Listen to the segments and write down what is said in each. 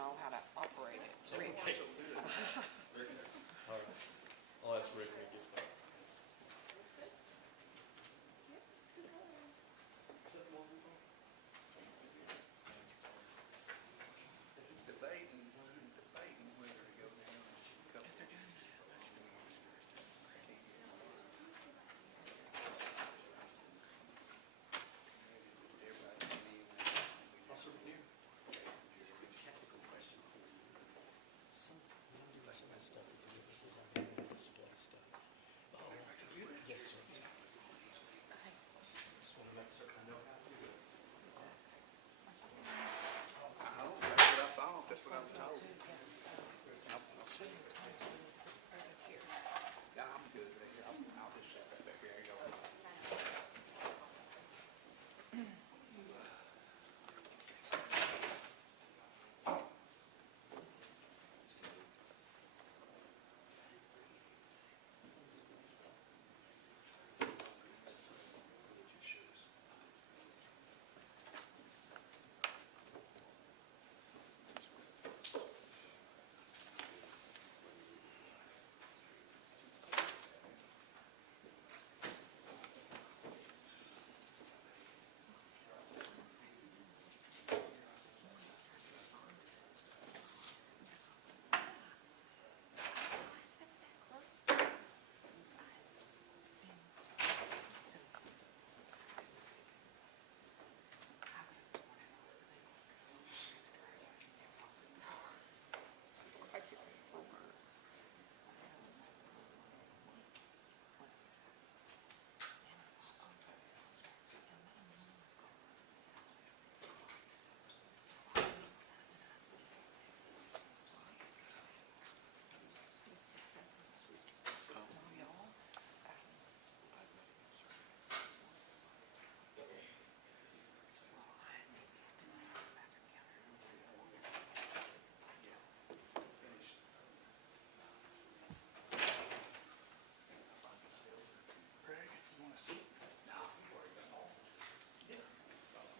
know how to operate it. Rick. All right. I'll ask Rick when he gets back. Debating whether to go down a couple. Also, here, technical question for you. Some of the stuff, if you this is on the display stuff. Oh, yes, sir. Just want to make certain I know how to do it. Oh, that's what I thought, that's what I was told. Yeah, I'm good right here. I'll just set that back here. There you go.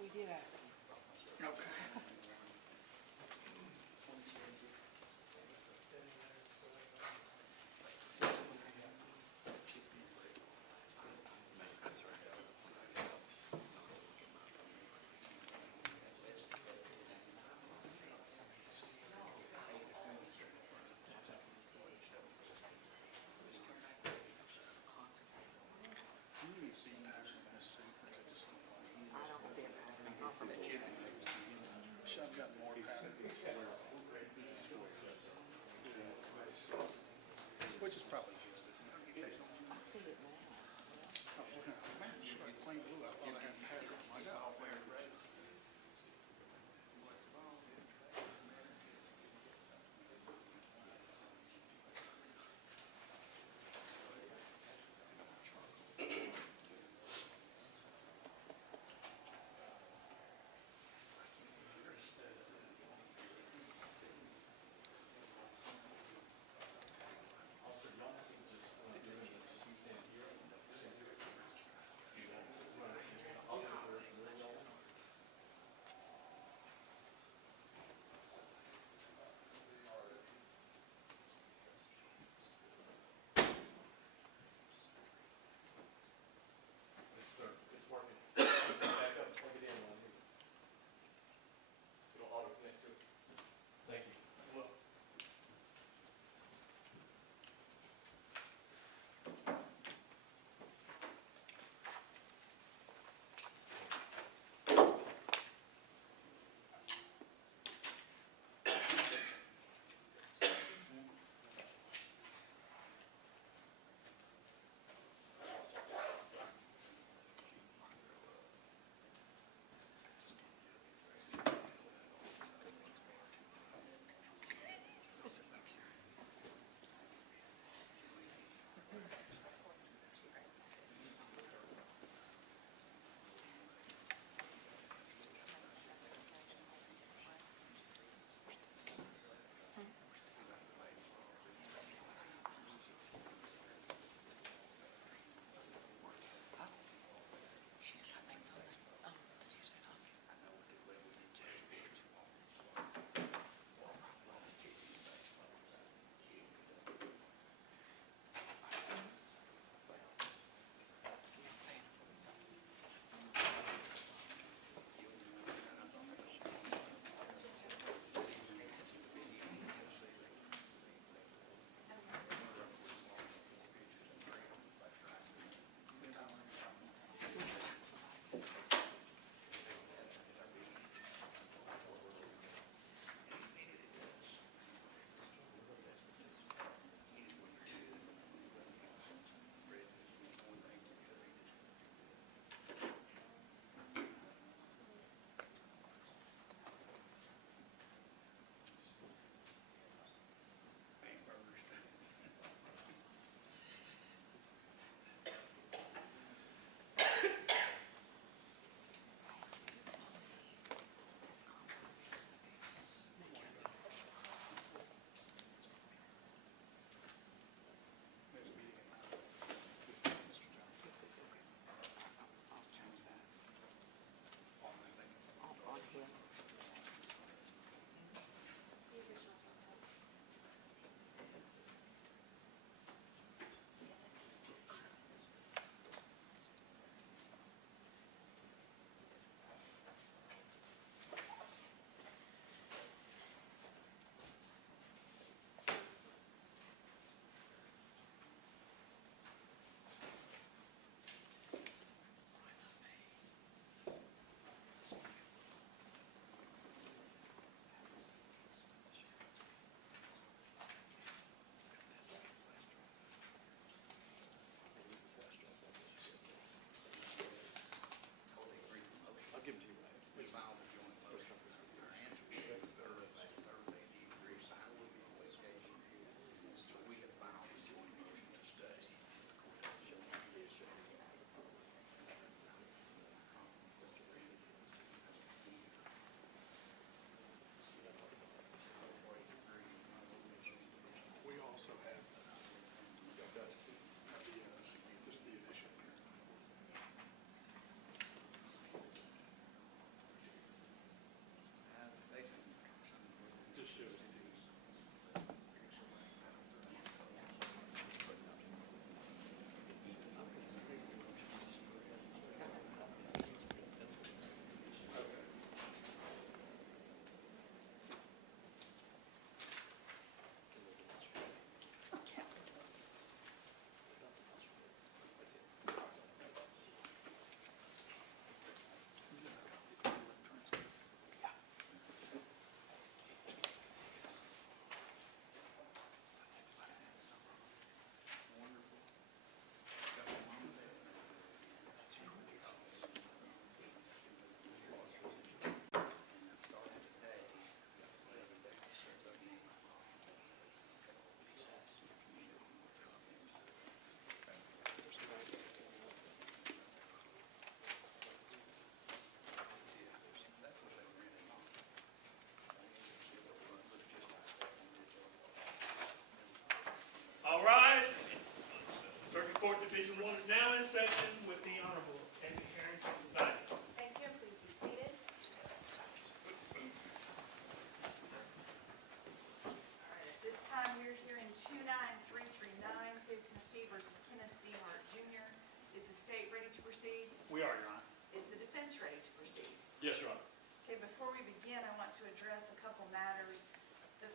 We did ask him. Okay. I don't see him. Not from the gym. I've got more powder. Which is probably his, but you know, I see it now. man, should I plain blue? I thought I had powder. My God.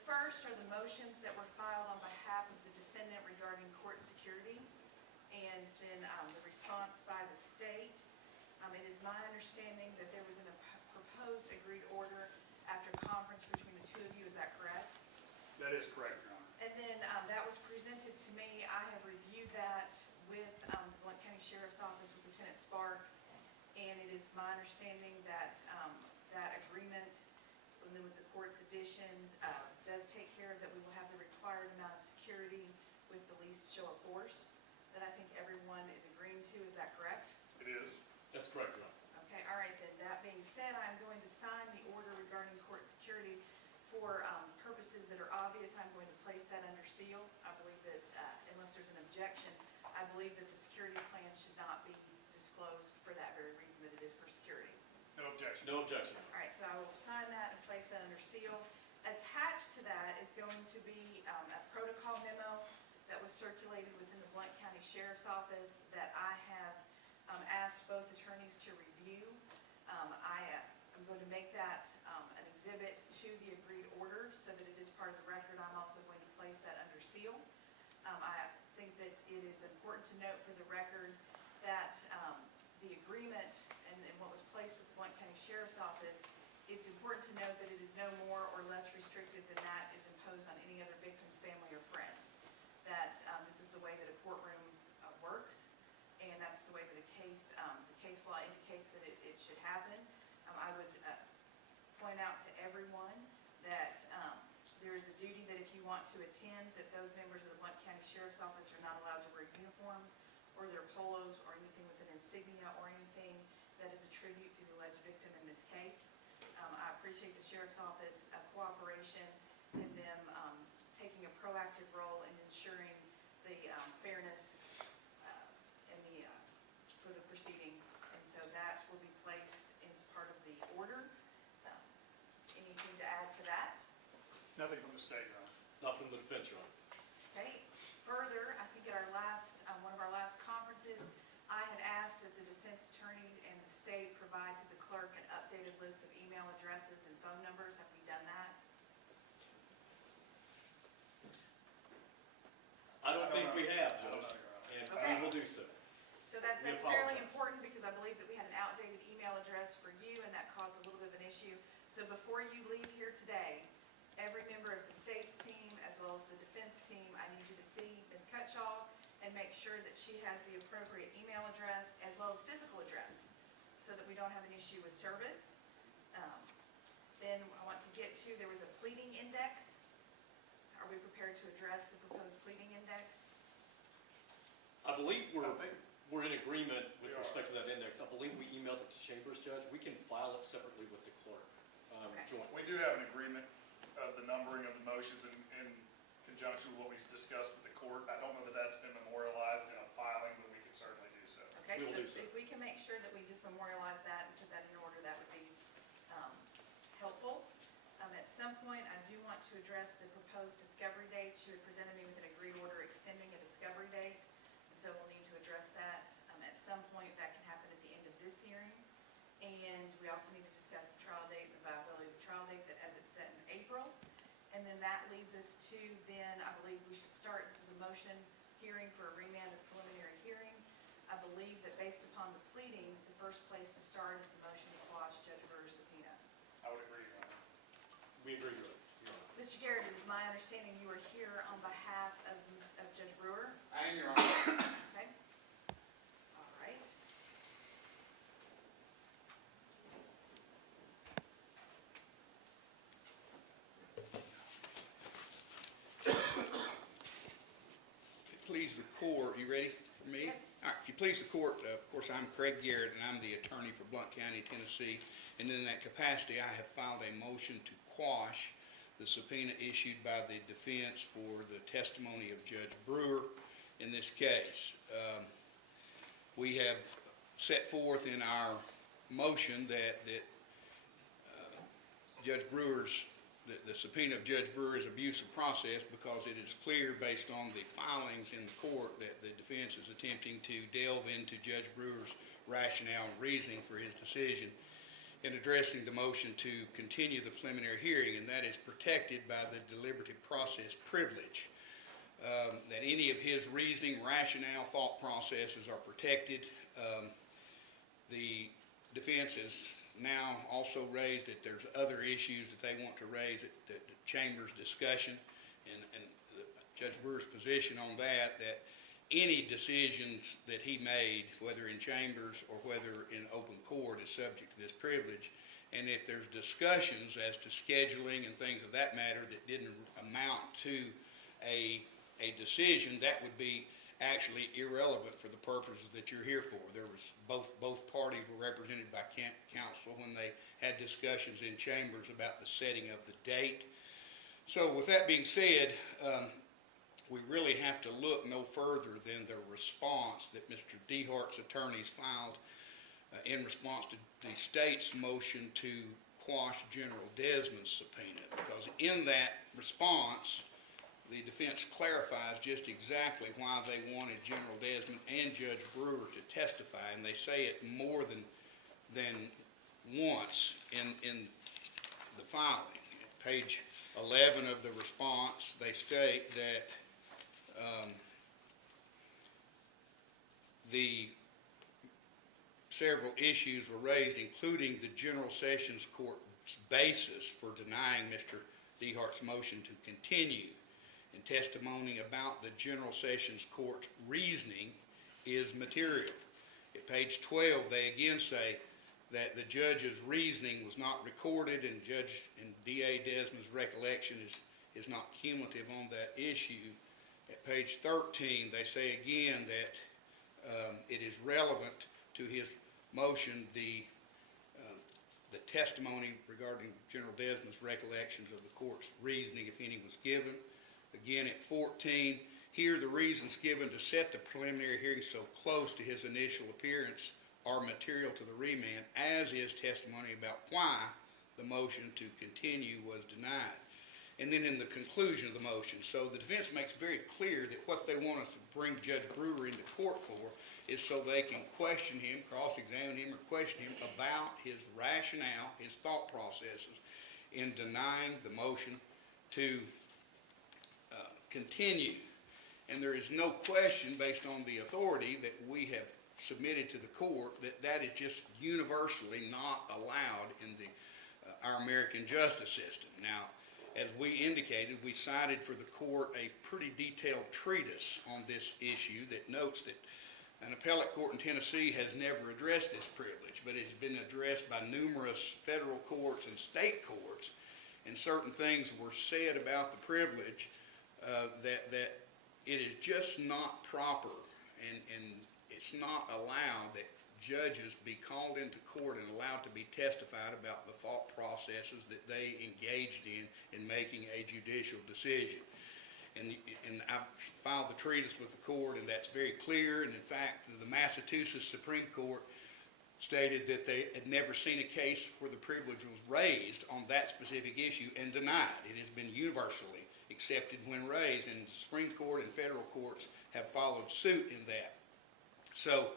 first are the motions that were filed on behalf of the defendant regarding court security, and then the response by the state. It is my understanding that there was a proposed agreed order after conference between the two of you. Is that correct? That is correct, Your Honor. And then that was presented to me. I have reviewed that with the Blount County Sheriff's Office with Lieutenant Sparks, and it is my understanding that that agreement, and then with the court's addition, does take care of that we will have the required amount of security with the least show of force that I think everyone is agreeing to. Is that correct? It is. That's correct, Your Honor. Okay, all right, then that being said, I'm going to sign the order regarding court security. For purposes that are obvious, I'm going to place that under seal. I believe that unless there's an objection, I believe that the security plan should not be disclosed for that very reason, that it is for security. No objection. No objection. All right, so I will sign that and place that under seal. Attached to that is going to be a protocol memo that was circulated within the Blount County Sheriff's Office that I have asked both attorneys to review. I'm going to make that an exhibit to the agreed order so that it is part of the record. I'm also going to place that under seal. I think that it is important to note for the record that the agreement and what was placed with the Blount County Sheriff's Office, it's important to note that it is no more or less restrictive than that is imposed on any other victim's family or friends. That this is the way that a courtroom works, and that's the way that the case law indicates that it should happen. I would point out to everyone that there is a duty that if you want to attend, that those members of the Blount County Sheriff's Office are not allowed to wear uniforms or their polos or anything with an insignia or anything that is a tribute to the alleged victim in this case. I appreciate the Sheriff's Office cooperation and them taking a proactive role in ensuring the fairness and for the proceedings, and so that will be placed as part of the order. Anything to add to that? Nothing from the state, Your Honor. Nothing but defense, Your Honor. Okay. Further, I think at our last, one of our last conferences, I had asked that the defense attorney and the state provide to the clerk an updated list of email addresses and phone numbers. Have we done that? I don't think we have, I don't know, Judge, Your Honor. and Okay. we will do so. So We that's fairly apologize. important because I believe that we had an outdated email address for you, and that caused a little bit of an issue. So before you leave here today, every member of the state's team as well as the defense team, I need you to see Ms. Cutshaw and make sure that she has the appropriate email address as well as physical address so that we don't have an issue with service. Then I want to get to, there was a pleading index. Are we prepared to address the proposed pleading index? I believe I think we're in agreement with We are. respect to that index. I believe we emailed it to Chambers, Judge. We can file it separately with the clerk, Okay. jointly. we do have an agreement of the numbering of the motions in conjunction with what we discussed with the court. I don't know that that's been memorialized in a filing, but we can certainly do so. Okay, We will do so so. if we can make sure that we just memorialize that and put that in order, that would be helpful. At some point, I do want to address the proposed discovery date. You had presented me with an agreed order extending a discovery date, and so we'll need to address that. At some point, that can happen at the end of this hearing. And we also need to discuss the trial date, the viability of the trial date that as it's set in April. And then that leads us to then, I believe we should start, this is a motion hearing for a remand of preliminary hearing. I believe that based upon the pleadings, the first place to start is the motion to quash Judge Brewer's subpoena. I would agree, Your Honor. We agree with it, Your Honor. Mr. Garrett, it is my understanding you are here on behalf of Judge Brewer. I am, Your Honor. Okay. All right. Please the court, you ready for me? Yes. All right, if you please the court, of course, I'm Craig Garrett, and I'm the attorney for Blount County, Tennessee. And in that capacity, I have filed a motion to quash the subpoena issued by the defense for the testimony of Judge Brewer in this case. We have set forth in our motion that Judge Brewer's the subpoena of Judge Brewer is abuse of process because it is clear based on the filings in the court that the defense is attempting to delve into Judge Brewer's rationale and reasoning for his decision. in addressing the motion to continue the preliminary hearing, and that is protected by the deliberative process privilege. That any of his reasoning, rationale, thought processes are protected. The defense has now also raised that there's other issues that they want to raise at the Chamber's discussion, and Judge Brewer's position on that any decisions that he made, whether in chambers or whether in open court, is subject to this privilege. And if there's discussions as to scheduling and things of that matter that didn't amount to a decision, that would be actually irrelevant for the purposes that you're here for. There was both parties were represented by counsel when they had discussions in chambers about the setting of the date. So with that being said, we really have to look no further than the response that Mr. DeHart's attorneys filed in response to the state's motion to quash General Desmond's subpoena, because in that response, the defense clarifies just exactly why they wanted General Desmond and Judge Brewer to testify, and they say it more than once in the filing. At page 11 of the response, they state that the several issues were raised, including the General Sessions Court's basis for denying Mr. DeHart's motion to continue, and testimony about the General Sessions Court's reasoning is material. At page 12, they again say that the judge's reasoning was not recorded, and D.A. Desmond's recollection is not cumulative on that issue. At page 13, they say again that it is relevant to his motion, the testimony regarding General Desmond's recollections of the court's reasoning, if any was given. Again, at 14, here the reasons given to set the preliminary hearing so close to his initial appearance are material to the remand, as is testimony about why the motion to continue was denied. And then in the conclusion of the motion, so the defense makes very clear that what they want us to bring Judge Brewer into court for is so they can question him, cross-examine him, or question him about his rationale, his thought processes in denying the motion to continue. And there is no question, based on the authority that we have submitted to the court, that is just universally not allowed in our American justice system. Now, as we indicated, we cited for the court a pretty detailed treatise on this issue that notes that an appellate court in Tennessee has never addressed this privilege, but it has been addressed by numerous federal courts and state courts, and certain things were said about the privilege that it is just not proper, and it's not allowed that judges be called into court and allowed to be testified about the thought processes that they engaged in making a judicial decision. And I've filed the treatise with the court, and that's very clear. And in fact, the Massachusetts Supreme Court stated that they had never seen a case where the privilege was raised on that specific issue and denied. It has been universally accepted when raised, and the Supreme Court and federal courts have followed suit in that. So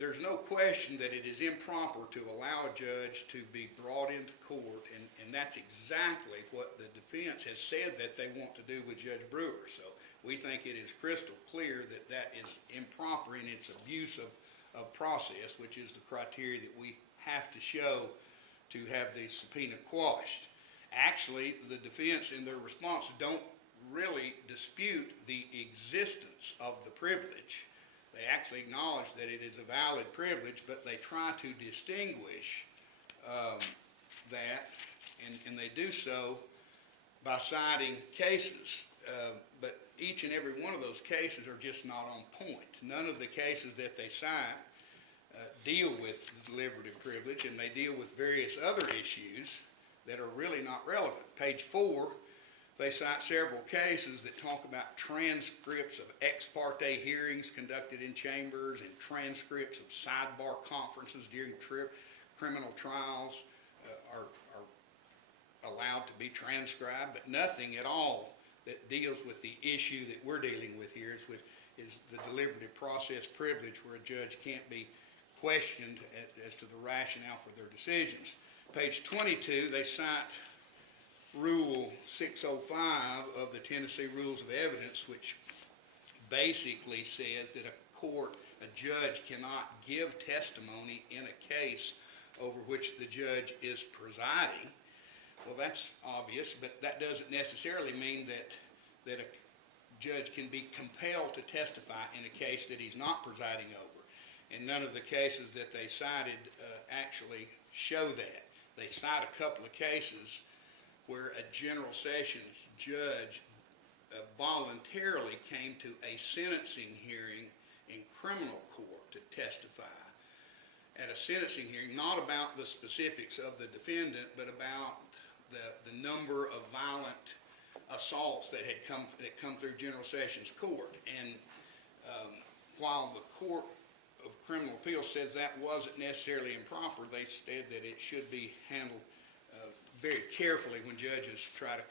there's no question that it is improper to allow a judge to be brought into court, and that's exactly what the defense has said that they want to do with Judge Brewer. So we think it is crystal clear that that is improper in its abuse of process, which is the criteria that we have to show to have the subpoena quashed. Actually, the defense in their response don't really dispute the existence of the privilege. They actually acknowledge that it is a valid privilege, but they try to distinguish that, and they do so by citing cases. But each and every one of those cases are just not on point. None of the cases that they cite deal with the deliberative privilege, and they deal with various other issues that are really not relevant. Page 4, they cite several cases that talk about transcripts of ex parte hearings conducted in chambers and transcripts of sidebar conferences during criminal trials are allowed to be transcribed, but nothing at all that deals with the issue that we're dealing with here is the deliberative process privilege, where a judge can't be questioned as to the rationale for their decisions. Page 22, they cite Rule 605 of the Tennessee Rules of Evidence, which basically says that a judge cannot give testimony in a case over which the judge is presiding. Well, that's obvious, but that doesn't necessarily mean that a judge can be compelled to testify in a case that he's not presiding over. And none of the cases that they cited actually show that. They cite a couple of cases where a general sessions judge voluntarily came to a sentencing hearing in criminal court to testify at a sentencing hearing, not about the specifics of the defendant, but about the number of violent assaults that had come through general sessions court. And while the Court of Criminal Appeals says that wasn't necessarily improper, they said that it should be handled very carefully when judges try to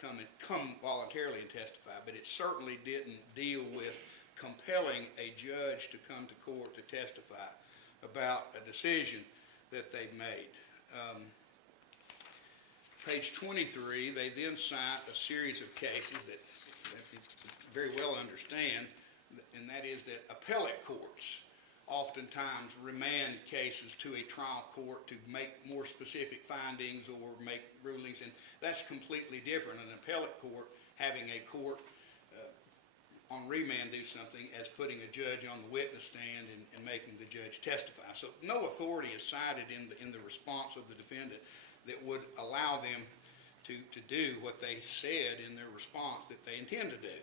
come voluntarily and testify. But it certainly didn't deal with compelling a judge to come to court to testify about a decision that they made. Page 23, they then cite a series of cases that you very well understand, and that is that appellate courts oftentimes remand cases to a trial court to make more specific findings or make rulings, and that's completely different. An appellate court having a court on remand do something as putting a judge on the witness stand and making the judge testify. So no authority is cited in the response of the defendant that would allow them to do what they said in their response that they intend to do.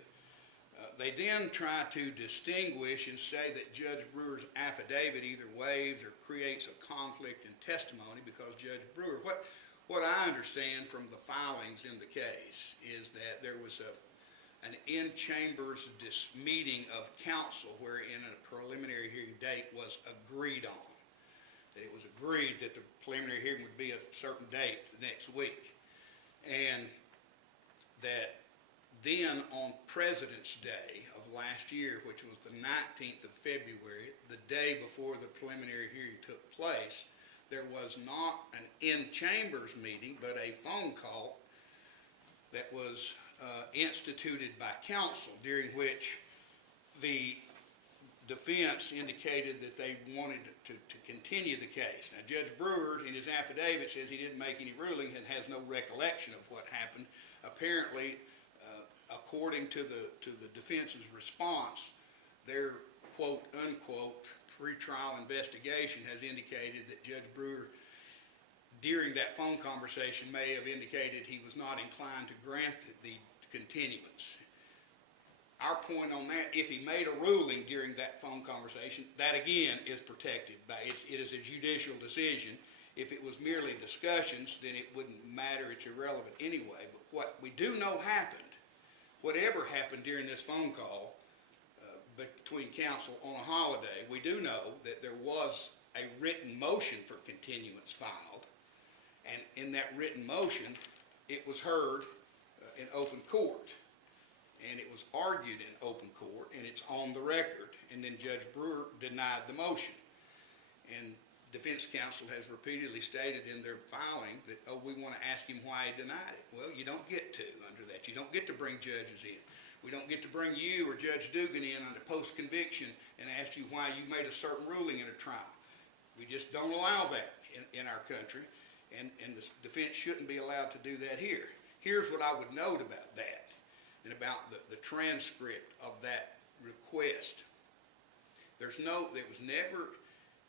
They then try to distinguish and say that Judge Brewer's affidavit either waives or creates a conflict in testimony because Judge Brewer, what I understand from the filings in the case is that there was an in-chambers meeting of counsel wherein a preliminary hearing date was agreed on. That it was agreed that the preliminary hearing would be a certain date the next week. And that then on President's Day of last year, which was the 19th of February, the day before the preliminary hearing took place, there was not an in-chambers meeting, but a phone call that was instituted by counsel, during which the defense indicated that they wanted to continue the case. Now, Judge Brewer, in his affidavit, says he didn't make any ruling and has no recollection of what happened. Apparently, according to the defense's response, their quote-unquote pretrial investigation has indicated that Judge Brewer, during that phone conversation, may have indicated he was not inclined to grant the continuance. Our point on that, if he made a ruling during that phone conversation, that again is protected by it is a judicial decision. If it was merely discussions, then it wouldn't matter, it's irrelevant anyway. But what we do know happened, whatever happened during this phone call between counsel on a holiday, we do know that there was a written motion for continuance filed, and in that written motion, it was heard in open court. And it was argued in open court, and it's on the record, and then Judge Brewer denied the motion. And defense counsel has repeatedly stated in their filing that, oh, we want to ask him why he denied it. Well, you don't get to under that. You don't get to bring judges in. We don't get to bring you or Judge Dugan in under post-conviction and ask you why you made a certain ruling in a trial. We just don't allow that in our country, and the defense shouldn't be allowed to do that here. Here's what I would note about that. And about the transcript of that request. It was never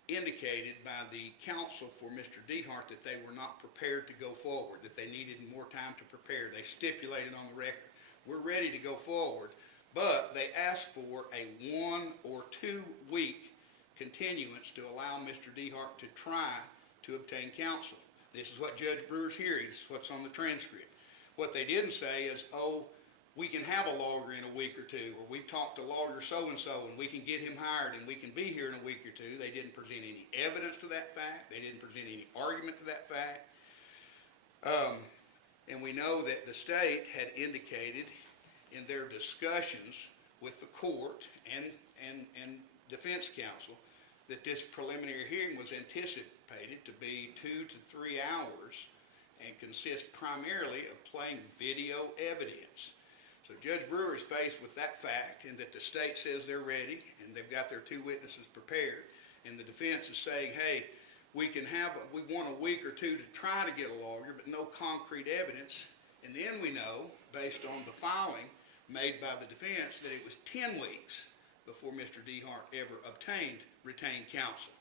indicated by the counsel for Mr. DeHart that they were not prepared to go forward, that they needed more time to prepare. They stipulated on the record, we're ready to go forward, but they asked for a 1 or 2 week continuance to allow Mr. DeHart to try to obtain counsel. This is what Judge Brewer's hearing, this is what's on the transcript. What they didn't say is, oh, we can have a lawyer in a week or two, or we've talked to lawyer so-and-so, and we can get him hired, and we can be here in a week or two. They didn't present any evidence to that fact. They didn't present any argument to that fact. And we know that the state had indicated in their discussions with the court and defense counsel that this preliminary hearing was anticipated to be 2 to 3 hours and consist primarily of playing video evidence. So Judge Brewer is faced with that fact, and that the state says they're ready and they've got their 2 witnesses prepared, and the defense is saying, hey, we want a week or 2 to try to get a lawyer, but no concrete evidence. And then we know, based on the filing made by the defense, that it was 10 weeks before Mr. DeHart ever obtained retained counsel.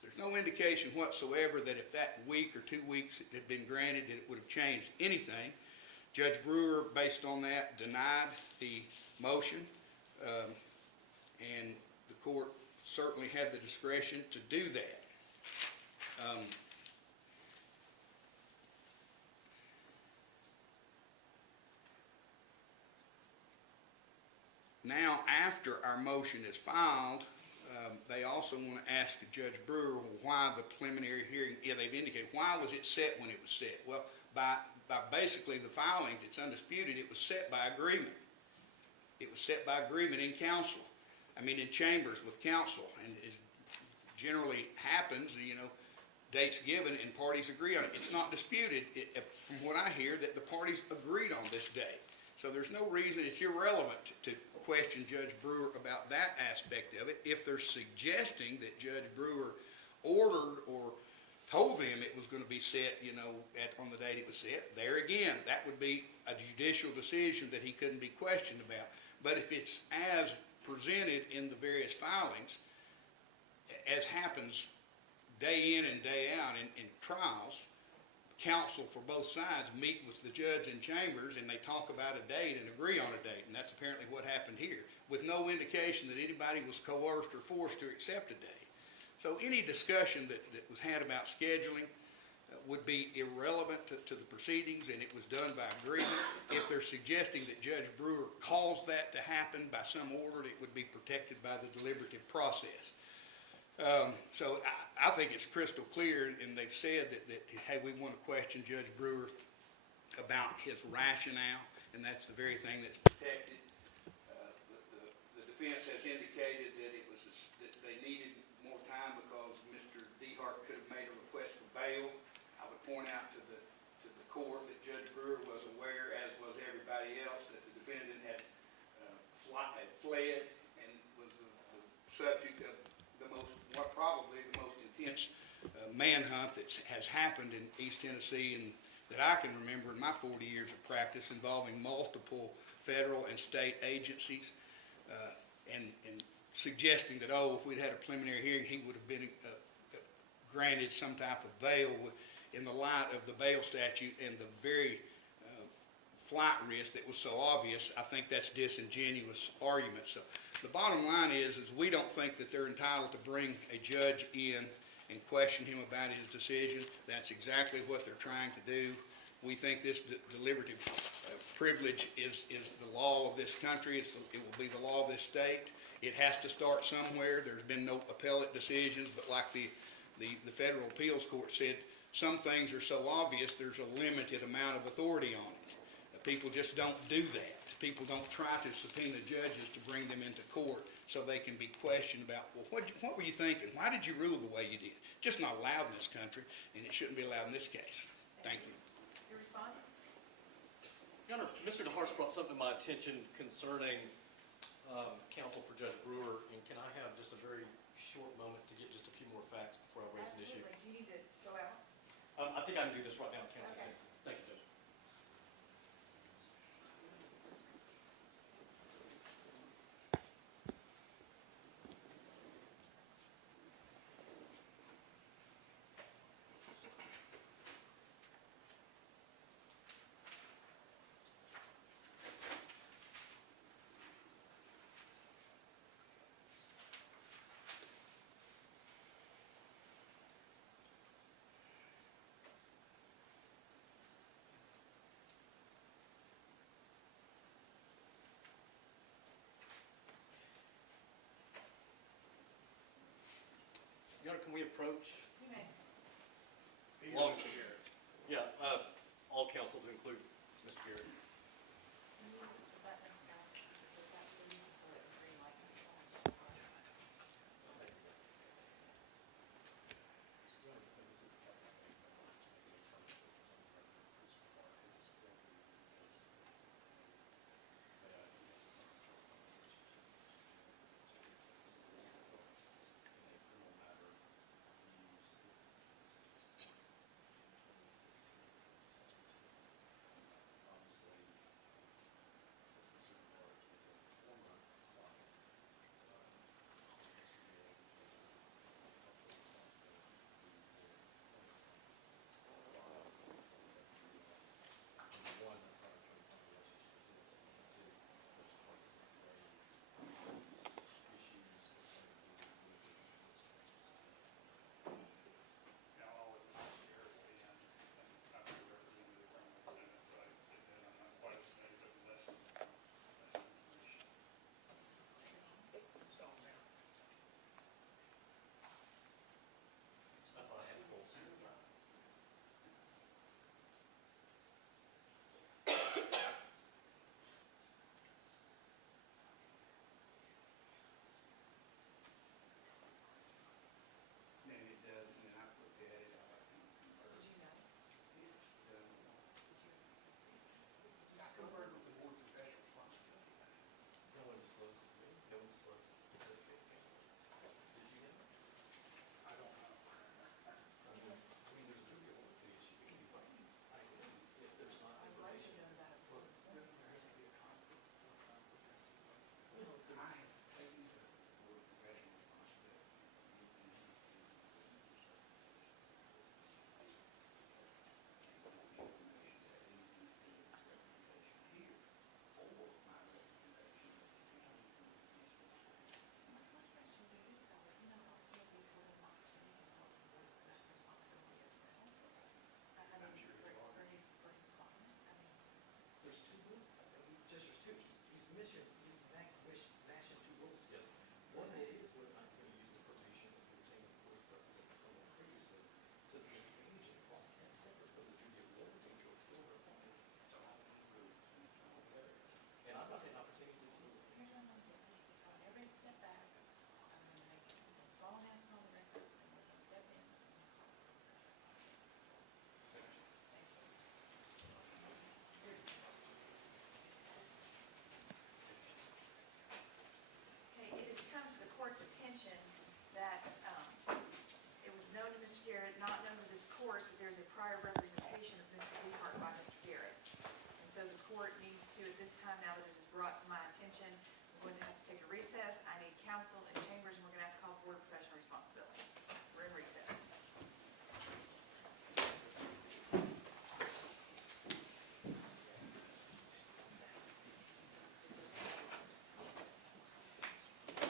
There's no indication whatsoever that if that week or 2 weeks had been granted, that it would have changed anything. Judge Brewer, based on that, denied the motion, and the court certainly had the discretion to do that. Now, after our motion is filed, they also want to ask Judge Brewer why the preliminary hearing, they've indicated, why was it set when it was set? Well, by basically the filings, it's undisputed, it was set by agreement. It was set by agreement in counsel. In chambers with counsel, and it generally happens, dates given and parties agree on it. It's not disputed, from what I hear, that the parties agreed on this date. So there's no reason, it's irrelevant to question Judge Brewer about that aspect of it. If they're suggesting that Judge Brewer ordered or told them it was going to be set, on the date it was set, there again, that would be a judicial decision that he couldn't be questioned about. But if it's as presented in the various filings, as happens day in and day out in trials, counsel for both sides meet with the judge in chambers and they talk about a date and agree on a date, and that's apparently what happened here, with no indication that anybody was coerced or forced to accept a date. So any discussion that was had about scheduling would be irrelevant to the proceedings, and it was done by agreement. If they're suggesting that Judge Brewer caused that to happen by some order, it would be protected by the deliberative process. So I think it's crystal clear, and they've said that hey, we want to question Judge Brewer about his rationale, and that's the very thing that's protected. The defense has indicated that that they needed more time because Mr. DeHart could have made a request for bail. I would point out to the court that Judge Brewer was aware, as was everybody else, that the defendant had fled and was the subject of probably the most intense manhunt that has happened in East Tennessee and that I can remember in my 40 years of practice, involving multiple federal and state agencies, and suggesting that, if we'd had a preliminary hearing, he would have been granted some type of bail in the light of the bail statute and the very flight risk that was so obvious. I think that's disingenuous argument. So the bottom line is we don't think that they're entitled to bring a judge in and question him about his decision. That's exactly what they're trying to do. We think this deliberative privilege is the law of this country. It will be the law of this state. It has to start somewhere. There's been no appellate decisions, but like the federal appeals court said, some things are so obvious there's a limited amount of authority on it. People just don't do that. People don't try to subpoena judges to bring them into court so they can be questioned about, well, what were you thinking? Why did you rule the way you did? Just not allowed in this country, and it shouldn't be allowed in this case. Thank you. Your response? Your Honor, Mr. DeHart's brought something to my attention concerning counsel for Judge Brewer, and can I have just a very short moment to get just a few more facts before I raise an issue? Absolutely. Do you need to go out? I think I can do this right now, counsel. Okay. Thank you, Judge. Your Honor, can we approach? You may. Long as yeah, all counsel to include Mr. Garrett. prior representation of Mr. DeHart by Mr. Garrett. And so the court needs to, at this time, now that it is brought to my attention, we're going to have to take a recess. I need counsel and chambers, and we're going to have to call board of professional responsibility. We're in recess.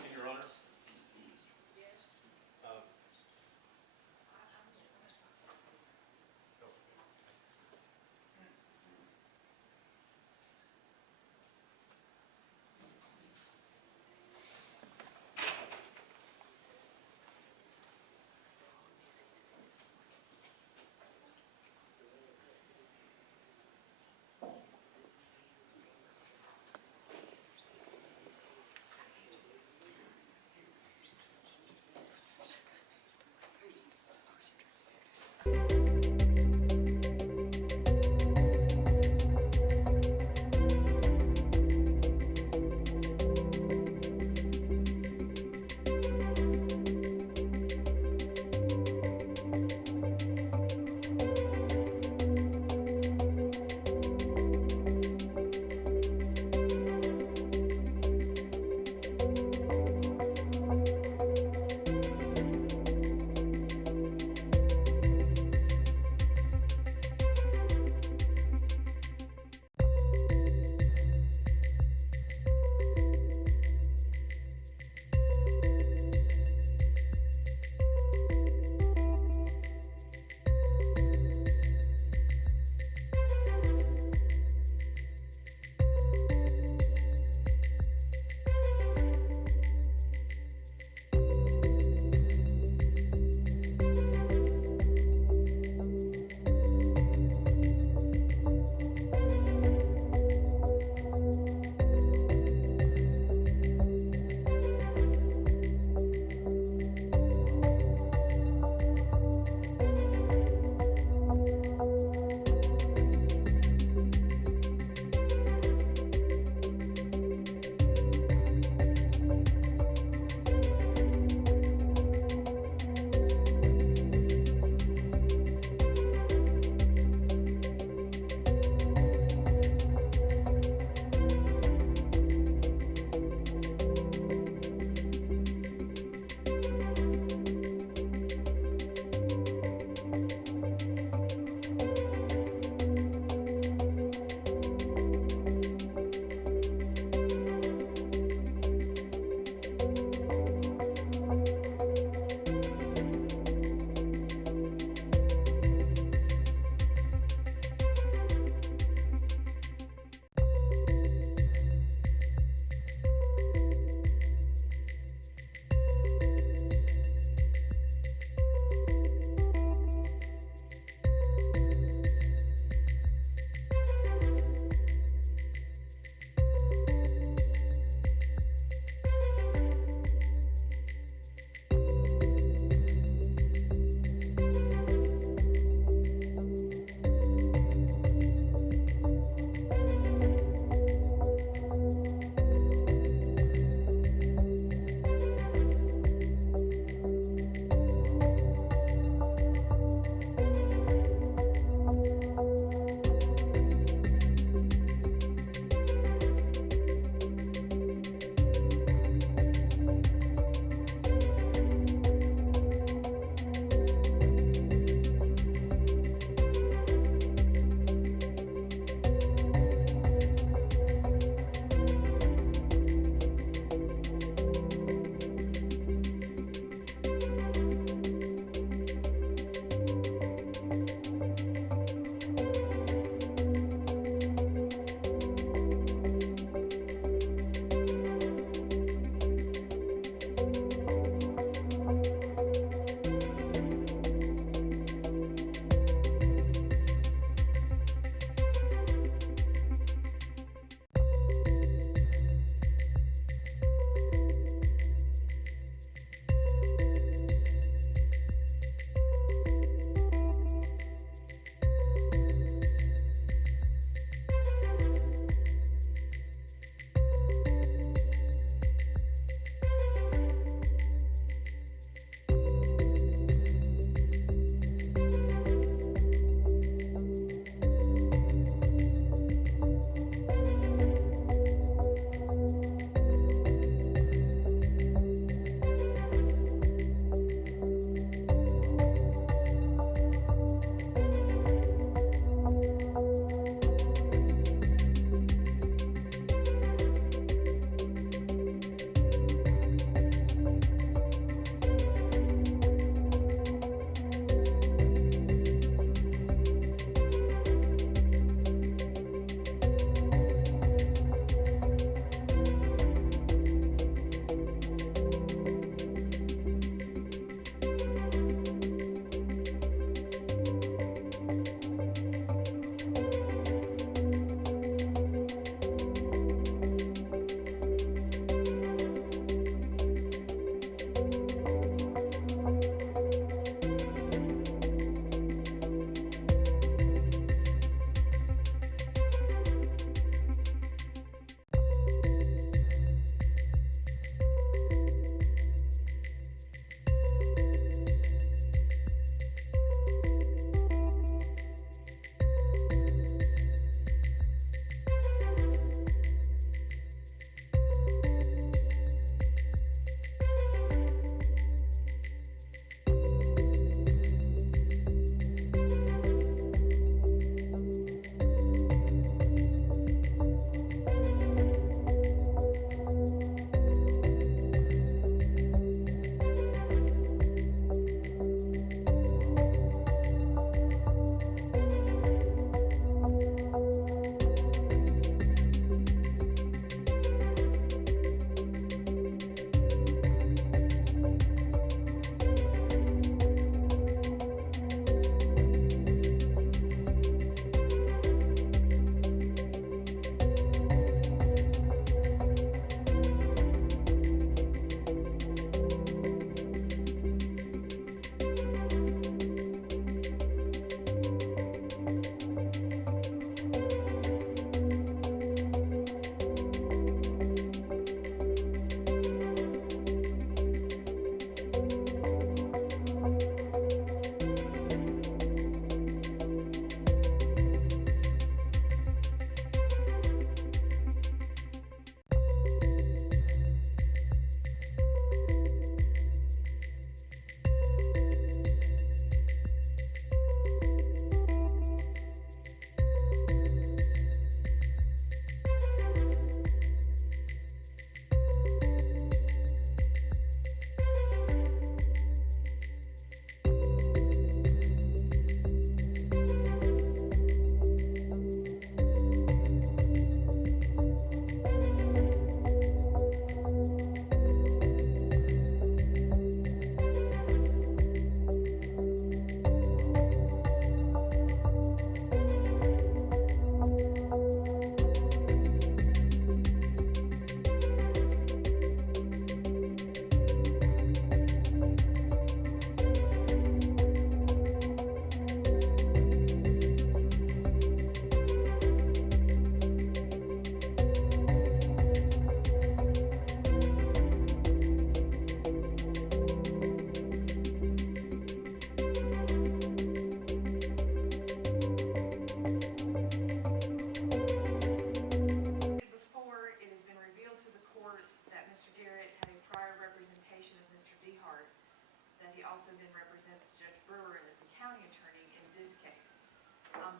Your Honor?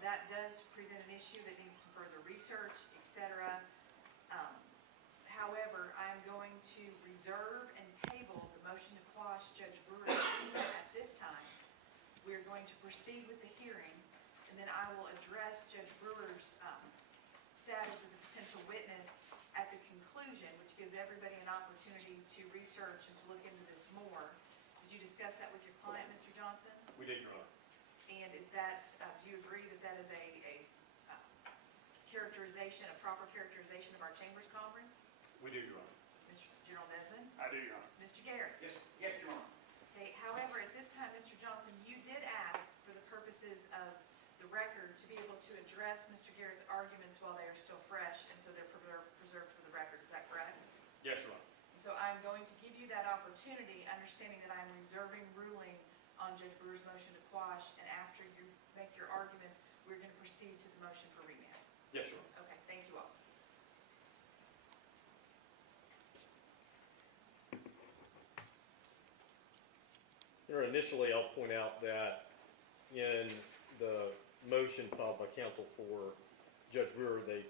That does present an issue that needs some further research, et cetera. However, I am going to reserve and table the motion to quash Judge Brewer's subpoena at this time. We're going to proceed with the hearing, and then I will address Judge Brewer's status as a potential witness at the conclusion, which gives everybody an opportunity to research and to look into this more. Did you discuss that with your client, Mr. Johnson? We did, Your Honor. And is that, do you agree that that is a characterization, a proper characterization of our Chambers Conference? We do, Your Honor. Mr. General Desmond? I do, Your Honor. Mr. Garrett? Yes, yes, Your Honor. Okay, however, at this time, Mr. Johnson, you did ask for the purposes of the record to be able to address Mr. Garrett's arguments while they are still fresh, and so they're preserved for the record. Is that correct? Yes, Your Honor. And so I'm going to give you that opportunity, understanding that I'm reserving ruling on Judge Brewer's motion to quash, and after you make your arguments, we're going to proceed to the motion for remand. Yes, Your Honor. Okay, thank you all. Initially, I'll point out that in the motion filed by counsel for Judge Brewer, they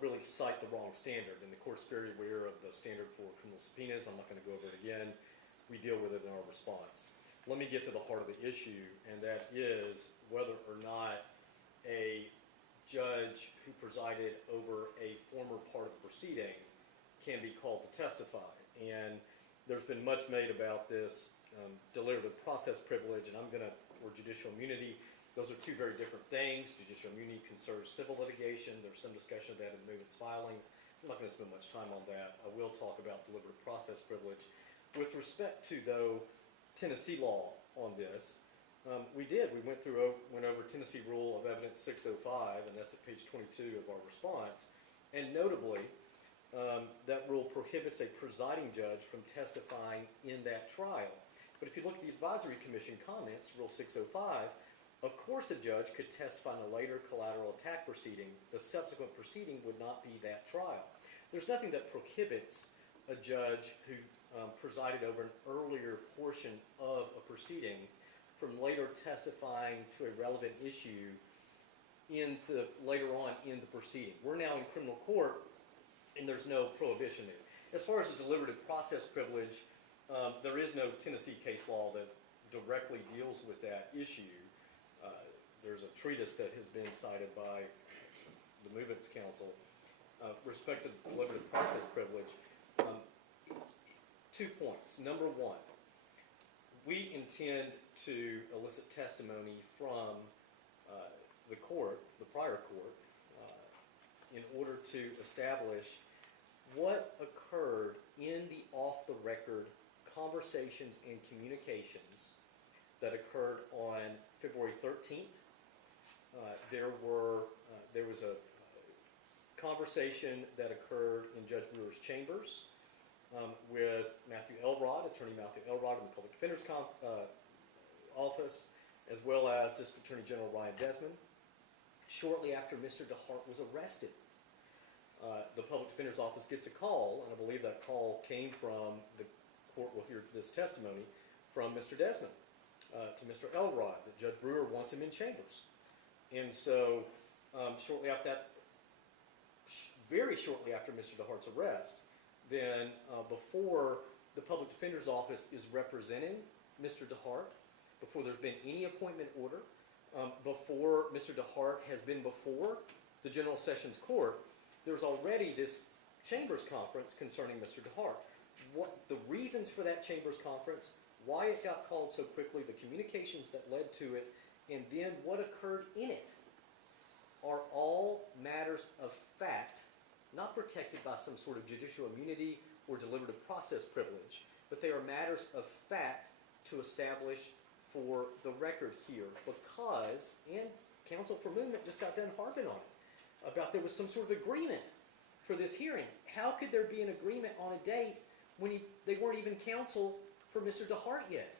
really cite the wrong standard, and the court's very aware of the standard for criminal subpoenas. I'm not going to go over it again. We deal with it in our response. Let me get to the heart of the issue, and that is whether or not a judge who presided over a former part of the proceeding can be called to testify. And there's been much made about this deliberative process privilege, and or judicial immunity. Those are two very different things. Judicial immunity concerns civil litigation. There's some discussion of that in the movement's filings. I'm not going to spend much time on that. I will talk about deliberative process privilege. With respect to, though, Tennessee law on this, we went over Tennessee Rule of Evidence 605, and that's at page 22 of our response. And notably, that rule prohibits a presiding judge from testifying in that trial. But if you look at the Advisory Commission comments, Rule 605, of course a judge could testify in a later collateral attack proceeding. The subsequent proceeding would not be that trial. There's nothing that prohibits a judge who presided over an earlier portion of a proceeding from later testifying to a relevant issue later on in the proceeding. We're now in criminal court, and there's no prohibition there. As far as the deliberative process privilege, there is no Tennessee case law that directly deals with that issue. There's a treatise that has been cited by the Movement's Council. Respect to deliberative process privilege, 2 points. Number one, we intend to elicit testimony from the prior court, in order to establish what occurred in the off-the-record conversations and communications that occurred on February 13th. There was a conversation that occurred in Judge Brewer's chambers with Attorney Matthew Elrod in the Public Defender's Office, as well as District Attorney General Ryan Desmond, shortly after Mr. DeHart was arrested. The Public Defender's Office gets a call, and I believe that call came from, the court will hear this testimony, from Mr. Desmond to Mr. Elrod, that Judge Brewer wants him in chambers. And so shortly after that, very shortly after Mr. DeHart's arrest, then before the Public Defender's Office is representing Mr. DeHart, before there's been any appointment order, before Mr. DeHart has been before the General Sessions Court, there's already this Chambers Conference concerning Mr. DeHart. What the reasons for that Chambers Conference, why it got called so quickly, the communications that led to it, and then what occurred in it are all matters of fact, not protected by some sort of judicial immunity or deliberative process privilege, but they are matters of fact to establish for the record here, because, and Counsel for Movement just got done harping on it, about there was some sort of agreement for this hearing. How could there be an agreement on a date when they weren't even counsel for Mr. DeHart yet?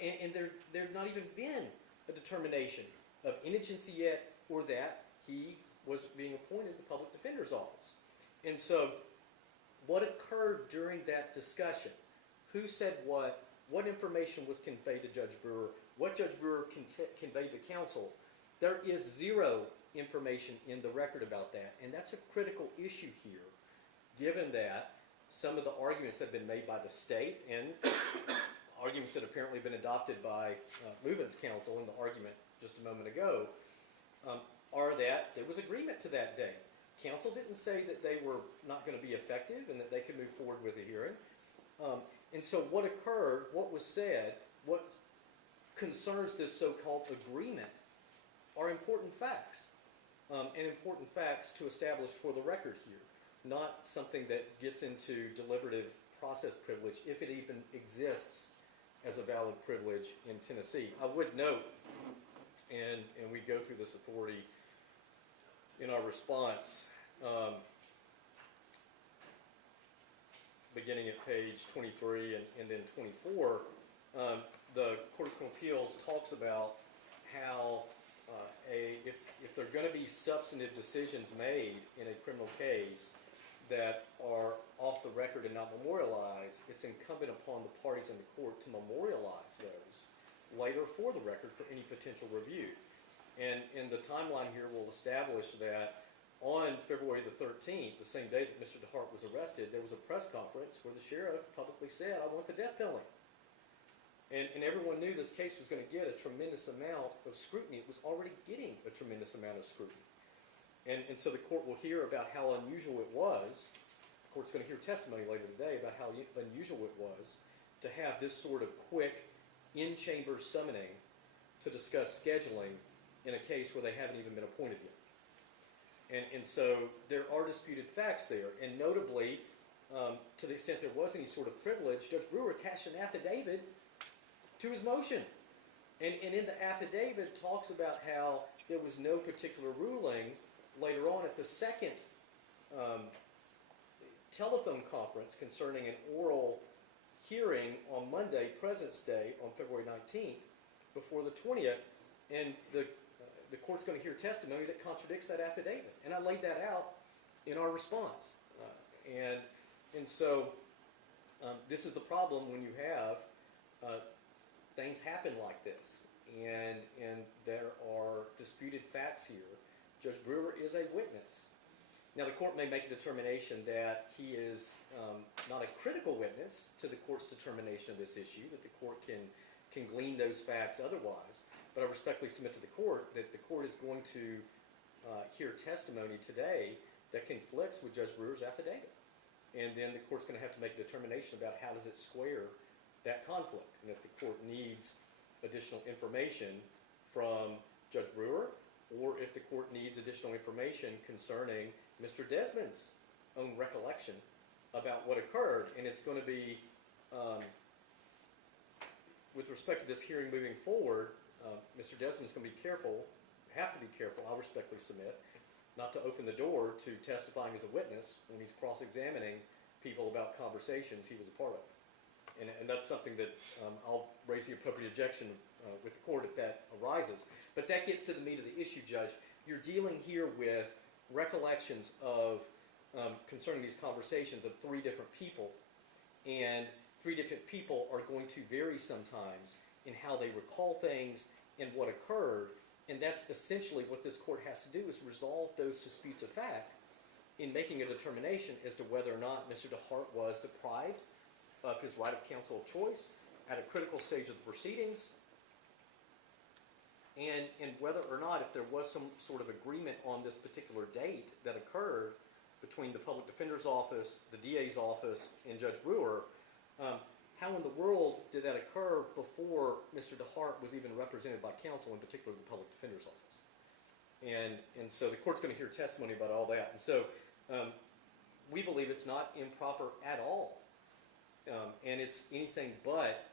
And there not even been a determination of indigency yet, or that he was being appointed to the Public Defender's Office. And so, what occurred during that discussion? Who said what? What information was conveyed to Judge Brewer? what Judge Brewer conveyed to counsel, there is zero information in the record about that, and that's a critical issue here, given that some of the arguments have been made by the state and arguments that apparently have been adopted by Movement's counsel in the argument just a moment ago, are that there was agreement to that date. Counsel didn't say that they were not going to be effective and that they could move forward with a hearing. And so what occurred, what was said, what concerns this so-called agreement are important facts, and important facts to establish for the record here, not something that gets into deliberative process privilege, if it even exists as a valid privilege in Tennessee. I would note, and we go through this authority in our response, beginning at page 23 and then 24, the Court of Criminal Appeals talks about how if there are going to be substantive decisions made in a criminal case that are off the record and not memorialized, it's incumbent upon the parties in the court to memorialize those later for the record for any potential review. And the timeline here will establish that on February the 13th, the same day that Mr. DeHart was arrested, there was a press conference where the sheriff publicly said, "I want the death penalty." And everyone knew this case was going to get a tremendous amount of scrutiny. It was already getting a tremendous amount of scrutiny. And so the court will hear about how unusual it was. The court's going to hear testimony later today about how unusual it was to have this sort of quick in-chamber summoning to discuss scheduling in a case where they haven't even been appointed yet. And so there are disputed facts there. And notably, to the extent there was any sort of privilege, Judge Brewer attached an affidavit to his motion. And in the affidavit talks about how there was no particular ruling later on at the second telephone conference concerning an oral hearing on Monday, President's Day, on February 19th, before the 20th, and the court's going to hear testimony that contradicts that affidavit. And I laid that out in our response. And so this is the problem when you have things happen like this, and there are disputed facts here. Judge Brewer is a witness. Now, the court may make a determination that he is not a critical witness to the court's determination of this issue, that the court can glean those facts otherwise. But I respectfully submit to the court that the court is going to hear testimony today that conflicts with Judge Brewer's affidavit. And then the court's going to have to make a determination about how does it square that conflict, and if the court needs additional information from Judge Brewer, or if the court needs additional information concerning Mr. Desmond's own recollection about what occurred. And it's going to be, with respect to this hearing moving forward, Mr. Desmond's going to be careful, have to be careful, I'll respectfully submit, not to open the door to testifying as a witness when he's cross-examining people about conversations he was a part of. And that's something that I'll raise the appropriate objection with the court if that arises. But that gets to the meat of the issue, Judge. You're dealing here with recollections of, concerning these conversations of three different people. And three different people are going to vary sometimes in how they recall things and what occurred. And that's essentially what this court has to do, is resolve those disputes of fact in making a determination as to whether or not Mr. DeHart was deprived of his right of counsel of choice at a critical stage of the proceedings, and whether or not, if there was some sort of agreement on this particular date that occurred between the Public Defender's Office, the DA's office, and Judge Brewer, how in the world did that occur before Mr. DeHart was even represented by counsel, in particular the Public Defender's Office? And so the court's going to hear testimony about all that. And so we believe it's not improper at all. And it's anything but,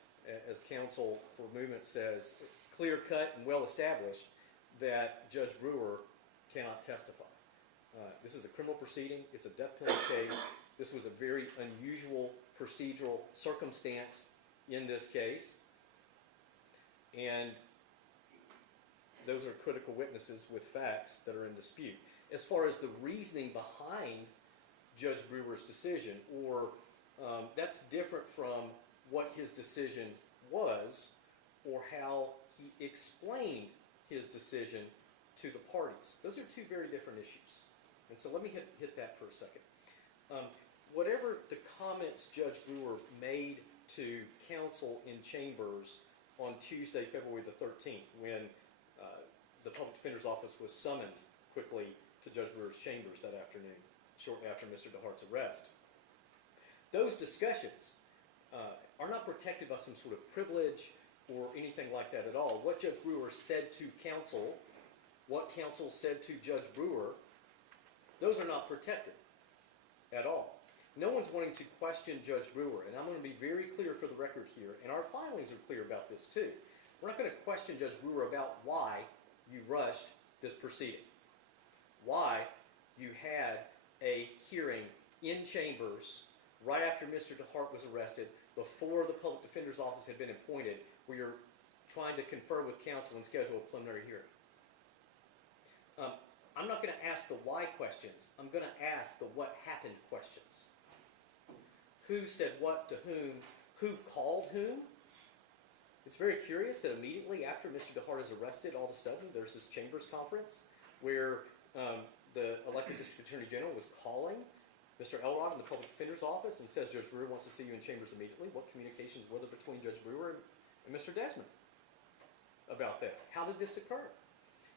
as counsel for Movement says, clear-cut and well-established that Judge Brewer cannot testify. This is a criminal proceeding. It's a death penalty case. This was a very unusual procedural circumstance in this case. And those are critical witnesses with facts that are in dispute. As far as the reasoning behind Judge Brewer's decision, or that's different from what his decision was or how he explained his decision to the parties. Those are two very different issues. And so let me hit that for a second. Whatever the comments Judge Brewer made to counsel in chambers on Tuesday, February the 13th, when the Public Defender's Office was summoned quickly to Judge Brewer's chambers that afternoon, shortly after Mr. DeHart's arrest, those discussions are not protected by some sort of privilege or anything like that at all. What Judge Brewer said to counsel, what counsel said to Judge Brewer, those are not protected at all. No one's wanting to question Judge Brewer, and I'm going to be very clear for the record here, and our filings are clear about this too. We're not going to question Judge Brewer about why you rushed this proceeding, why you had a hearing in chambers right after Mr. DeHart was arrested, before the Public Defender's Office had been appointed, where you're trying to confer with counsel and schedule a preliminary hearing. I'm not going to ask the why questions. I'm going to ask the what happened questions. Who said what to whom? Who called whom? It's very curious that immediately after Mr. DeHart is arrested, all of a sudden there's this chambers conference where the elected district attorney general was calling Mr. Elrod in the Public Defender's Office and says Judge Brewer wants to see you in chambers immediately. What communications were there between Judge Brewer and Mr. Desmond about that? How did this occur?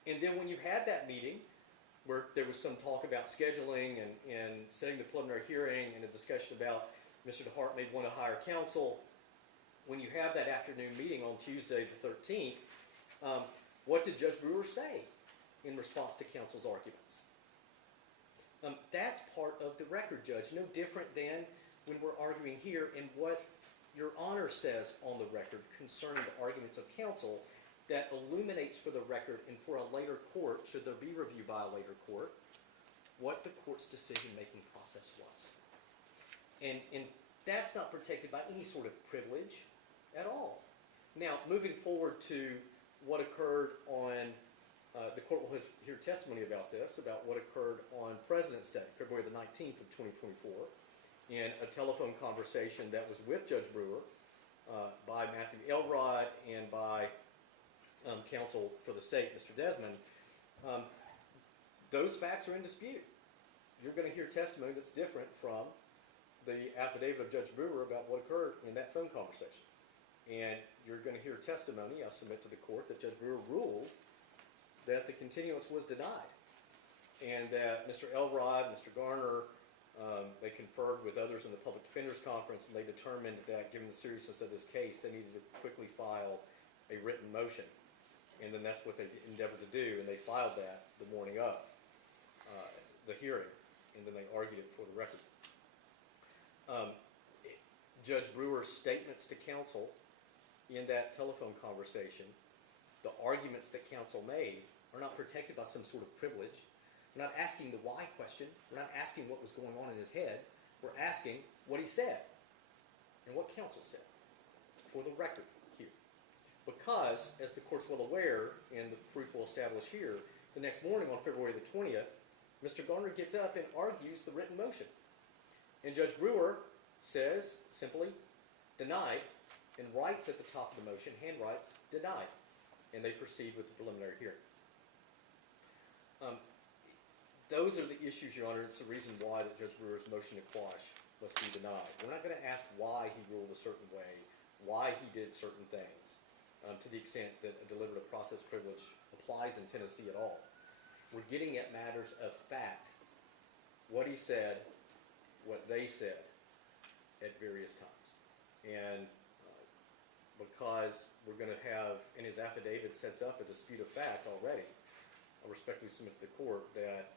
And then when you had that meeting where there was some talk about scheduling and setting the preliminary hearing and a discussion about Mr. DeHart may want to hire counsel, when you have that afternoon meeting on Tuesday the 13th, what did Judge Brewer say in response to counsel's arguments? That's part of the record, Judge, no different than when we're arguing here and what Your Honor says on the record concerning the arguments of counsel that illuminates for the record and for a later court, should there be review by a later court, what the court's decision-making process was. And that's not protected by any sort of privilege at all. Now, moving forward to what occurred on, the court will hear testimony about this, about what occurred on President's Day, February the 19th of 2024, in a telephone conversation that was with Judge Brewer by Matthew Elrod and by counsel for the state, Mr. Desmond. Those facts are in dispute. You're going to hear testimony that's different from the affidavit of Judge Brewer about what occurred in that phone conversation. And you're going to hear testimony, I submit to the court, that Judge Brewer ruled that the continuance was denied. And that Mr. Elrod, Mr. Garner, they conferred with others in the Public Defender's Conference, and they determined that given the seriousness of this case, they needed to quickly file a written motion. And then that's what they endeavored to do, and they filed that the morning of the hearing, and then they argued it for the record. Judge Brewer's statements to counsel in that telephone conversation, the arguments that counsel made, are not protected by some sort of privilege. We're not asking the why question. We're not asking what was going on in his head. We're asking what he said and what counsel said for the record here. Because, as the court's well aware, and the proof will establish here, the next morning on February the 20th, Mr. Garner gets up and argues the written motion. And Judge Brewer says, simply, denied, and writes at the top of the motion, handwrites, denied. And they proceed with the preliminary hearing. Those are the issues, Your Honor. It's the reason why that Judge Brewer's motion to quash must be denied. We're not going to ask why he ruled a certain way, why he did certain things, to the extent that a deliberative process privilege applies in Tennessee at all. We're getting at matters of fact, what he said, what they said at various times. And because we're going to have, and his affidavit sets up a dispute of fact already, I respectfully submit to the court that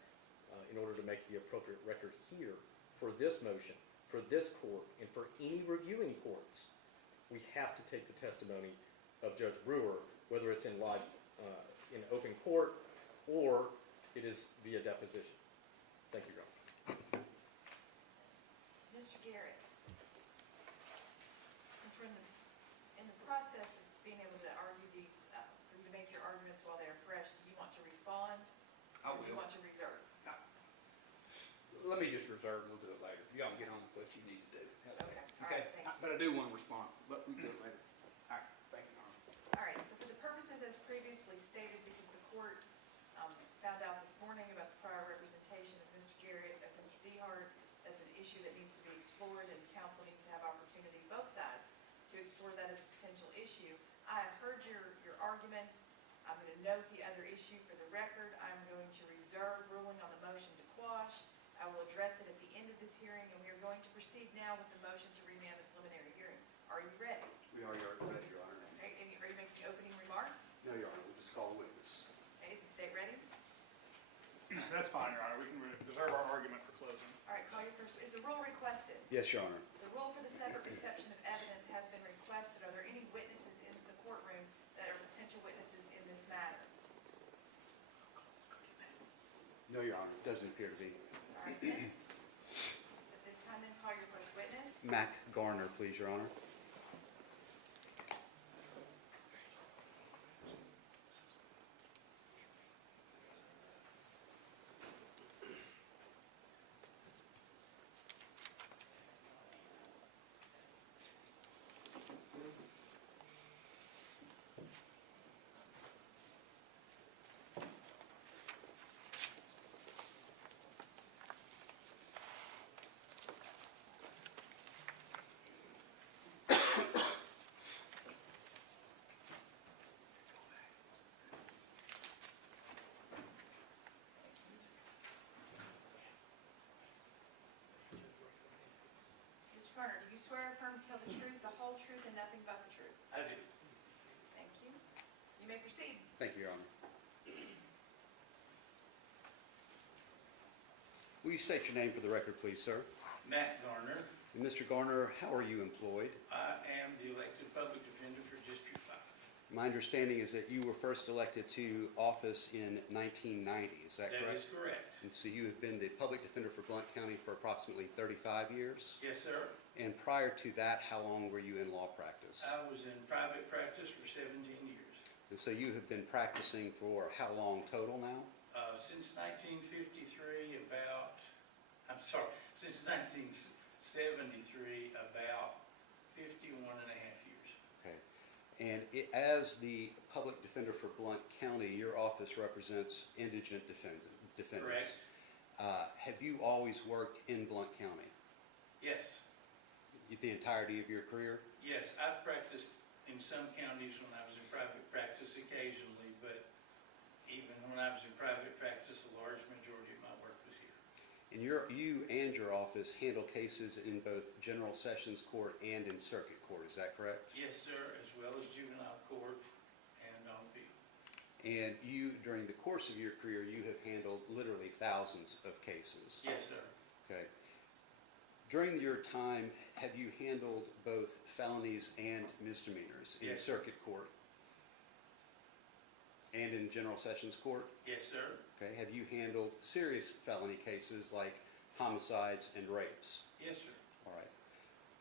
in order to make the appropriate record here for this motion, for this court, and for any reviewing courts, we have to take the testimony of Judge Brewer, whether it's in live, in open court, or it is via deposition. Thank you, Your Honor. Mr. Garrett, since we're in the process of being able to argue these, for you to make your arguments while they're fresh, do you want to respond? Or do you want to reserve? Let me just reserve, we'll do it later. Y'all get on with what you need to do. Okay. All Okay, right, thank you. but I do want to respond, but we'll do it later. All right, thank you, Your Honor. All right, so for the purposes of forward, and council needs to have opportunity, both sides, to explore that as a potential issue. I have heard your arguments. I'm going to note the other issue for the record. I'm going to reserve ruling on the motion to quash. I will address it at the end of this hearing, and we are going to proceed now with the motion to remand the preliminary hearing. Are you ready? We are ready, Your Honor. Okay, and are you making opening remarks? No, Your Honor, we'll just call a witness. Okay, is the state ready? That's fine, Your Honor. We can reserve our argument for closing. All right, call your first. Is the rule requested? Yes, Your Honor. The rule for the separate reception of evidence has been requested. Are there any witnesses in the courtroom that are potential witnesses in this matter? No, Your Honor, it doesn't appear to be. All right, then. At this time, then, call your first witness. Mac Garner, please, Your Honor. Mr. Garner, do you swear or affirm to tell the truth, the whole truth, and nothing but the truth? I do. Thank you. You may proceed. Thank you, Your Honor. Will you state your name for the record, please, sir? Matt Garner. And Mr. Garner, how are you employed? I am the elected public defender for District 5. My understanding is that you were first elected to office in 1990, is that correct? That is correct. And so you have been the public defender for Blount County for approximately 35 years? Yes, sir. And prior to that, how long were you in law practice? I was in private practice for 17 years. And so you have been practicing for how long total now? Since 1953, since 1973, about 51 and a half years. Okay. And as the public defender for Blount County, your office represents indigent defendants. Correct. Have you always worked in Blount County? Yes. The entirety of your career? Yes, I've practiced in some counties when I was in private practice occasionally, but even when I was in private practice, a large majority of my work was here. And you and your office handle cases in both general sessions court and in circuit court, is that correct? Yes, sir, as well as juvenile court and on appeal. And you, during the course of your career, you have handled literally thousands of cases. Yes, sir. Okay. During your time, have you handled both felonies and misdemeanors in Yes. circuit court and in general sessions court? Yes, sir. Okay. Have you handled serious felony cases like homicides and rapes? Yes, sir. All right.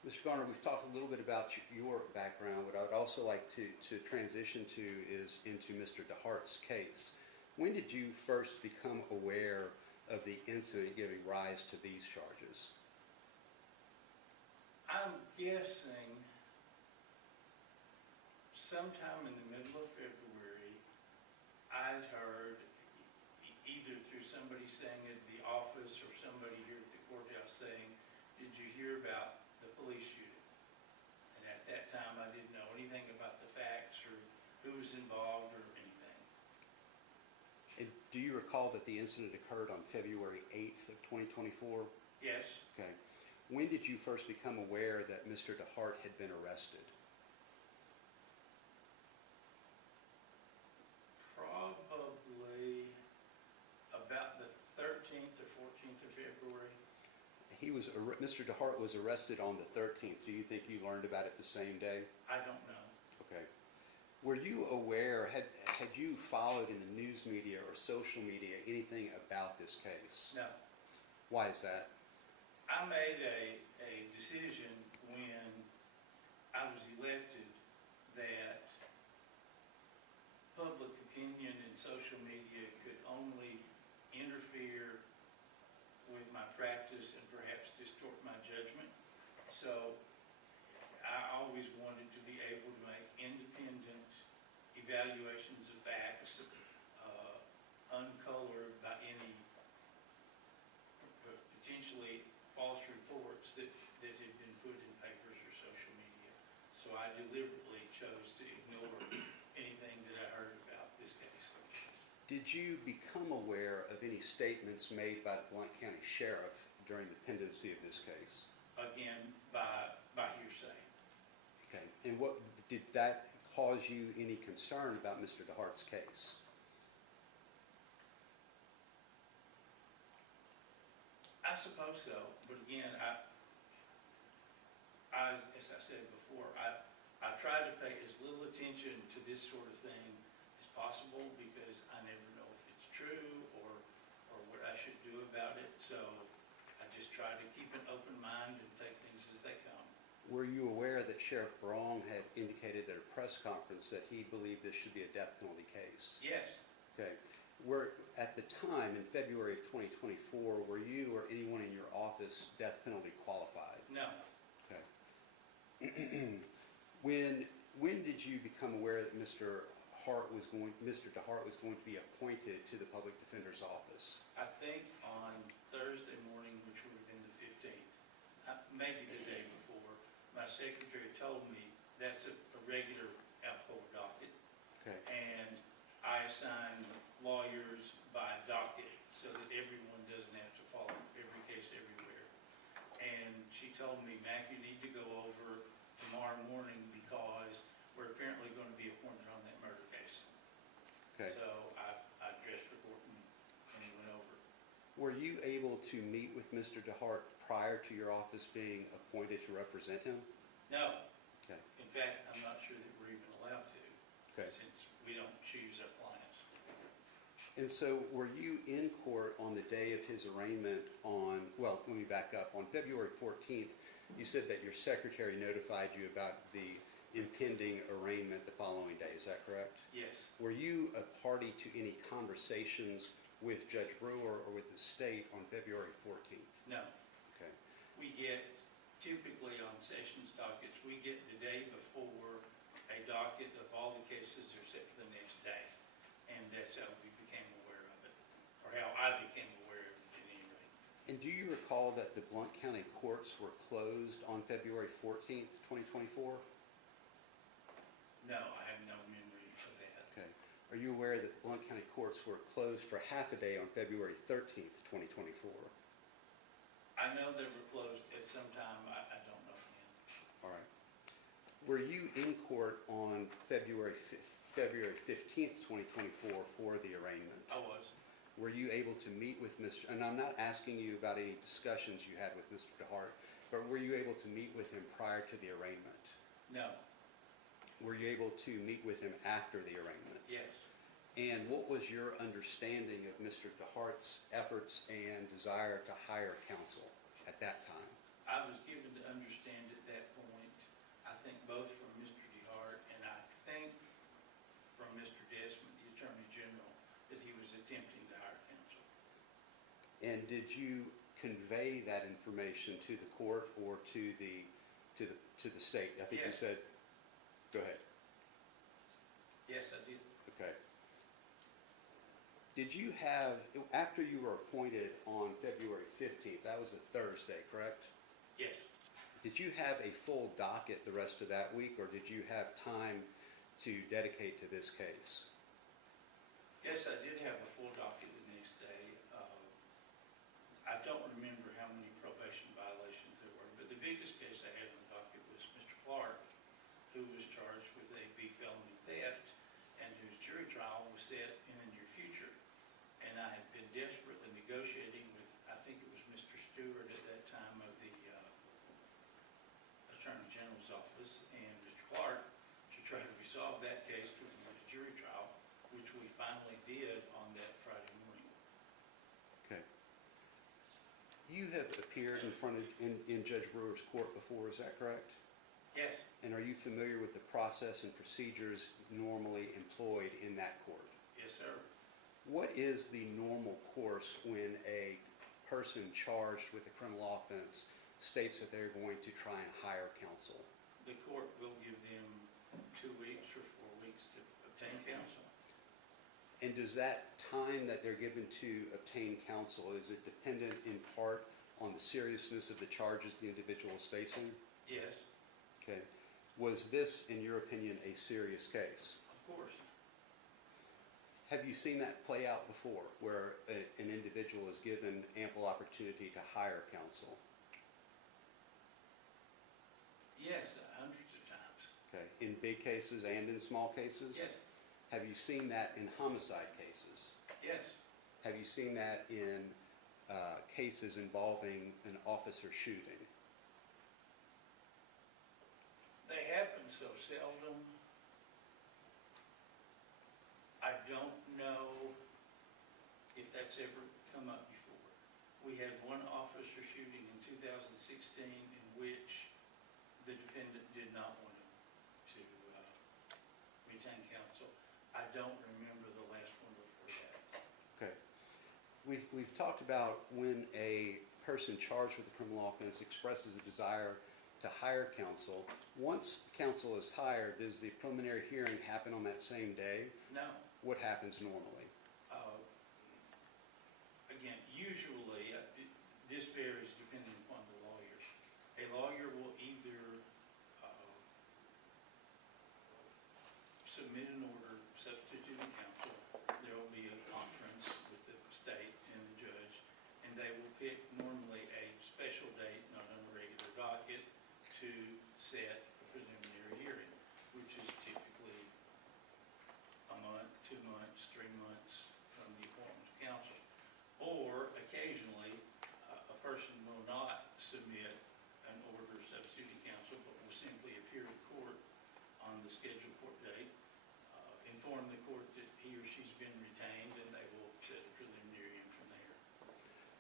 Mr. Garner, we've talked a little bit about your background. What I would also like to transition to is into Mr. DeHart's case. When did you first become aware of the incident giving rise to these charges? I'm guessing sometime in the middle of February, I'd heard either through somebody saying at the office or somebody here at the courthouse saying, "Did you hear about the police shooting?" And at that time, I didn't know anything about the facts or who was involved or anything. And do you recall that the incident occurred on February 8th of 2024? Yes, Okay. When did you first become aware that Mr. DeHart had been arrested? probably about the 13th or 14th of February. Mr. DeHart was arrested on the 13th. Do you think you learned about it the same day? I don't know. Okay. Were you aware, had you followed in the news media or social media anything about this case? No. Why is that? I made a decision when I was elected that public opinion and social media could only interfere with my practice and perhaps distort my judgment. So I always wanted to be able to make independent evaluations of facts, uncolored by any potentially false reports that So I deliberately chose to ignore anything that I heard about this case. Did you become aware of any statements made by the Blount County Sheriff during the pendency of this case? Again, by hearsay. Okay, and what, did that cause you any concern about Mr. DeHart's case? I suppose so, but again, as I said before, I try to pay as little attention to this sort of thing as possible because I never know if it's true or what I should do about it. So I just try to keep an open mind and take things as they come. Were you aware that Sheriff Brown had indicated at a press conference that he believed this should be a death penalty case? Yes, Okay. At the time, in February of 2024, were you or anyone in your office death penalty qualified? no. Okay. When did you become aware that Mr. DeHart was going to be appointed to the Public Defender's Office? I think on Thursday morning, which would have been the 15th, maybe the day before, my secretary told me that's a regular outpour docket. Okay. And I assign lawyers by docket so that everyone doesn't have to follow every case everywhere. And she told me, Mac, you need to go over tomorrow morning because we're apparently going to be appointed on that murder case. Okay. So I dressed for court and went over. Were you able to meet with Mr. DeHart prior to your office being appointed to represent him? No. Okay. In fact, I'm not sure that we're even allowed to. Okay. Since we don't choose our clients. And so were you in court on the day of his arraignment let me back up. On February 14th, you said that your secretary notified you about the impending arraignment the following day. Is that correct? Yes. Were you a party to any conversations with Judge Brewer or with the state on February 14th? No. Okay. We get, typically on sessions dockets, we get the day before a docket of all the cases are set for the next day. And that's how we became aware of it, or how I became aware of it at any rate. And do you recall that the Blount County courts were closed on February 14th, 2024? No, I have no memory of that. Okay. Are you aware that the Blount County courts were closed for half a day on February 13th, 2024? I know they were closed at some time, I don't know when. All right. Were you in court on February 15th, 2024 for the arraignment? I was. Were you able to meet with Mr., and I'm not asking you about any discussions you had with Mr. DeHart, but were you able to meet with him prior to the arraignment? No. Were you able to meet with him after the arraignment? Yes. And what was your understanding of Mr. DeHart's efforts and desire to hire counsel at that time? I was given to understand at that point, I think both from Mr. DeHart and I think from Mr. Desmond, the Attorney General, that he was attempting to hire counsel. And did you convey that information to the court or to the state? I think you Yes. said, go ahead. Yes, I did. Okay. Did you have, after you were appointed on February 15th, that was a Thursday, correct? Yes. Did you have a full docket the rest of that week, or did you have time to dedicate to this case? Yes, I did have a full docket the next day. I don't remember how many probation violations there were, but the biggest case I had in the docket was Mr. Clark, who was charged with a big felony theft and whose jury trial was set in the near future. And I had been desperately negotiating with, I think it was Mr. Stewart at that time of the Attorney General's office and Mr. Clark to try to resolve that case to a jury trial, which we finally did on that Friday morning. Okay. You have appeared in front of, in Judge Brewer's court before, is that correct? Yes, And are you familiar with the process and procedures normally employed in that court? yes, sir. What is the normal course when a person charged with a criminal offense states that they're going to try and hire counsel? The court will give them 2 weeks or 4 weeks to obtain counsel. And does that time that they're given to obtain counsel, is it dependent in part on the seriousness of the charges the individual is facing? Yes, Okay. Was this, in your opinion, a serious case? Of course. Have you seen that play out before, where an individual is given ample opportunity to hire counsel? Yes, hundreds of times. Okay, in big cases and in small cases? Yes, Have you seen that in homicide cases? yes. Have you seen that in cases involving an officer shooting? They happen so seldom. I don't know if that's ever come up before. We had one officer shooting in 2016 in which the defendant did not want to retain counsel. I don't remember the last one before that. Okay. We've talked about when a person charged with a criminal offense expresses a desire to hire counsel. Once counsel is hired, does the preliminary hearing happen on that same day? No. What happens normally? Again, usually, this varies depending upon the lawyer. A lawyer will either submit an order substituting counsel. There will be a conference with the state and the judge, and they will pick normally a special date, not on a regular docket, to set a preliminary hearing, which is typically a month, 2 months, 3 months from the appointment of counsel. Or occasionally, a person will not submit an order substituting counsel, but will simply appear in court on the scheduled court date, inform the court that he or she's been retained, and they will set a preliminary in from there.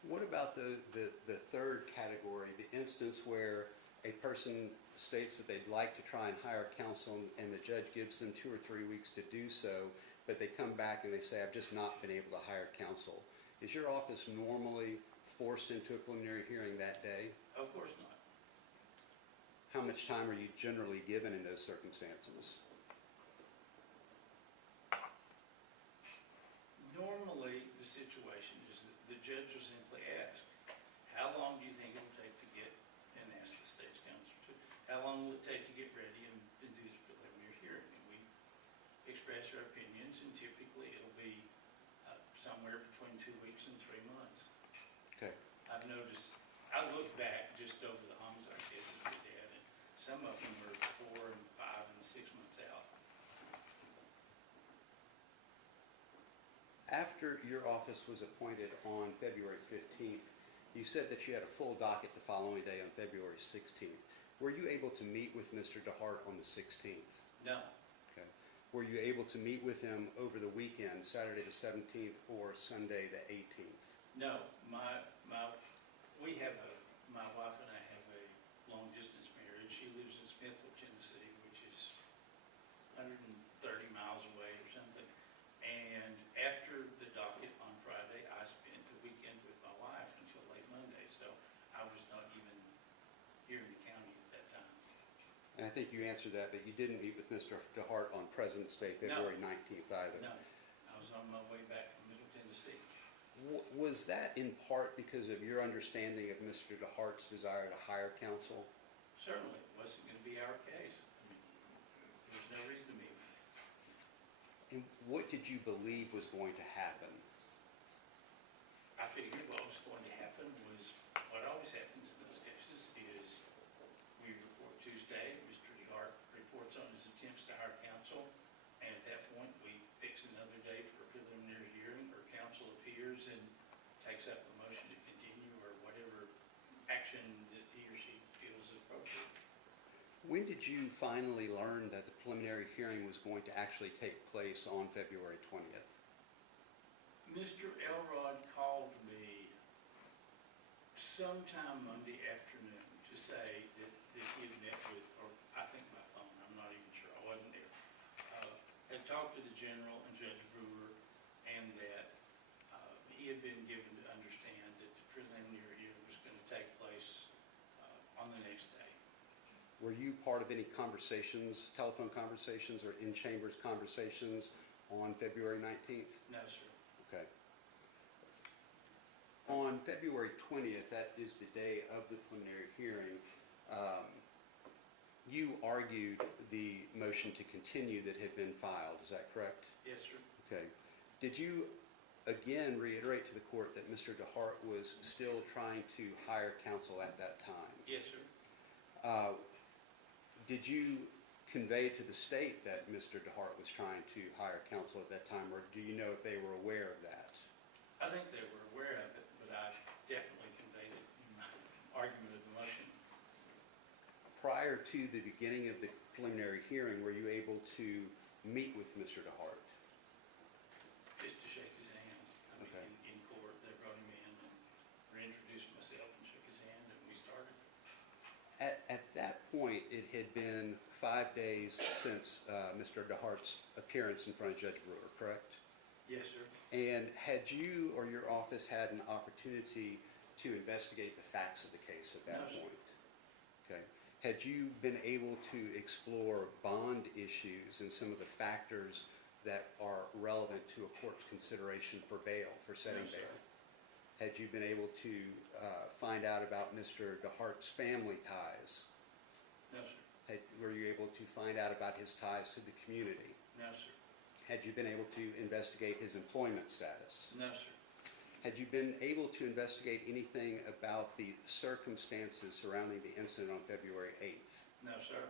What about the third category, the instance where a person states that they'd like to try and hire counsel and the judge gives them 2 or 3 weeks to do so, but they come back and they say, I've just not been able to hire counsel? Is your office normally forced into a preliminary hearing that day? Of course not. How much time are you generally given in those circumstances? Normally, the situation is that the judge will simply ask, how long do you think it will take to get, and ask the state's counsel to, how long will it take to get ready and do this preliminary hearing? And we express our opinions, and typically it'll be somewhere between 2 weeks and 3 months. Okay. I've noticed, I look back just over the homicide cases we had, and some of them were 4 and 5 and 6 months out. After your office was appointed on February 15th, you said that you had a full docket the following day on February 16th. Were you able to meet with Mr. DeHart on the 16th? No, Okay. Were you able to meet with him over the weekend, Saturday the 17th or Sunday the 18th? no, my wife and I have a long-distance marriage. She lives in Smithville, Tennessee, which is 130 miles away or something. And after the docket on Friday, I spent the weekend with my wife until late Monday, so I was not even here in the county at that time. And I think you answered that, but you didn't meet with Mr. DeHart on President's Day, February 19th either. No, I was on my way back from Middle Tennessee. Was that in part because of your understanding of Mr. DeHart's desire to hire counsel? Certainly, it wasn't going to be our case. I mean, there was no reason to meet with him. And what did you believe was going to happen? I figured what was going to happen was what always happens in those cases is we report Tuesday, Mr. DeHart reports on his attempts to hire counsel, and at that point, we fix another day for a preliminary hearing, or counsel appears and takes up a motion to continue, or whatever action that he or she feels appropriate. When did you finally learn that the preliminary hearing was going to actually take place on February 20th? Mr. Elrod called me sometime Monday afternoon to say that he had met with, or I think by phone, I'm not even sure, I wasn't there, had talked to the general and Judge Brewer, and that he had been given to understand that the preliminary hearing was going to take place on the next day. Were you part of any conversations, telephone conversations or in-chambers conversations on February 19th? No, sir. Okay. On February 20th, that is the day of the preliminary hearing, you argued the motion to continue that had been filed, is that correct? Yes, sir. Okay. Did you again reiterate to the court that Mr. DeHart was still trying to hire counsel at that time? Yes, sir. Did you convey to the state that Mr. DeHart was trying to hire counsel at that time, or do you know if they were aware of that? I think they were aware of it, but I definitely conveyed it in my argument of the motion. Prior to the beginning of the preliminary hearing, were you able to meet with Mr. DeHart? Just to shake his hand. I Okay. mean, in court, they brought him in and reintroduced myself and shook his hand, and we started. At that point, it had been 5 days since Mr. DeHart's appearance in front of Judge Brewer, correct? Yes, sir. And had you or your office had an opportunity to investigate the facts of the case at that No, sir. point? Okay. Had you been able to explore bond issues and some of the factors that are relevant to a court's consideration for bail, for setting No, sir. bail? Had you been able to find out about Mr. DeHart's family ties? No, sir. Were you able to find out about his ties to the community? No, sir. Had you been able to investigate his employment status? No, sir. Had you been able to investigate anything about the circumstances surrounding the incident on February 8th? No, sir.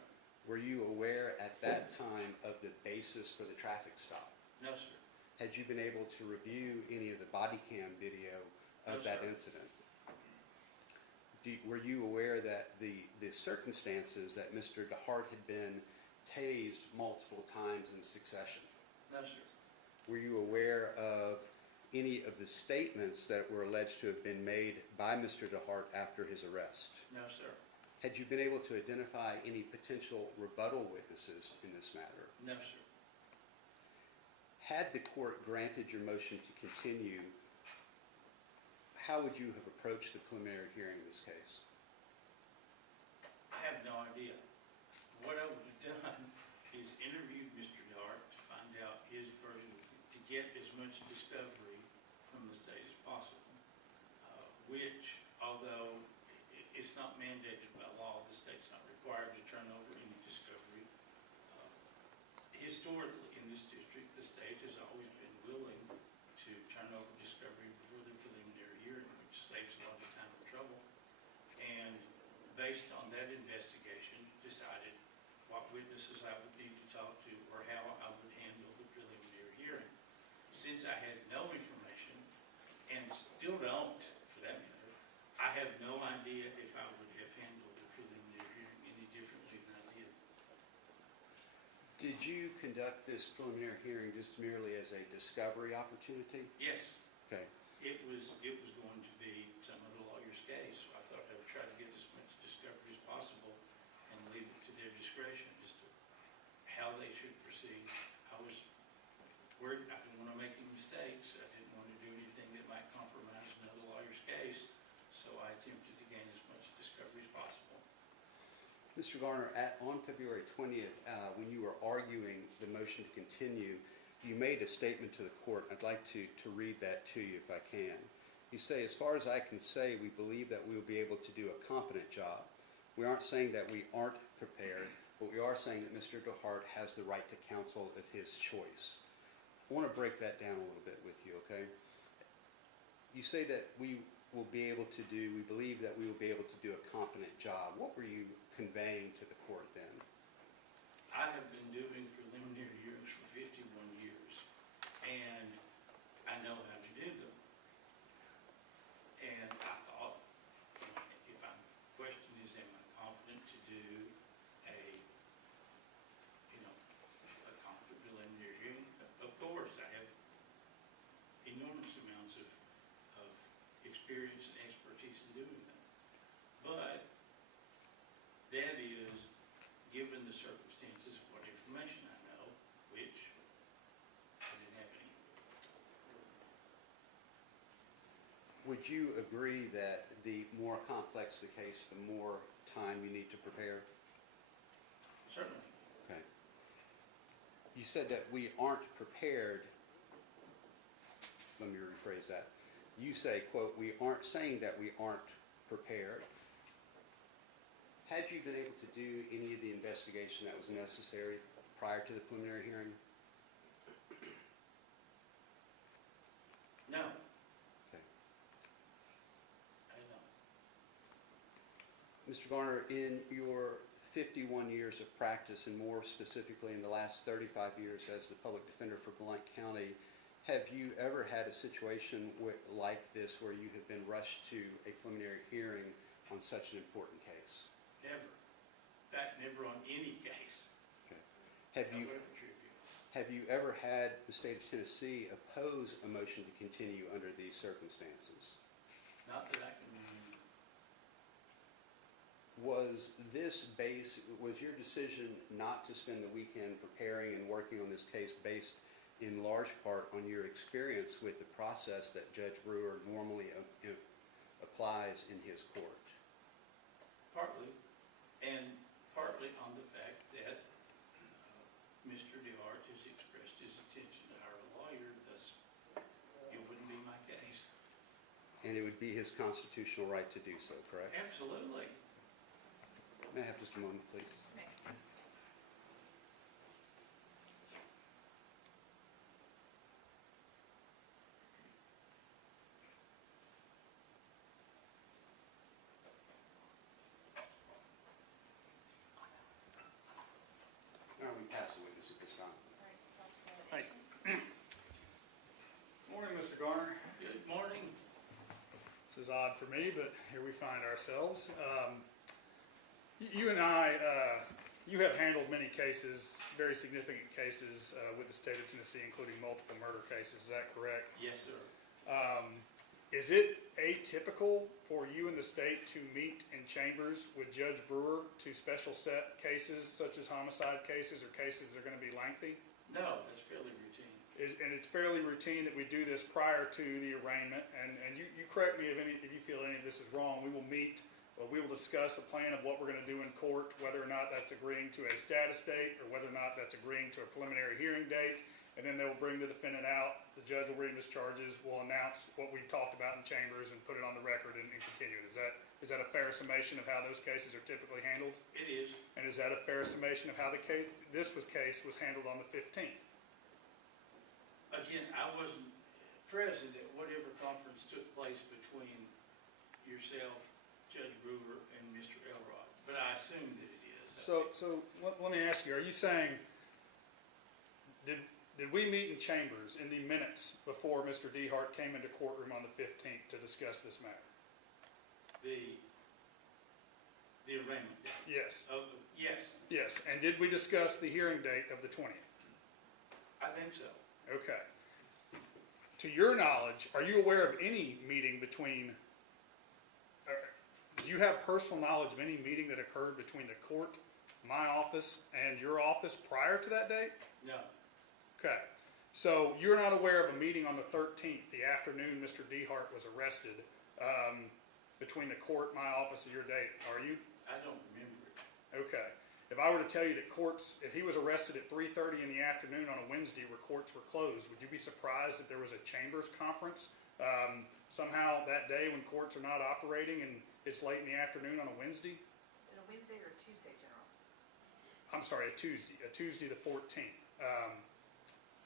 Were you aware at that time of the basis for the traffic stop? No, sir. Had you been able to review any of the body cam video of No, that sir. incident? Were you aware that the circumstances that Mr. DeHart had been tased multiple times in succession? No, sir. Were you aware of any of the statements that were alleged to have been made by Mr. DeHart after his arrest? No, sir. Had you been able to identify any potential rebuttal witnesses in this matter? No, sir. Had the court granted your motion to continue, how would you have approached the preliminary hearing in this case? I have no idea. What I would have done is interviewed Mr. DeHart to find out his version, to get as much discovery from the state as possible, which, although it's not mandated by law, the state's not required to turn over any discovery. Historically, in this district, the state has always been willing to turn over discovery before the preliminary hearing, which saves a lot of time and trouble. And based on that investigation, decided what witnesses I would need to talk to or how I would handle the preliminary hearing. Since I had no information, and still don't, for that matter, I have no idea if I would have handled the preliminary hearing any differently than I did. Did you conduct this preliminary hearing just merely as a discovery opportunity? Yes, Okay. it was going to be some of the lawyer's case, so I thought I would try to get as much discovery as possible and leave it to their discretion as to how they should proceed. I was worried, I didn't want to make any mistakes, I didn't want to do anything that might compromise another lawyer's case, so I attempted to gain as much discovery as possible. Mr. Garner, on February 20th, when you were arguing the motion to continue, you made a statement to the court. I'd like to read that to you if I can. You say, as far as I can say, we believe that we will be able to do a competent job. We aren't saying that we aren't prepared, but we are saying that Mr. DeHart has the right to counsel of his choice. I want to break that down a little bit with you, okay? You say that we believe that we will be able to do a competent job. What were you conveying to the court then? I have been doing preliminary hearings for 51 years, and I know how to do them. And I thought, if I'm questioned is, am I competent to do a competent preliminary hearing? Of course, I have enormous amounts of experience and expertise in doing them. But that is, given the circumstances of what information I know, which I didn't have any. Would you agree that the more complex the case, the more time you need to prepare? Certainly. Okay. You said that we aren't prepared. Let me rephrase that. You say, quote, we aren't saying that we aren't prepared. Had you been able to do any of the investigation that was necessary prior to the preliminary hearing? No, Okay. I know. Mr. Garner, in your 51 years of practice, and more specifically in the last 35 years as the public defender for Blount County, have you ever had a situation like this where you have been rushed to a preliminary hearing on such an important case? Never. In fact, never on any case. Okay. Have you However trivial. Have you ever had the state of Tennessee oppose a motion to continue under these circumstances? Not that I can remember. Was your decision not to spend the weekend preparing and working on this case based in large part on your experience with the process that Judge Brewer normally applies in his court? Partly, and partly on the fact that Mr. DeHart has expressed his intention to hire a lawyer, thus it wouldn't be my case. And it would be his constitutional right to do so, correct? Absolutely. May I have just a moment, please? Now we pass the witness at this time. Morning, Mr. Garner. Good morning. This is odd for me, but here we find ourselves. You and I, you have handled many cases, very significant cases with the state of Tennessee, including multiple murder cases. Is that correct? Yes, sir. Is it atypical for you and the state to meet in chambers with Judge Brewer to special set cases such as homicide cases or cases that are going to be lengthy? No, that's fairly routine. And it's fairly routine that we do this prior to the arraignment. And you correct me if you feel any of this is wrong. We will meet, we will discuss a plan of what we're going to do in court, whether or not that's agreeing to a status date or whether or not that's agreeing to a preliminary hearing date. And then they will bring the defendant out. The judge will read his charges. We'll announce what we've talked about in chambers and put it on the record and continue it. Is that a fair summation of how those cases are typically handled? It is. And is that a fair summation of how the case was handled on the 15th? Again, I wasn't present at whatever conference took place between yourself, Judge Brewer, and Mr. Elrod, but I assume that it is. So let me ask you, are you saying, did we meet in chambers in the minutes before Mr. DeHart came into courtroom on the 15th to discuss this matter? The arraignment date? Yes. Yes, Yes. And did we discuss the hearing date of the 20th? I think so. Okay. To your knowledge, are you aware of any meeting between, do you have personal knowledge of any meeting that occurred between the court, my office, and your office prior to that date? No, Okay. So you're not aware of a meeting on the 13th, the afternoon Mr. DeHart was arrested, between the court, my office, and your date, are you? I don't remember it. Okay. If I were to tell you that if he was arrested at 3:30 in the afternoon on a Wednesday where courts were closed, would you be surprised if there was a chambers conference somehow that day when courts are not operating and it's late in the afternoon on a Wednesday? Is it a Wednesday or a Tuesday, General? I'm sorry, a Tuesday the 14th.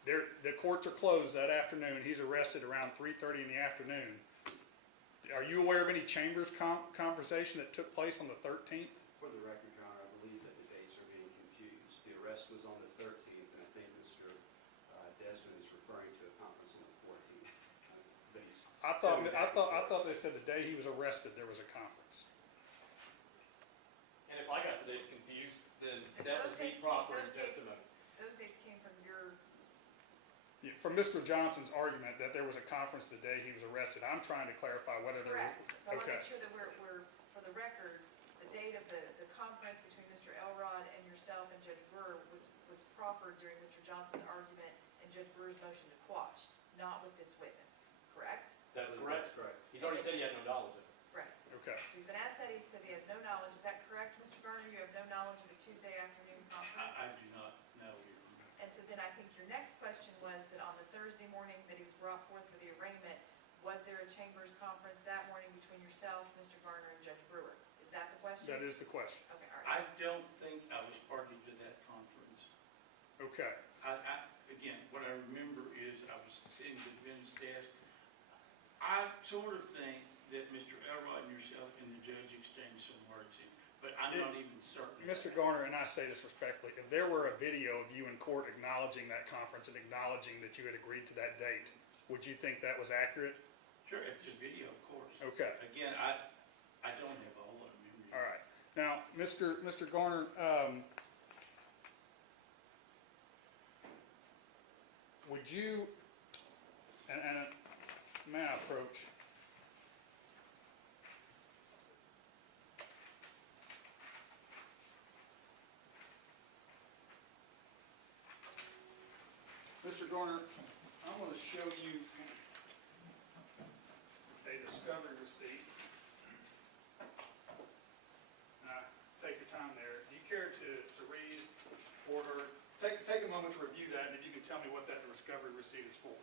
The courts are closed that afternoon. He's arrested around 3:30 in the afternoon. Are you aware of any chambers conversation that took place on the 13th? For the record, Your Honor, I believe that the dates are being confused. The arrest was on the 13th, and I think Mr. Desmond is referring to a conference on the 14th. But he's I thought they said the day he was arrested there was a conference. And if I got the dates confused, then If that those was me dates proper in came- those dates- testimony. Those dates came from your, Yeah, from Mr. Johnson's argument that there was a conference the day he was arrested, I'm trying to clarify whether there was. correct. So I want to Okay. make sure that we're, for the record, the date of the conference between Mr. Elrod and yourself and Judge Brewer was proffered during Mr. Johnson's argument and Judge Brewer's motion to quash, not with this witness, correct? That's That's correct. correct. He's already said he had no knowledge of it. Correct. Okay. So he's been asked that, he said he has no knowledge. Is that correct, Mr. Garner? You have no knowledge of a Tuesday afternoon conference? I do not know, Your Honor. And so then I think your next question was that on the Thursday morning that he was brought forth for the arraignment, was there a chambers conference that morning between yourself, Mr. Garner, and Judge Brewer? Is that the question? That is the question. Okay. I don't think I was party to that conference. Okay. Again, what I remember is I was sitting at Ben's desk. I sort of think that Mr. Elrod and yourself and the judge exchanged some words in, but I'm not even certain. Mr. Garner, and I say this respectfully, if there were a video of you in court acknowledging that conference and acknowledging that you had agreed to that date, would you think that was accurate? Sure, if there's video, of course. Okay. Again, I don't have a whole lot of memory. All right. Now, Mr. Garner, would you, and may I approach? Mr. Garner, I'm going to show you a discovery receipt. Take your time there. Do you care to read or take a moment to review that, and if you can tell me what that discovery receipt is for?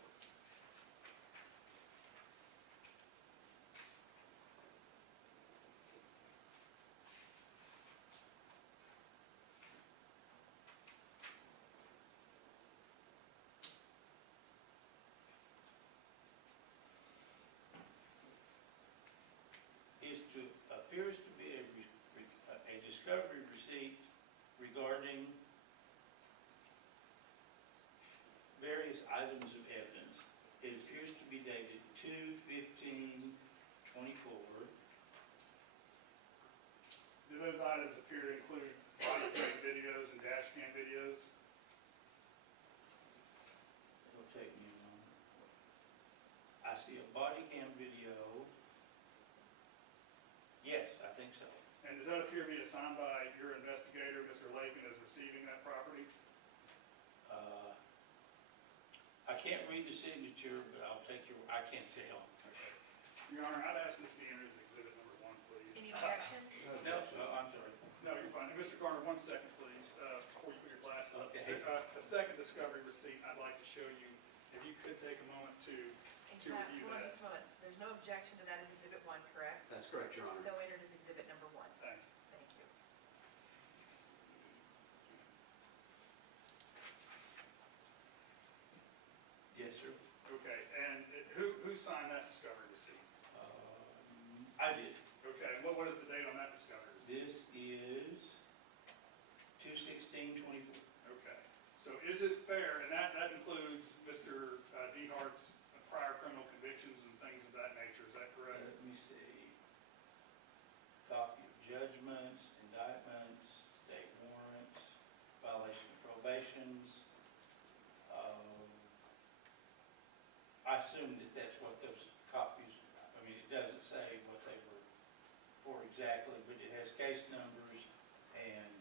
Appears to be a discovery receipt regarding various items of evidence. It appears to be dated 2/15/24. Do those items appear to include body cam videos and dash cam videos? It'll take me a moment. I see a body cam video. Yes, I think so. And does that appear to be assigned by your investigator, Mr. Lakin, as receiving that property? I can't read the signature, but I'll take I can't tell. Okay. Your Honor, I'd ask this be entered as exhibit number 1, please. Any objection? No, I'm sorry. No, you're fine. And Mr. Garner, 1 second, please, before you put your glasses on. Okay. A second discovery receipt I'd like to show you. If you could take a moment to And review hold on that. just a moment. There's no objection to that as exhibit 1, correct? That's correct, Your Honor. So entered as exhibit number 1. Thank you. Thank you. Yes, sir. Okay, and who signed that discovery receipt? I did. Okay, and what is the date on that discovery receipt? This is 2/16/24. Okay, so is it fair, and that includes Mr. DeHart's prior criminal convictions and things of that nature, is that correct? Let me see. Copy of judgments, indictments, state warrants, violation of probations. I assume that that's what those copies, I mean, it doesn't say what they were for exactly, but it has case numbers and,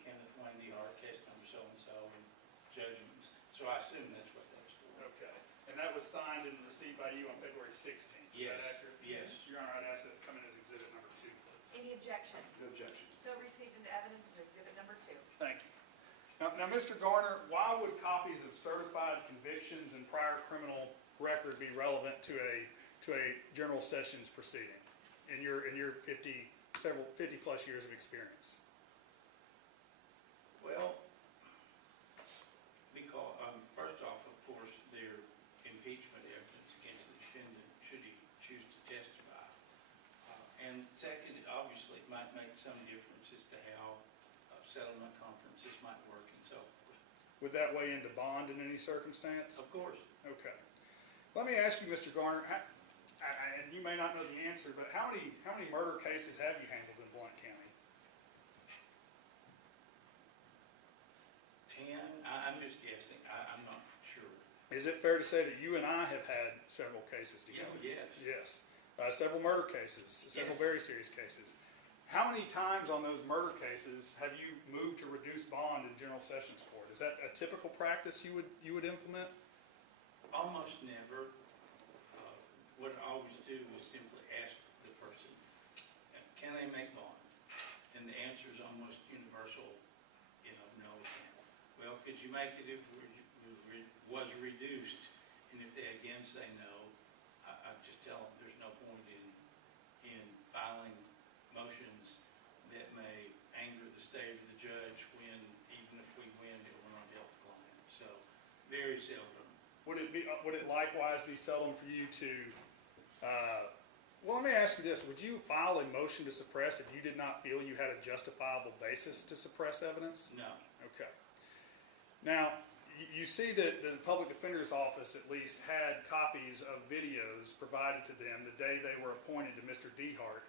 Kenneth Wayne DeHart, case number so-and-so, and judgments. So I assume that's what that's for. Okay, and that was signed and received by you on February 16th, is Yes, that accurate? yes. Your Honor, I'd ask that it come in as exhibit number 2, please. Any objection? No objection. So received into evidence as exhibit number 2. Thank you. Now, Mr. Garner, why would copies of certified convictions and prior criminal record be relevant to a general sessions proceeding in your 50-plus years of experience? Well, because, first off, of course, their impeachment evidence against the defendant should he choose to testify. And second, obviously, it might make some difference as to how settlement conferences might work and so forth. Would that weigh into bond in any circumstance? Of course. Okay. Let me ask you, Mr. Garner, and you may not know the answer, but how many murder cases have you handled in Blount County? 10, I'm just guessing, I'm not sure. Is it fair to say that you and I have had several cases together? Yes. Yes. Several murder cases, several Yes. very serious cases. How many times on those murder cases have you moved to reduce bond in general sessions court? Is that a typical practice you would implement? Almost never. What I always do is simply ask the person, can they make bond? And the answer is almost universal, no, we can't. Well, could you make it if it was reduced? And if they again say no, I just tell them there's no point in filing motions that may anger Very seldom. Would it likewise be seldom for you to, well, let me ask you this, would you file a motion to suppress if you did not feel you had a justifiable basis to suppress evidence? No. Okay. Now, you see that the Public Defender's Office at least had copies of videos provided to them the day they were appointed to Mr. DeHart.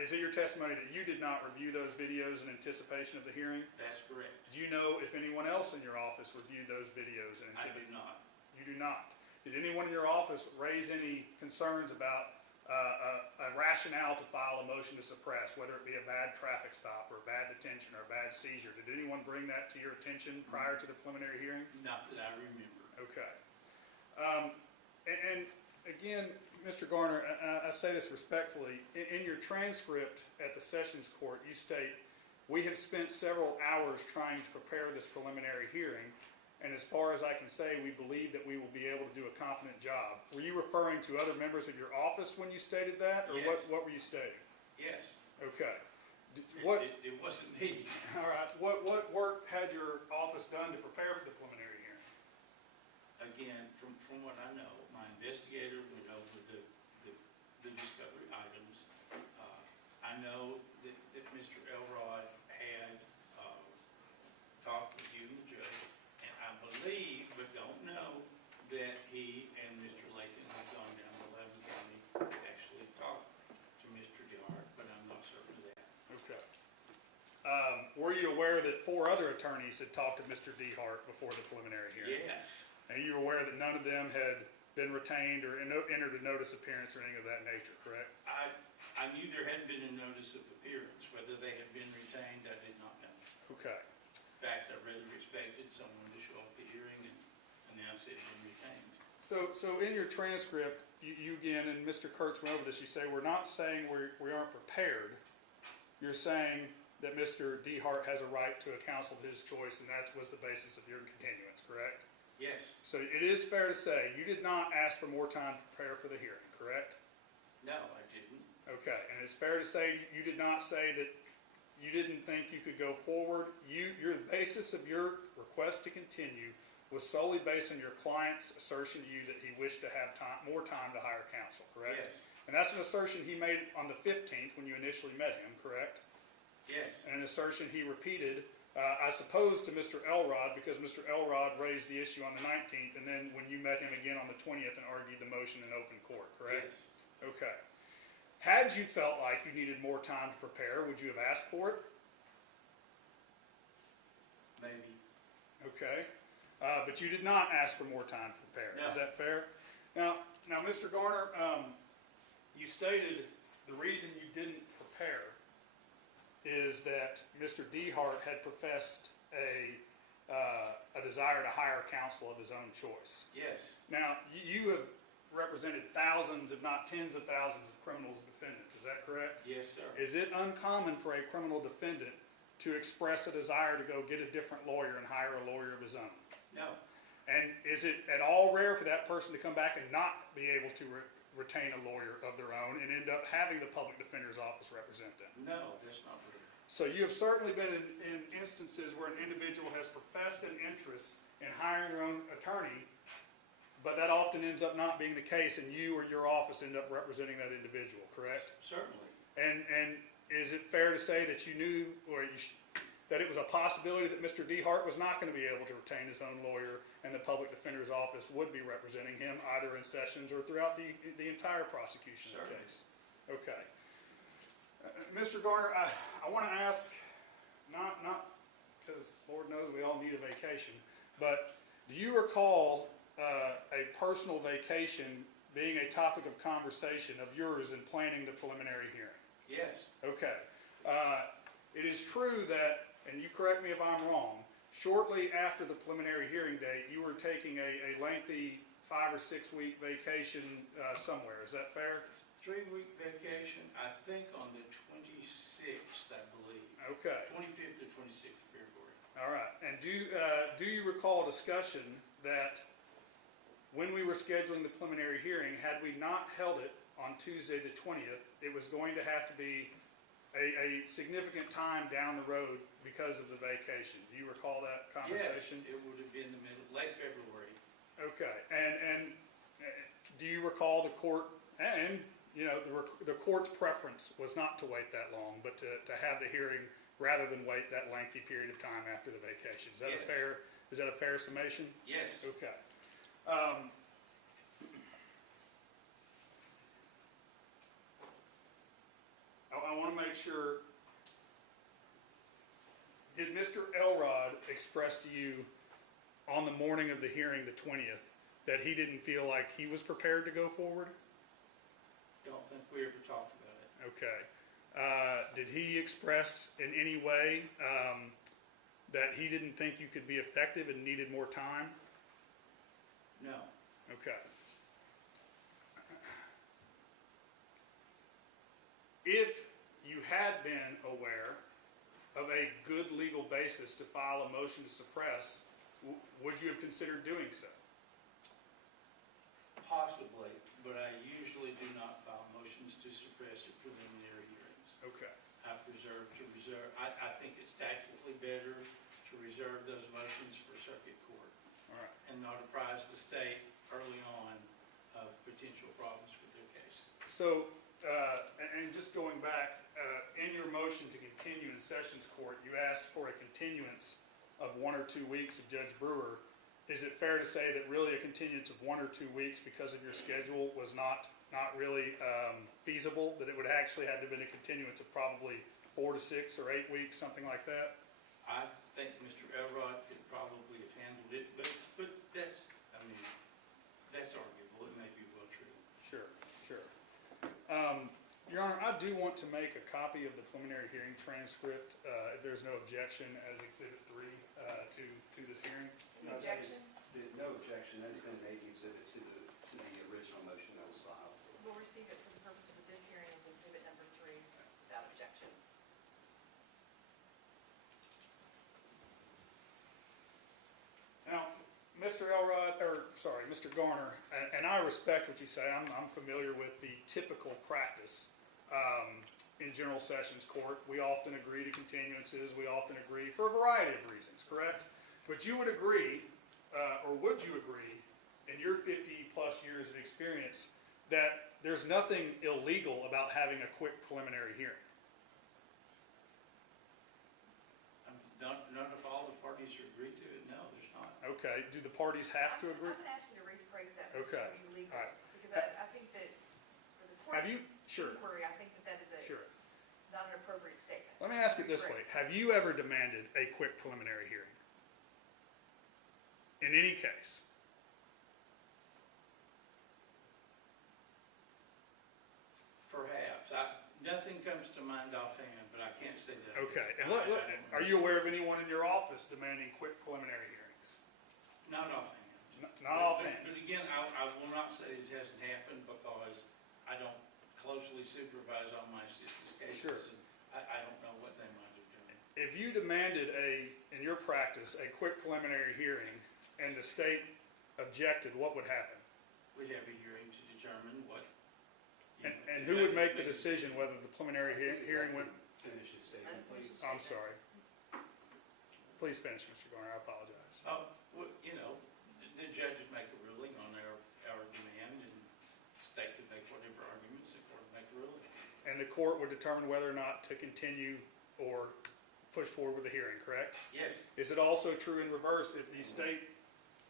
Is it your testimony that you did not review those videos in anticipation of the hearing? That's correct. Do you know if anyone else in your office reviewed those videos in I anticipation? do not. You do not. Did anyone in your office raise any concerns about a rationale to file a motion to suppress, whether it be a bad traffic stop or a bad detention or a bad seizure? Did anyone bring that to your attention prior to the preliminary hearing? Not that I remember. Okay. And again, Mr. Garner, I say this respectfully, in your transcript at the Sessions Court, you state, "We have spent several hours trying to prepare this preliminary hearing, and as far as I can say, we believe that we will be able to do a competent job." Were you referring to other members of your office when you stated that, or Yes. what were you stating? Yes. Okay. It wasn't me. All right, what work had your office done to prepare for the preliminary hearing? Again, from what I know, my investigator went over the discovery items. I know that Mr. Elrod had talked with you and the judge, and I believe, but don't know, that he and Mr. Lakin had gone down to Blount County to actually talk to Mr. DeHart, but I'm not certain of that. Okay. Were you aware that 4 other attorneys had talked to Mr. DeHart before the preliminary hearing? Yes. And you were aware that none of them had been retained or entered a notice of appearance or anything of that nature, correct? I knew there hadn't been a notice of appearance. Whether they had been retained, I did not know. Okay. In fact, I rather expected someone to show up at the hearing and announce it had been retained. So in your transcript, you again, and Mr. Kurtz went over this, you say, we're not saying we aren't prepared. You're saying that Mr. DeHart has a right to a counsel of his choice, and that was the basis of your continuance, correct? Yes. So it is fair to say you did not ask for more time to prepare for the hearing, correct? No, I didn't. Okay, and it's fair to say you did not say that you didn't think you could go forward. The basis of your request to continue was solely based on your client's assertion to you that he wished to have more time to hire counsel, correct? Yes. And that's an assertion he made on the 15th when you initially met him, correct? Yes. And an assertion he repeated, I suppose, to Mr. Elrod, because Mr. Elrod raised the issue on the 19th, and then when you met him again on the 20th and argued the motion in open court, correct? Yes. Okay. Had you felt like you needed more time to prepare, would you have asked for it? Maybe. Okay. But you did not ask for more time to prepare. No. Is that fair? Now, Mr. Garner, you stated the reason you didn't prepare is that Mr. DeHart had professed a desire to hire counsel of his own choice. Yes. Now, you have represented thousands, if not tens of thousands, of criminals and defendants. Is that correct? Yes, sir. Is it uncommon for a criminal defendant to express a desire to go get a different lawyer and hire a lawyer of his own? No. And is it at all rare for that person to come back and not be able to retain a lawyer of their own and end up having the public defender's office represent them? No, that's not rare. So you have certainly been in instances where an individual has professed an interest in hiring their own attorney, but that often ends up not being the case, and you or your office end up representing that individual, correct? Certainly. And is it fair to say that you knew, or that it was a possibility that Mr. DeHart was not going to be able to retain his own lawyer, and the public defender's office would be representing him either in sessions or throughout the entire prosecution of the case? Okay. Mr. Garner, I want to ask, not because Lord knows we all need a vacation, but do you recall a personal vacation being a topic of conversation of yours in planning the preliminary hearing? Yes. Okay. It is true that, and you correct me if I'm wrong, shortly after the preliminary hearing date, you were taking a lengthy 5 or 6 week vacation somewhere. Is that fair? 3-week vacation, I think on the 26th, I believe. Okay. 25th to 26th of February. All right. And do you recall a discussion that when we were scheduling the preliminary hearing, had we not held it on Tuesday the 20th, it was going to have to be a significant time down the road because of the vacation? Do you recall that conversation? Yes, it would have been late February. Okay, and do you recall the court, and, you know, the court's preference was not to wait that long, but to have the hearing rather than wait that lengthy period of time after the vacation? Is that a Yes. is that a fair summation? Yes. Okay. I want to make sure, did Mr. Elrod express to you on the morning of the hearing, the 20th, that he didn't feel like he was prepared to go forward? Don't think we ever talked about it. Okay. Did he express in any way that he didn't think you could be effective and needed more time? No. Okay. If you had been aware of a good legal basis to file a motion to suppress, would you have considered doing so? Possibly, but I usually do not file motions to suppress at preliminary hearings. Okay. I think it's tactically better to reserve those motions for circuit court All right. and not apprise the state early on of potential problems with their case. So, and just going back, in your motion to continue in Sessions Court, you asked for a continuance of 1 or 2 weeks of Judge Brewer. Is it fair to say that really a continuance of 1 or 2 weeks because of your schedule was not really feasible, that it would actually have to have been a continuance of probably 4 to 6 or 8 weeks, something like that? I think Mr. Elrod could probably have handled it, but that's, I mean, that's arguable. It may be well true. Sure, sure. Your Honor, I do want to make a copy of the preliminary hearing transcript, if there's no objection, as Exhibit 3 to this hearing. Any objection? No objection, that has been made exhibit to the original motion that was filed. So we'll receive it for the purposes of this hearing as exhibit number 3 without objection. Now, Mr. Elrod, or sorry, Mr. Garner, and I respect what you say. I'm familiar with the typical practice in General Sessions Court. We often agree to continuances. We often agree for a variety of reasons, correct? But you would agree, or would you agree, in your 50-plus years of experience, that there's nothing illegal about having a quick preliminary hearing? None of all the parties agree to it? No, there's not. Okay, do the parties have to agree? I'm going to ask you to rephrase that. Okay. To be legal, All right. because I think that for the Have you, court's sure, inquiry, I think that is sure. not an appropriate statement. Let me ask it this way. Have you ever demanded a quick preliminary hearing? In any case? Perhaps. Nothing comes to mind offhand, but I can't say that. Okay, and are you aware of anyone in your office demanding quick preliminary hearings? Not offhand. Not offhand? But again, I will not say it hasn't happened because I don't closely supervise all my assistants' cases. Sure. And I don't know what they might have done. If you demanded in your practice, a quick preliminary hearing and the state objected, what would happen? We'd have a hearing to determine what. And who would make the decision whether the preliminary hearing went? Finish his statement, please. I'm sorry. Please finish, Mr. Garner, I apologize. Oh, well, the judges make a ruling on our demand, and the state could make whatever arguments the court make a ruling. And the court would determine whether or not to continue or push forward with the hearing, correct? Yes, Is it also true in reverse if the state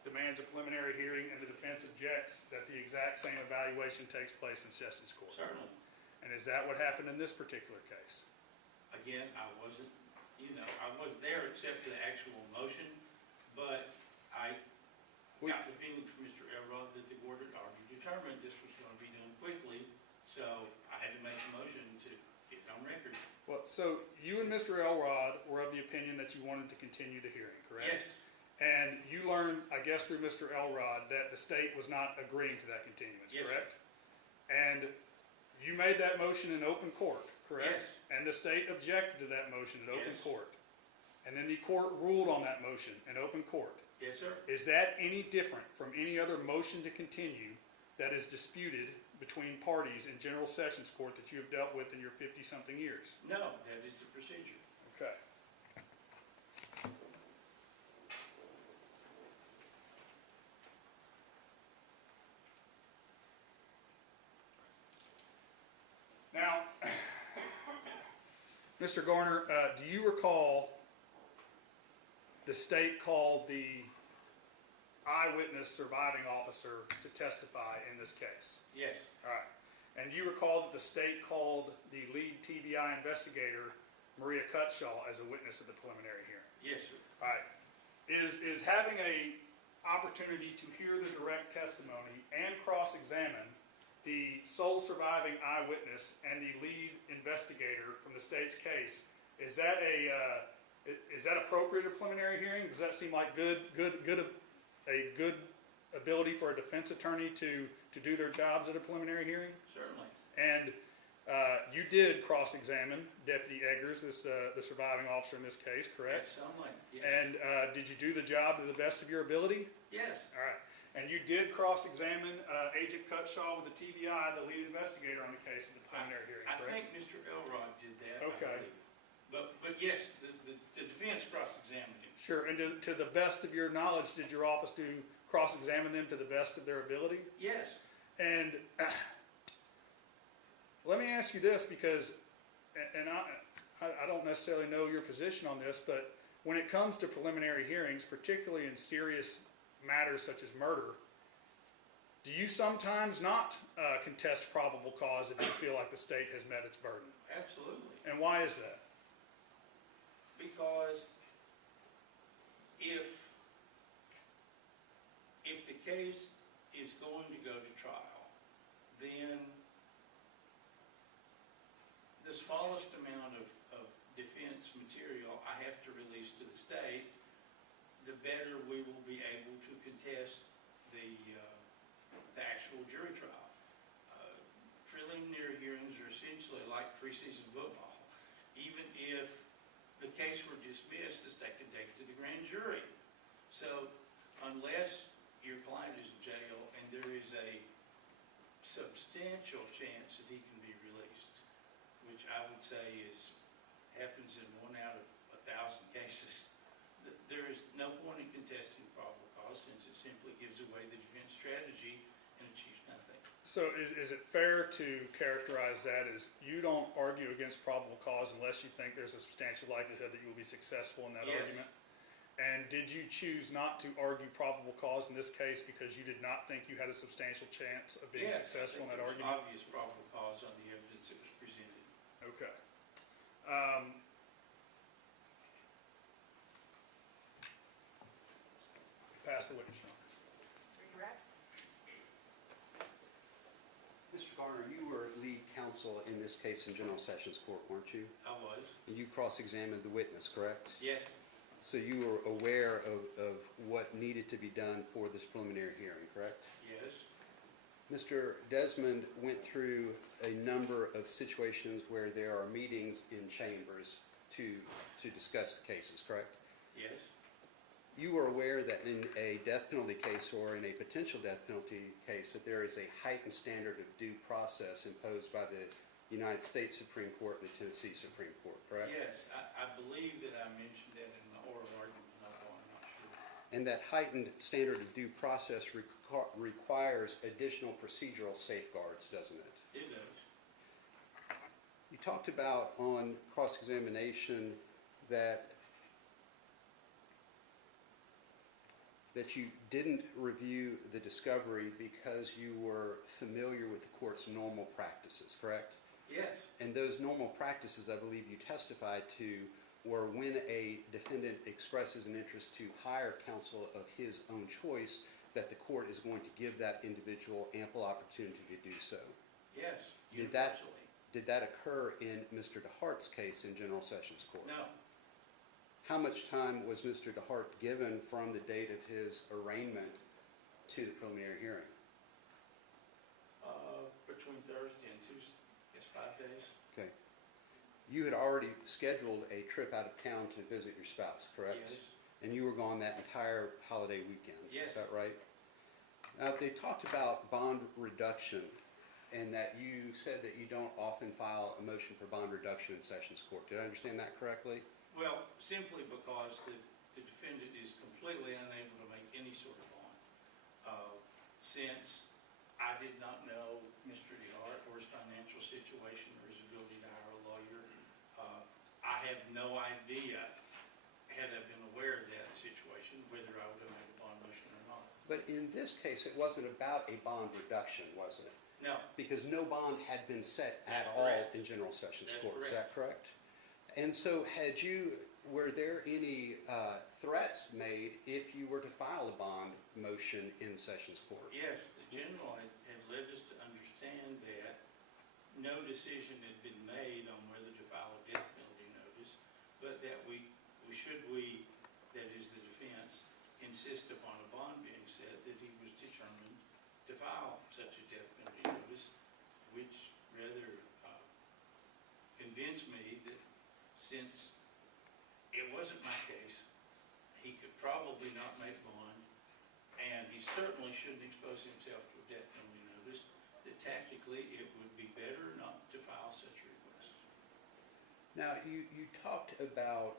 demands a preliminary hearing and the defense objects that the exact same evaluation takes place in Sessions Court? certainly. And is that what happened in this particular case? Again, I wasn't there except for the actual motion, but I got the feeling from Mr. Elrod that the board had already determined this was going to be done quickly, so I had to make a motion to get it on record. Well, so you and Mr. Elrod were of the opinion that you wanted to continue the hearing, correct? Yes, And you learned, I guess through Mr. Elrod, that the state was not agreeing to that continuance, Yes. correct? And you made that motion in open court, correct? Yes. And the state objected to that motion in open Yes. court. And then the court ruled on that motion in open court. yes, sir. Is that any different from any other motion to continue that is disputed between parties in General Sessions Court that you have dealt with in your 50-something years? No, that is the procedure. Okay. Mr. Garner, do you recall the state called the eyewitness surviving officer to testify in this case? Yes, All right. And you recall that the state called the lead TBI investigator, Maria Cutshaw, as a witness at the preliminary hearing? yes, sir. All right. Is having a opportunity to hear the direct testimony and cross-examine the sole surviving eyewitness and the lead investigator from the state's case, is that appropriate at a preliminary hearing? Does that seem like a good ability for a defense attorney to do their jobs at a preliminary hearing? Certainly. And you did cross-examine Deputy Eggers, the surviving officer in this case, correct? Certainly, yes. And did you do the job to the best of your ability? Yes, All right. And you did cross-examine Agent Cutshaw with the TBI, the lead investigator on the case at the preliminary hearing, I correct? think Mr. Elrod did that. I Okay. believe. But yes, the defense cross-examined him. Sure. And to the best of your knowledge, did your office cross-examine them to the best of their ability? Yes, And let me ask you this, because, and I don't necessarily know your position on this, but when it comes to preliminary hearings, particularly in serious matters such as murder, do you sometimes not contest probable cause if you feel like the state has met its burden? absolutely. And why is that? Because if the case is going to go to trial, then the smallest amount of defense material I have to release to the state, the better we will be able to contest the actual jury trial. Preliminary hearings are essentially like preseason football. Even if the case were dismissed, the state could take it to the grand jury. So unless your client is in jail and there is a substantial chance that he can be released, which I would say happens in 1 out of 1,000 cases, there is no point in contesting probable cause since it simply gives away the defense strategy and achieves nothing. So is it fair to characterize that as you don't argue against probable cause unless you think there's a substantial likelihood that you will be successful in that Yes. argument? And did you choose not to argue probable cause in this case because you did not think you had a substantial chance of being Yes, successful in that I think there was argument? obvious probable cause on the evidence that was presented. Okay. Pass the witness. Redirect? Mr. Garner, you were lead counsel in this case in General Sessions Court, weren't you? I was. And you cross-examined the witness, correct? Yes, So you were aware of what needed to be done for this preliminary hearing, correct? yes, Mr. Desmond went through a number of situations where there are meetings in chambers to discuss the cases, correct? yes, You were aware that in a death penalty case or in a potential death penalty case that there is a heightened standard of due process imposed by the United States Supreme Court and the Tennessee Supreme Court, correct? yes. I believe that I mentioned that in the oral argument, although I'm not sure. And that heightened standard of due process requires additional procedural safeguards, doesn't it? It does. You talked about on cross-examination that you didn't review the discovery because you were familiar with the court's normal practices, correct? Yes, And those normal practices, I believe you testified to, were when a defendant expresses an interest to hire counsel of his own choice, that the court is going to give that individual ample opportunity to do so. yes, Did that- universally. Did that occur in Mr. DeHart's case in General Sessions Court? No, How much time was Mr. DeHart given from the date of his arraignment to the preliminary hearing? between Thursday and Tuesday, it's 5 days. Okay. You had already scheduled a trip out of town to visit your spouse, correct? Yes, And you were gone that entire holiday weekend? Yes. Is that right? Now, they talked about bond reduction and that you said that you don't often file a motion for bond reduction in Sessions Court. Did I understand that correctly? well, simply because the defendant is completely unable to make any sort of bond. Since I did not know Mr. DeHart or his financial situation or his ability to hire a lawyer, have no idea, had I been aware of that situation, whether I would have made a bond motion or not. But in this case, it wasn't about a bond reduction, was it? No, Because no bond had been set at That's all correct. in General Sessions That's Court, is that correct? And so were there any threats made if you were to file a bond motion in Sessions Court? yes, the general had led us to understand that no decision had been made on whether to file a death penalty notice, but that we, that is the defense, insist upon a bond being set, that he was determined to file such a death penalty notice, which rather convinced me that since it wasn't my case, he could probably not make bond, and he certainly shouldn't expose himself to a death penalty notice, that tactically it would be better not to file such a request. Now, you talked about,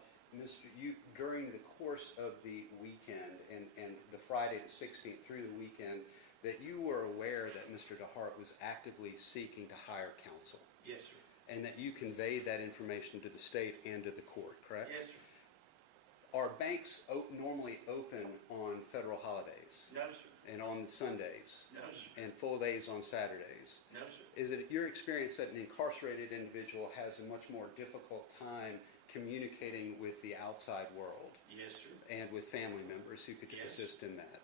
during the course of the weekend and the Friday the 16th through the weekend, that you were aware that Mr. DeHart was actively seeking to hire counsel, Yes, sir. and that you conveyed that information to the state and to the court, correct? Yes, sir. Are banks normally open on federal holidays No, sir. and on Sundays No, sir. and full days on Saturdays? No, sir. Is it your experience that an incarcerated individual has a much more difficult time communicating with the outside world Yes, sir. and with family members who could Yes. assist in that?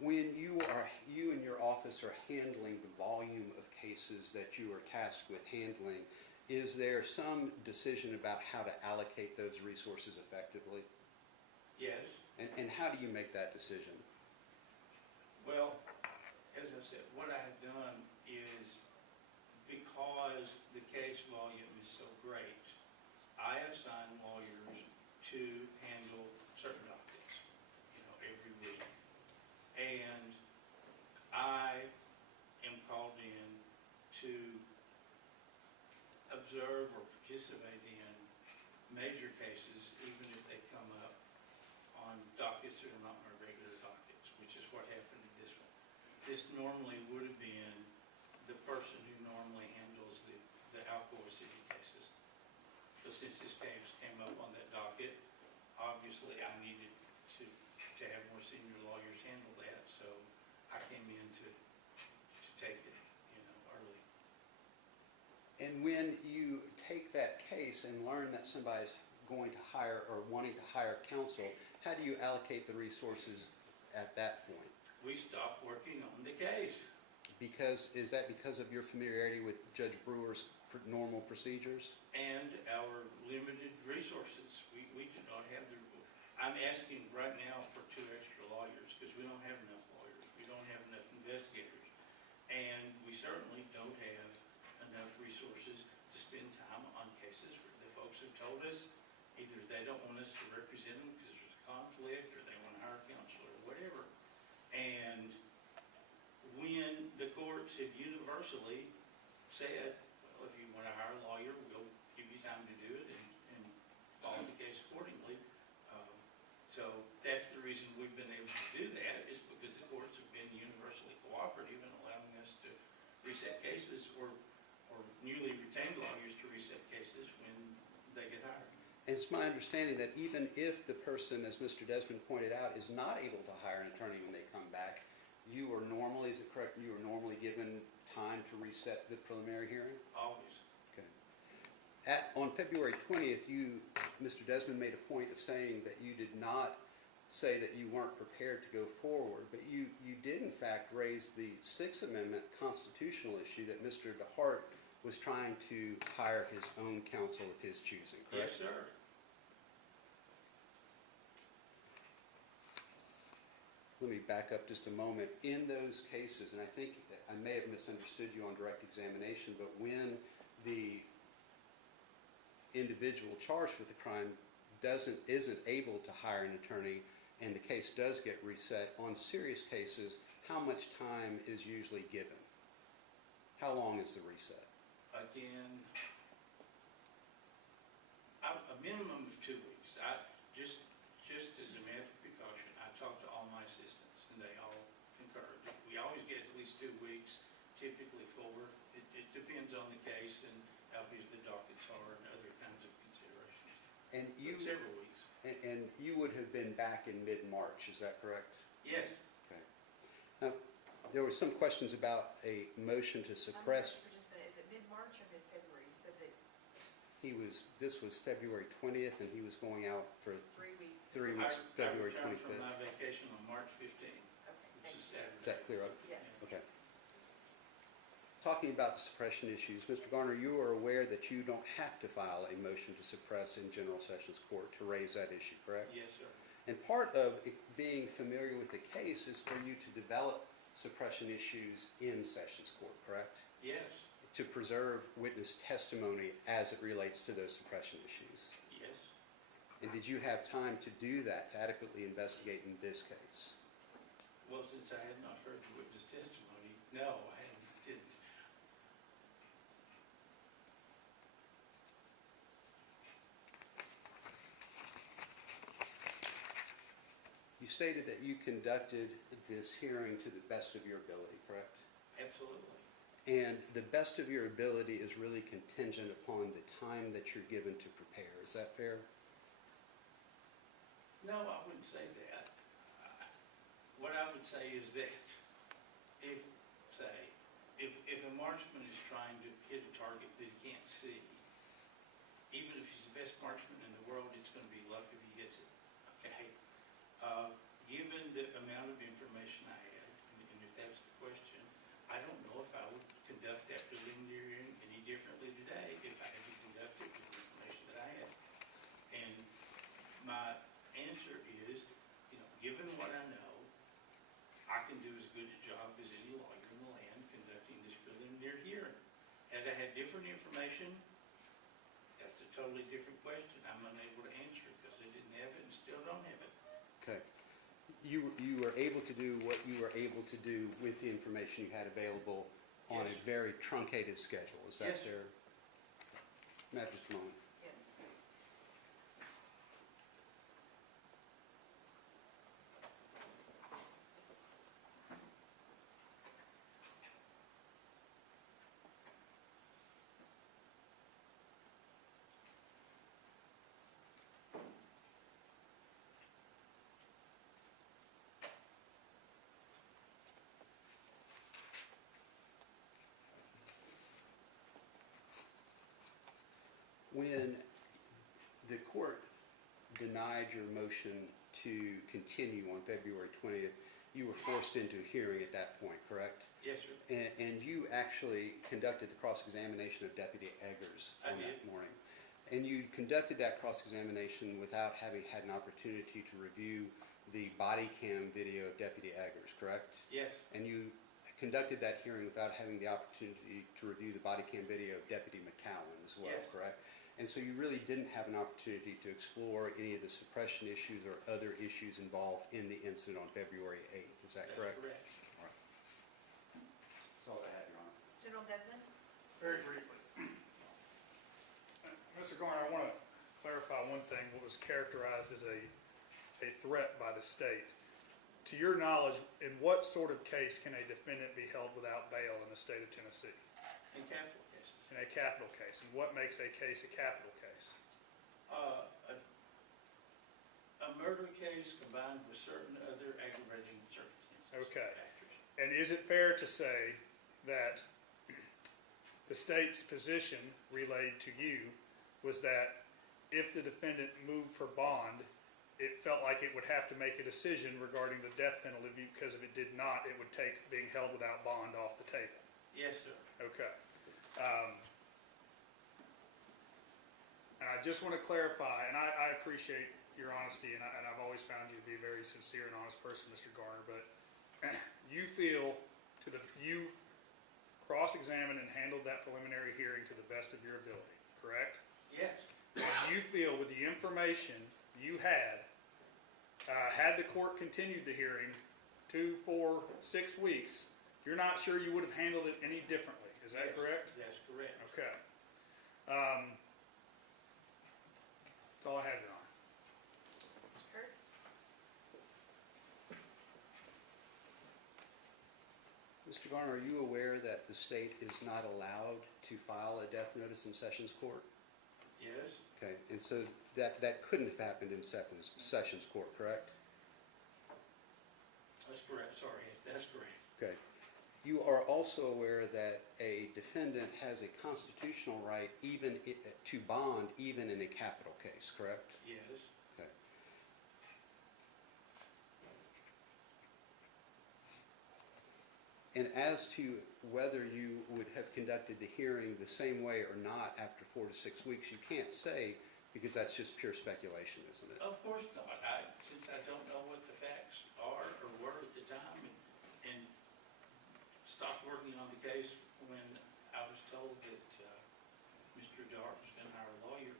When you and your office are handling the volume of cases that you are tasked with handling, is there some decision about how to allocate those resources effectively? Yes. And how do you make that decision? Well, as I said, what I have done is, because the case volume is so great, I assign lawyers to handle certain dockets, every week. And I am called in to observe or participate in major cases, even if they come up on dockets that are not my regular dockets, which is what happened in this one. This normally would have been the person who normally handles the Alcoa City cases. But since this case came up on that docket, obviously I needed to have more senior lawyers handle that, so I came in to take it, early. And when you take that case and learn that somebody's going to hire or wanting to hire counsel, how do you allocate the resources at that point? We stopped working on the case. Is that because of your familiarity with Judge Brewer's normal procedures? And our limited resources. We do not have I'm asking right now for 2 extra lawyers, because we don't have enough lawyers. We don't have enough investigators. And we certainly don't have enough resources to spend time on cases where the folks have told us either they don't want us to represent them because there's a conflict, or they want to hire counsel, or whatever. And when the courts have universally said, well, if you want to hire a lawyer, we'll give you time to do it and follow the case accordingly. So that's the reason we've been able to do that, is because the courts have been universally cooperative in allowing us to reset cases, or newly retained lawyers to reset cases when they get hired. And it's my understanding that even if the person, as Mr. Desmond pointed out, is not able to hire an attorney when they come back, you are normally, is it correct, you are normally given time to reset the preliminary hearing? Always. Okay. On February 20th, Mr. Desmond made a point of saying that you did not say that you weren't prepared to go forward, but you did in fact raise the Sixth Amendment constitutional issue that Mr. DeHart was trying to hire his own counsel of his choosing, correct? Yes, sir. Let me back up just a moment. In those cases, and I think I may have misunderstood you on direct examination, but when the individual charged with the crime isn't able to hire an attorney and the case does get reset, on serious cases, how much time is usually given? How long is the reset? Again, a minimum of 2 weeks. Just as a matter of precaution, I talked to all my assistants, and they all typically 4. It depends on the case and how busy the dockets are and other kinds of considerations. And you, But several weeks. and you would have been back in mid-March, is that correct? Yes. Okay. Now, there were some questions about a motion to suppress. Is it mid-March or mid-February? You said that This was February 20th, and he was going out for 3 weeks. 3 weeks, February I returned 25th. from my vacation on March 15th, Okay, which thank is you. Saturday. Is that clear up? Yes. Okay. Talking about the suppression issues, Mr. Garner, you are aware that you don't have to file a motion to suppress in General Sessions Court to raise that issue, correct? Yes, sir. And part of being familiar with the case is for you to develop suppression issues in Sessions Court, correct? Yes, To preserve witness testimony as it relates to those suppression issues. yes. And did you have time to do that, to adequately investigate in this case? Well, since I had not heard the witness testimony, no, I didn't. You stated that you conducted this hearing to the best of your ability, correct? Absolutely. And the best of your ability is really contingent upon the time that you're given to prepare. Is that fair? No, I wouldn't say that. What I would say is that if a marksman is trying to hit a target that he can't see, even if he's the best marksman in the world, it's going to be luck if he hits it. Okay? Given the amount of information I had, and if that's the question, I don't know if I would conduct that preliminary hearing any differently today if I had to conduct it with the information that I had. And my answer is, given what I know, I can do as good a job as any lawyer in the land conducting this preliminary hearing. Had I had different information, that's a totally different question. I'm unable to answer it because I didn't have it and still don't have it. Okay. You were able to do what you were able to do with the information you had available on a Yes. very truncated schedule. Is that Yes. fair? Matt, just a moment. Yes. When the court denied your motion to continue on February 20th, you were forced into a hearing at that point, correct? Yes, sir. And you actually conducted the cross-examination of Deputy Eggers I on that did. morning. And you conducted that cross-examination without having had an opportunity to review the body cam video of Deputy Eggers, correct? Yes, And you conducted that hearing without having the opportunity to review the body cam video of Deputy McCowan as well, Yes. correct? And so you really didn't have an opportunity to explore any of the suppression issues or other issues involved in the incident on February 8th. Is that that's correct? correct. All right. That's all I have, Your Honor. General Desmond? Very briefly. Mr. Garner, I want to clarify one thing, what was characterized as a threat by the state. To your knowledge, in what sort of case can a defendant be held without bail in the state of Tennessee? In capital cases. In a capital case. And what makes a case a capital case? A murder case combined with certain other aggravating circumstances. Okay. Factors. And is it fair to say that the state's position relayed to you was that if the defendant moved for bond, it felt like it would have to make a decision regarding the death penalty because if it did not, it would take being held without bond off the table? Yes, sir. Okay. And I just want to clarify, and I appreciate your honesty, and I've always found you to be a very sincere and honest person, Mr. Garner, but you feel you cross-examined and handled that preliminary hearing to the best of your ability, correct? Yes. And you feel with the information you had the court continued the hearing 2, 4, 6 weeks, you're not sure you would have handled it any differently. Is that Yes, correct? That's correct. Okay. That's all I have, Your Honor. Kurt? Mr. Garner, are you aware that the state is not allowed to file a death notice in Sessions Court? Yes? Okay, and so that couldn't have happened in Sessions Court, correct? That's correct, sorry, that's correct. Okay. You are also aware that a defendant has a constitutional right to bond even in a capital case, correct? Yes? Okay. And as to whether you would have conducted the hearing the same way or not after 4 to 6 weeks, you can't say because that's just pure speculation, isn't it? Of course not. Since I don't know what the facts are or were at the time and stopped working on the case when I was told that Mr. DeHart was going to hire a lawyer,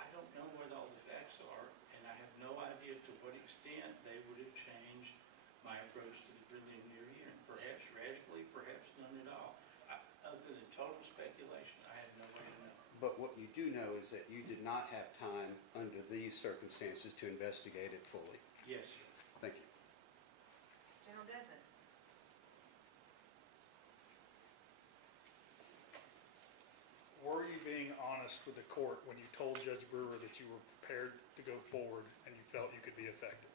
I don't know what all the facts are, and I have no idea to what extent they would have changed my approach to the preliminary hearing. Perhaps radically, perhaps none at all. Other than total speculation, I have no way to know. But what you do know is that you did not have time under these circumstances to investigate it fully. Yes, sir. Thank you. General Desmond? Were you being honest with the court when you told Judge Brewer that you were prepared to go forward and you felt you could be effective?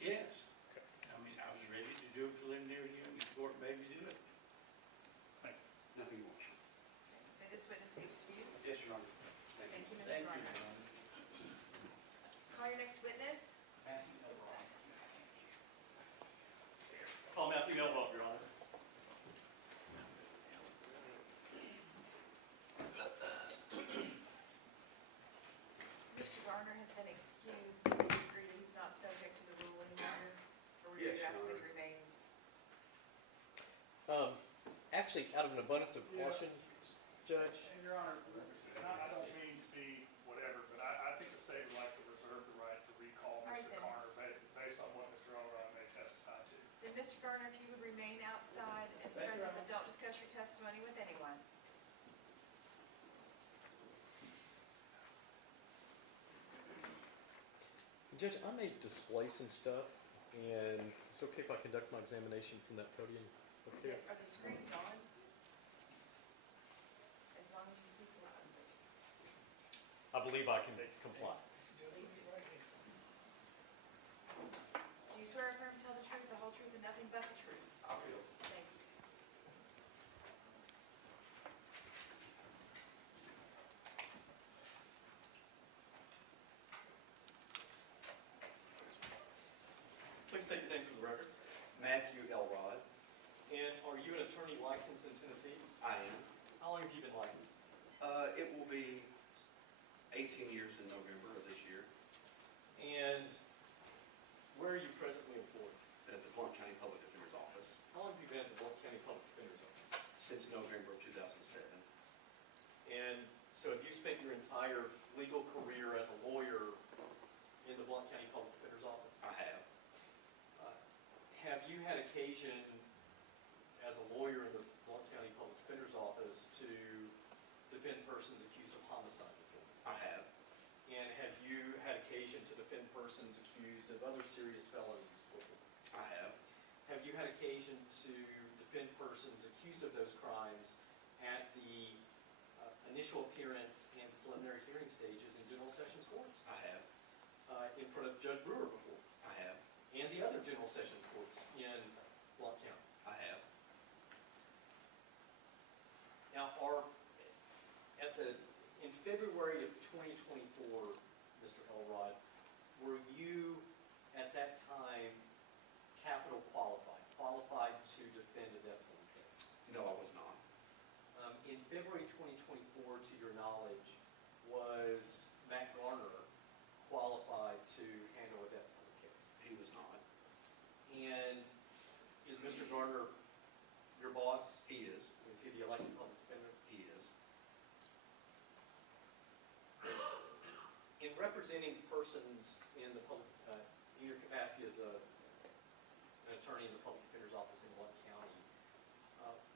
Yes. Okay. I mean, I was ready to do a preliminary hearing, the court made me do it. Nothing more. May this witness be excused? Yes, Your Honor. Thank you, Mr. Thank you, Garner. Your Honor. Call your next witness. Call Matthew Elrod, Your Honor. Mr. Garner has been excused. Do you agree that he's not subject to the rule any longer? Or would you Yes, Your ask him to Honor. remain? Actually, out of an abundance of caution, Judge, And Your Honor, and I don't mean to be whatever, but I think the state would like to reserve the right to recall Right Mr. then. Garner based on what Mr. Elrod may testify to. Then, Mr. Garner, if you would remain outside and Thank you, present, Your but don't discuss your testimony with anyone. Judge, I may display some stuff, and it's okay if I conduct my examination from that podium up here? Are the screens on? As long as you speak loudly. I believe I can comply. Do you swear or affirm to tell the truth, the whole truth, and nothing but the truth? I will. Thank you. Please state your name for the record. Matthew Elrod. And are you an attorney licensed in Tennessee? I am. How long have you been licensed? It will be 18 years in November of this year And where are you presently employed? at the Blount County Public Defender's Office How long have you been at the Blount County Public Defender's Office? since November of 2007. And so have you spent your entire legal career as a lawyer in the Blount County Public Defender's Office? I have. Have you had occasion as a lawyer in the Blount County Public Defender's Office to defend persons accused of homicide before? I have. And have you had occasion to defend persons accused of other serious felonies before? I have. Have you had occasion to defend persons accused of those crimes at the initial appearance and preliminary hearing stages in general sessions courts? I have. In front of Judge Brewer before? I have. And the other general sessions courts in Blount County? I have. Now, in February of 2024, Mr. Elrod, were you at that time capital qualified to defend a death penalty case? No, I was not. In February 2024, to your knowledge, was Matt Garner qualified to handle a death penalty case? He was not. And is Mr. Garner your boss? He is. Is he the elected public defender? He is. In representing persons in the public, in your capacity as an attorney in the Public Defender's Office in Blount County,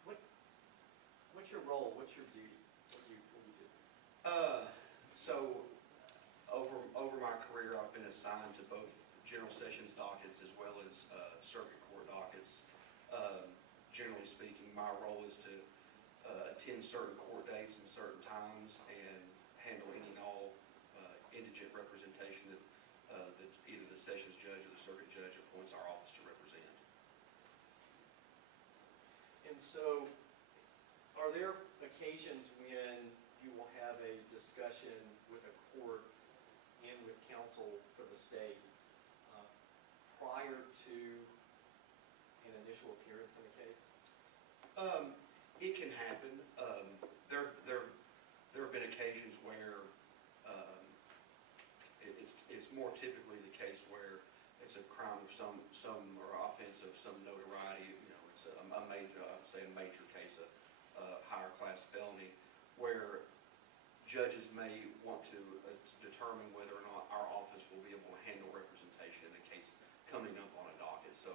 what's your role? What's your duty? What do you do? So over my career, I've been assigned to both general sessions dockets as well as circuit court dockets. generally speaking, my role is to attend certain court dates and certain times and handle any and all indigent representation that either the sessions judge or the circuit judge appoints our office to represent. And so, are there occasions when you will have a discussion with a court and with counsel for the state prior to an initial appearance in the case? It can happen. There have been occasions where it's more typically the case where it's a crime of some or offense of some notoriety. You know, it's a major, I would say a major case, a higher class felony, where judges may want to determine whether or not our office will be able to handle representation in a case coming up on a docket. So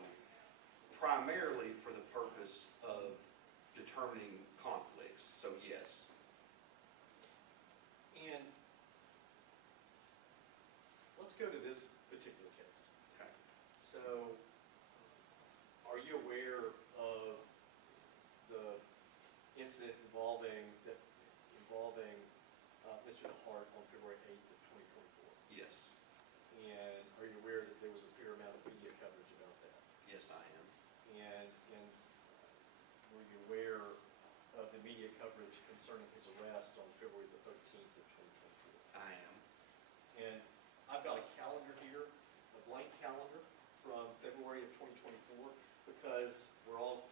primarily for the purpose of determining conflicts, so yes. And let's go to this particular case. Okay. So, are you aware of the incident involving Mr. DeHart on February 8th of 2024? Yes. And are you aware that there was a fair amount of media coverage about that? Yes, I am. And were you aware of the media coverage concerning his arrest on February the 13th of 2024? I am. And I've got a calendar here, a blank calendar from February of 2024, because we're all,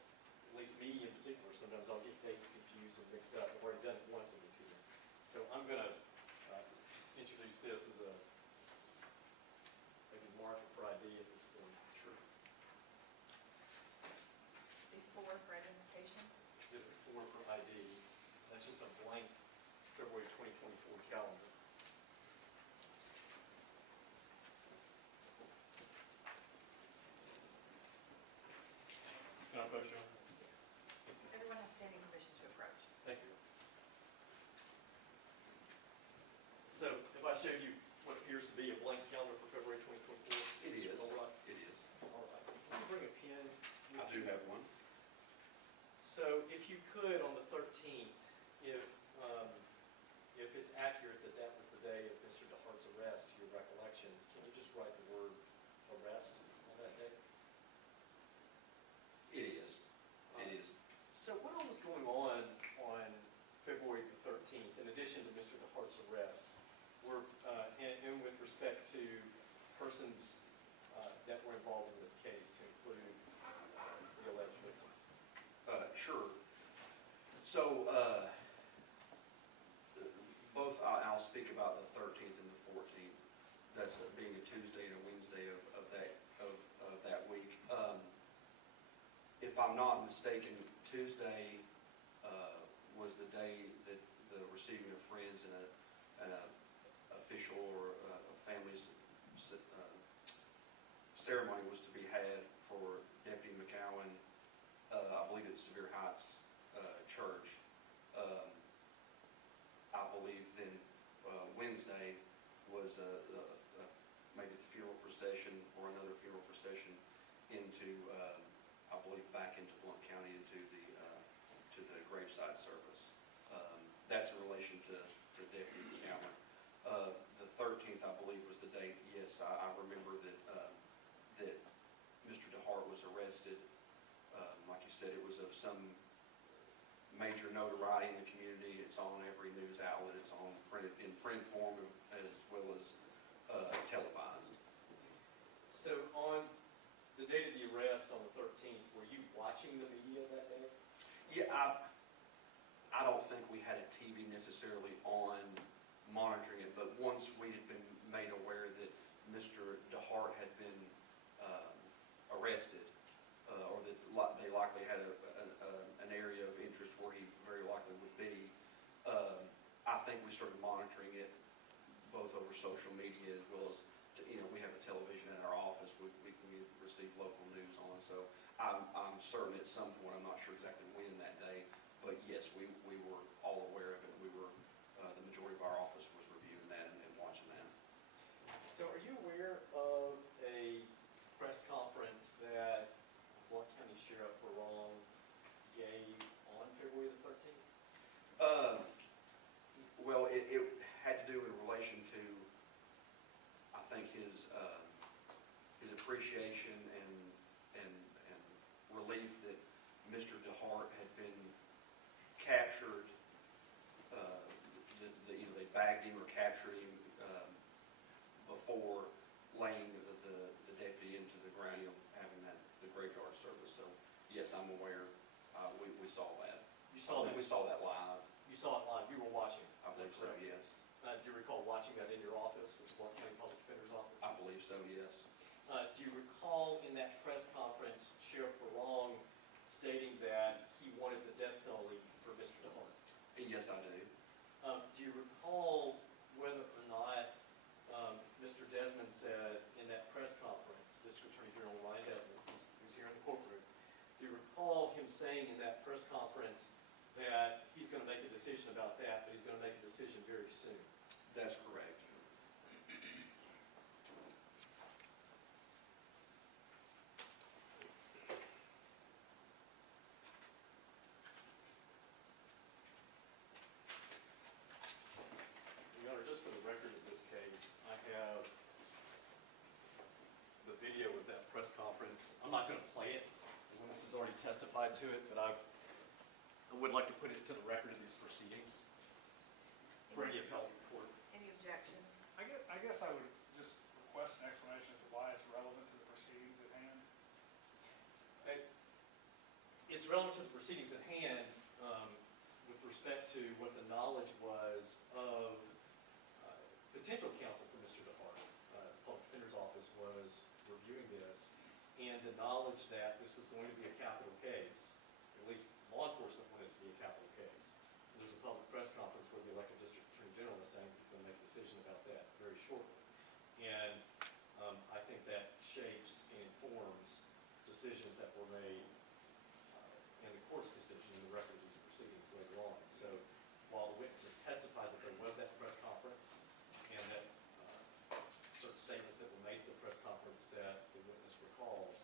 at least me in particular, sometimes I'll get dates confused and mixed up. I've already done it once in this hearing. So I'm going to just introduce this as a maybe marker for ID at this point. Sure. Before for identification. Exhibit 4 for ID. That's just a blank February 2024 calendar. Can I approach you? Yes. Everyone has standing permission to approach. Thank you. So if I showed you what appears to be a blank calendar for February 2024? It is. All right. It is. All right. Can you bring a pen? I do have one. So if you could, on the 13th, if it's accurate that that was the day of Mr. DeHart's arrest, to your recollection, can you just write the word arrest on that day? It is. It is. So what all was going on February the 13th, in addition to Mr. DeHart's arrest, and with respect to persons that were involved in this case, to include the alleged victims? Sure. So, I'll speak about the 13th and the 14th. That's being a Tuesday and a Wednesday of that week. If I'm not mistaken, Tuesday was the day that the receiving of friends and a official or a family's ceremony was to be had for Deputy McCowan. I believe it's Severe Heights Church. I believe then Wednesday was maybe the funeral procession or another funeral procession into, I believe, back into Blount County into the graveside service. That's in relation to Deputy McCowan. The 13th, I believe, was the date. Yes, I remember that Mr. DeHart was arrested. Like you said, it was of some major notoriety in the community. It's on every news outlet. It's on in print form as well as televised. So on the date of the arrest on the 13th, were you watching the media that day? Yeah, I don't think we had a TV necessarily on monitoring it, but once we had been made aware that Mr. DeHart had been arrested, or that they likely had an area of interest where he very likely would be, I think we started monitoring it both over social media as well as, we have a television in our office we receive local news on. So I'm certain at some point, I'm not sure exactly when that day, but yes, we were all aware of it. We were, the majority of our office was reviewing that and watching that. So are you aware of a press conference that Blount County Sheriff Brewer Well, it had to do in relation to, I think, his appreciation and relief that Mr. DeHart had been captured. They bagged him or captured him before laying the deputy into the ground, having the graveyard service. So yes, I'm aware. We saw that. You saw that? We saw that live. You saw it live, you were watching? I believe so, yes. Do you recall watching that in your office, at the Blount County Public Defender's office? I believe so, yes. Do you recall in that press conference, Sheriff Barong stating that he wanted the death penalty for Mr. DeHart? Yes, I do. Do you recall whether or not Mr. Desmond said in that press conference, District Attorney General Ryan Desmond, who's here in the courtroom, do you recall him saying in that press conference that he's going to make a decision about that, but he's going to make a decision very soon? That's correct. Your Honor, just for the record of this case, I have the video of that press conference. I'm not going to play it, when this has already testified to it, but I would like to put it to the record of these proceedings for any appellate court. Any objection? I guess I would just request an explanation as to why it's relevant to the proceedings at hand. It's relevant to the proceedings at hand with respect to what the knowledge was of potential counsel for Mr. DeHart. The Public Defender's Office was reviewing this, and the knowledge that this was going to be a capital case, at least law enforcement wanted it to be a capital case. And there's a public press conference where the elected District Attorney General is saying he's going to make a decision about that very shortly. And I think that shapes and informs decisions that were made in the court's decision in the record of these proceedings later on. So while the witnesses testified that there was that press conference and that certain statements that were made at the press conference that the witness recalls,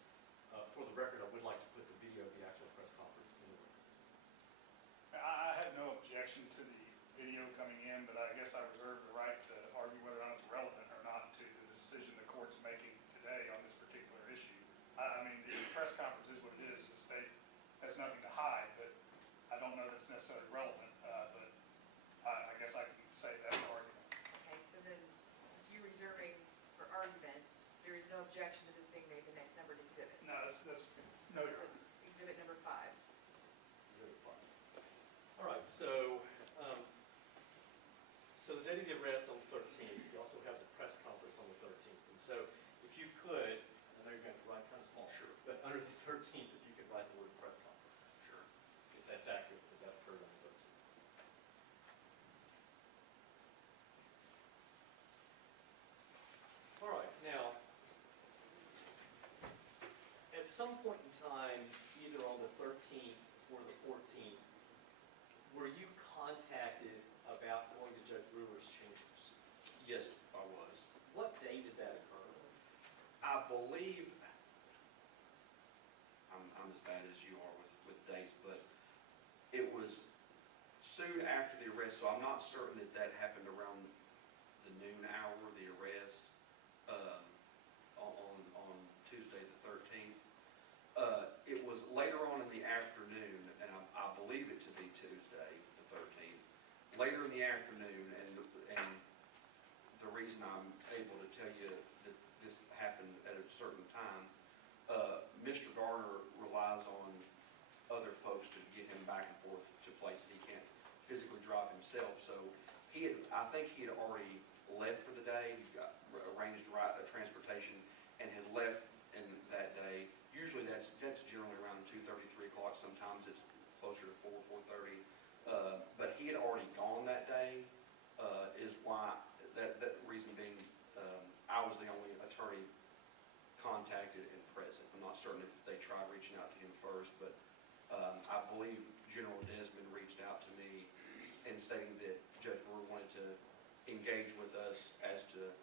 for the record, I would like to put the video of the actual press conference in the record. I had no objection to the video coming in, but I guess I reserve the right to argue whether or not it's relevant or not to the decision the court's making today on this particular issue. I mean, the press conference is what it is. The state has nothing to hide, but I don't know that's necessarily relevant. But I guess I can say that's an argument. Okay, so then you reserving for argument, there is no objection to this being made the next numbered exhibit. No, that's no, Your Honor. Exhibit number 5. Exhibit 5. All right, so so the date of the arrest on the 13th, you also have the press conference on the 13th. And so if you could, I know you're going to write kind of small, sure, but under the 13th, if you could write the word press conference. Sure. If that's accurate, that that occurred on the 13th. All right, now, at some point in time, either on the 13th or the 14th, were you contacted about going to Judge Brewer's chambers? Yes, I was. What day did that occur? I believe, I'm as bad as you are with dates, but it was soon after the arrest, so I'm not certain that that happened around the noon hour, the arrest, on Tuesday the 13th. It was later on in the afternoon, and I believe it to be Tuesday the 13th. Later in the afternoon, and the reason I'm able to tell you that this happened at a certain time, Mr. Garner relies on other folks to get him back and forth to places he can't physically drive himself. So I think he had already left for the day. He got arranged transportation and had left in that day. Usually that's generally around 2:30, 3 o'clock. Sometimes it's closer to 4, 4:30. But he had already gone that day, is why, that reason being, I was the only attorney contacted and present. I'm not certain if they tried reaching out to him first, but I believe General Desmond reached out to me and stating that Judge Brewer wanted to engage with us as to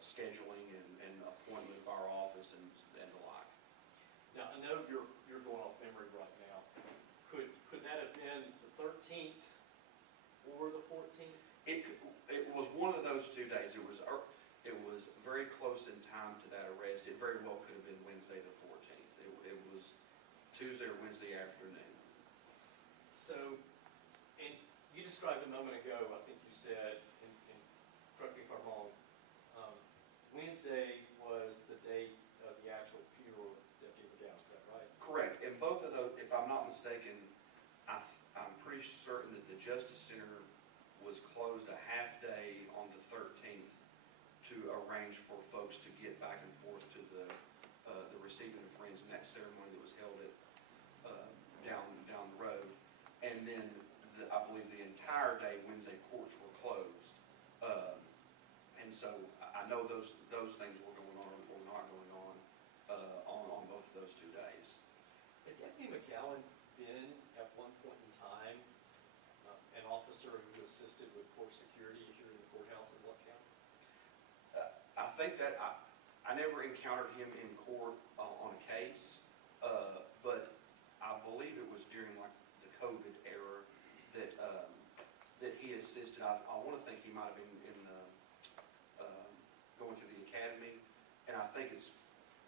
scheduling and appointment of our office and the like. Now, I know you're going off memory right now. Could that have been the 13th before the 14th? It was one of those 2 days. It was very close in time to that arrest. It very well could have been Wednesday the 14th. It was Tuesday or Wednesday afternoon. So, and you described a moment ago, I think you said, and correct me if I'm wrong, Wednesday was the date of the actual funeral of Deputy McGowan, is that right? Correct. And both of those, if I'm not mistaken, I'm pretty certain that the Justice Center was closed a half day on the 13th to arrange for folks to get back and forth to the Receiving of Friends in that ceremony that was held at down the road. And then I believe the entire day Wednesday courts were closed. And so I know those things were going on or not going on on both of those 2 days. Had Deputy McGowan been at one point in time an officer who assisted with court security here in the courthouse in Blount County? I think that I never encountered him in court on a case, but I believe it was during like the COVID era that he assisted. I want to think he might have been in going through the academy, and I think it's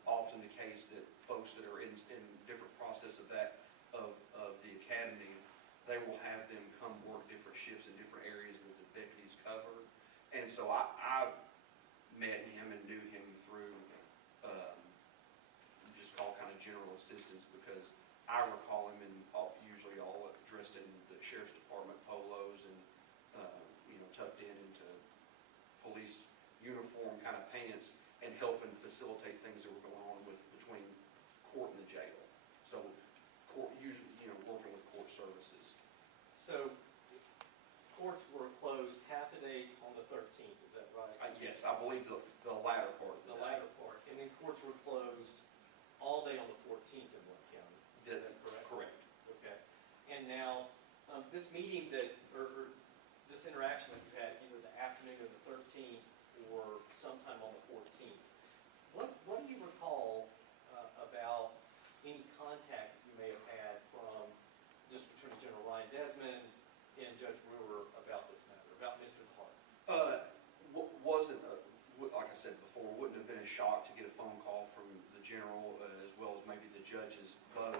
often the case that folks that are in different process of the academy, they will have them come work different shifts in different areas that the deputies cover. And so I met him and knew him through just call kind of general assistance, because I recall him usually all dressed in the sheriff's department polos and tucked into police uniform kind of pants and helping facilitate things that were going on between court and the jail. So court usually working with court services. So courts were closed half a day on the 13th, is that right? Yes, I believe the latter part of the latter part. And then courts were closed all day on the 14th in Blount County. Is that correct? Correct. Okay. And now, this meeting or this interaction that you had either the afternoon of the 13th or sometime on the 14th, what do you recall about any contact you may have had from District Attorney General Ryan Desmond and Judge Brewer about this matter, about Mr. DeHart? Wasn't, like I said before, wouldn't have been a shock to get a phone call from the general as well as maybe the judges both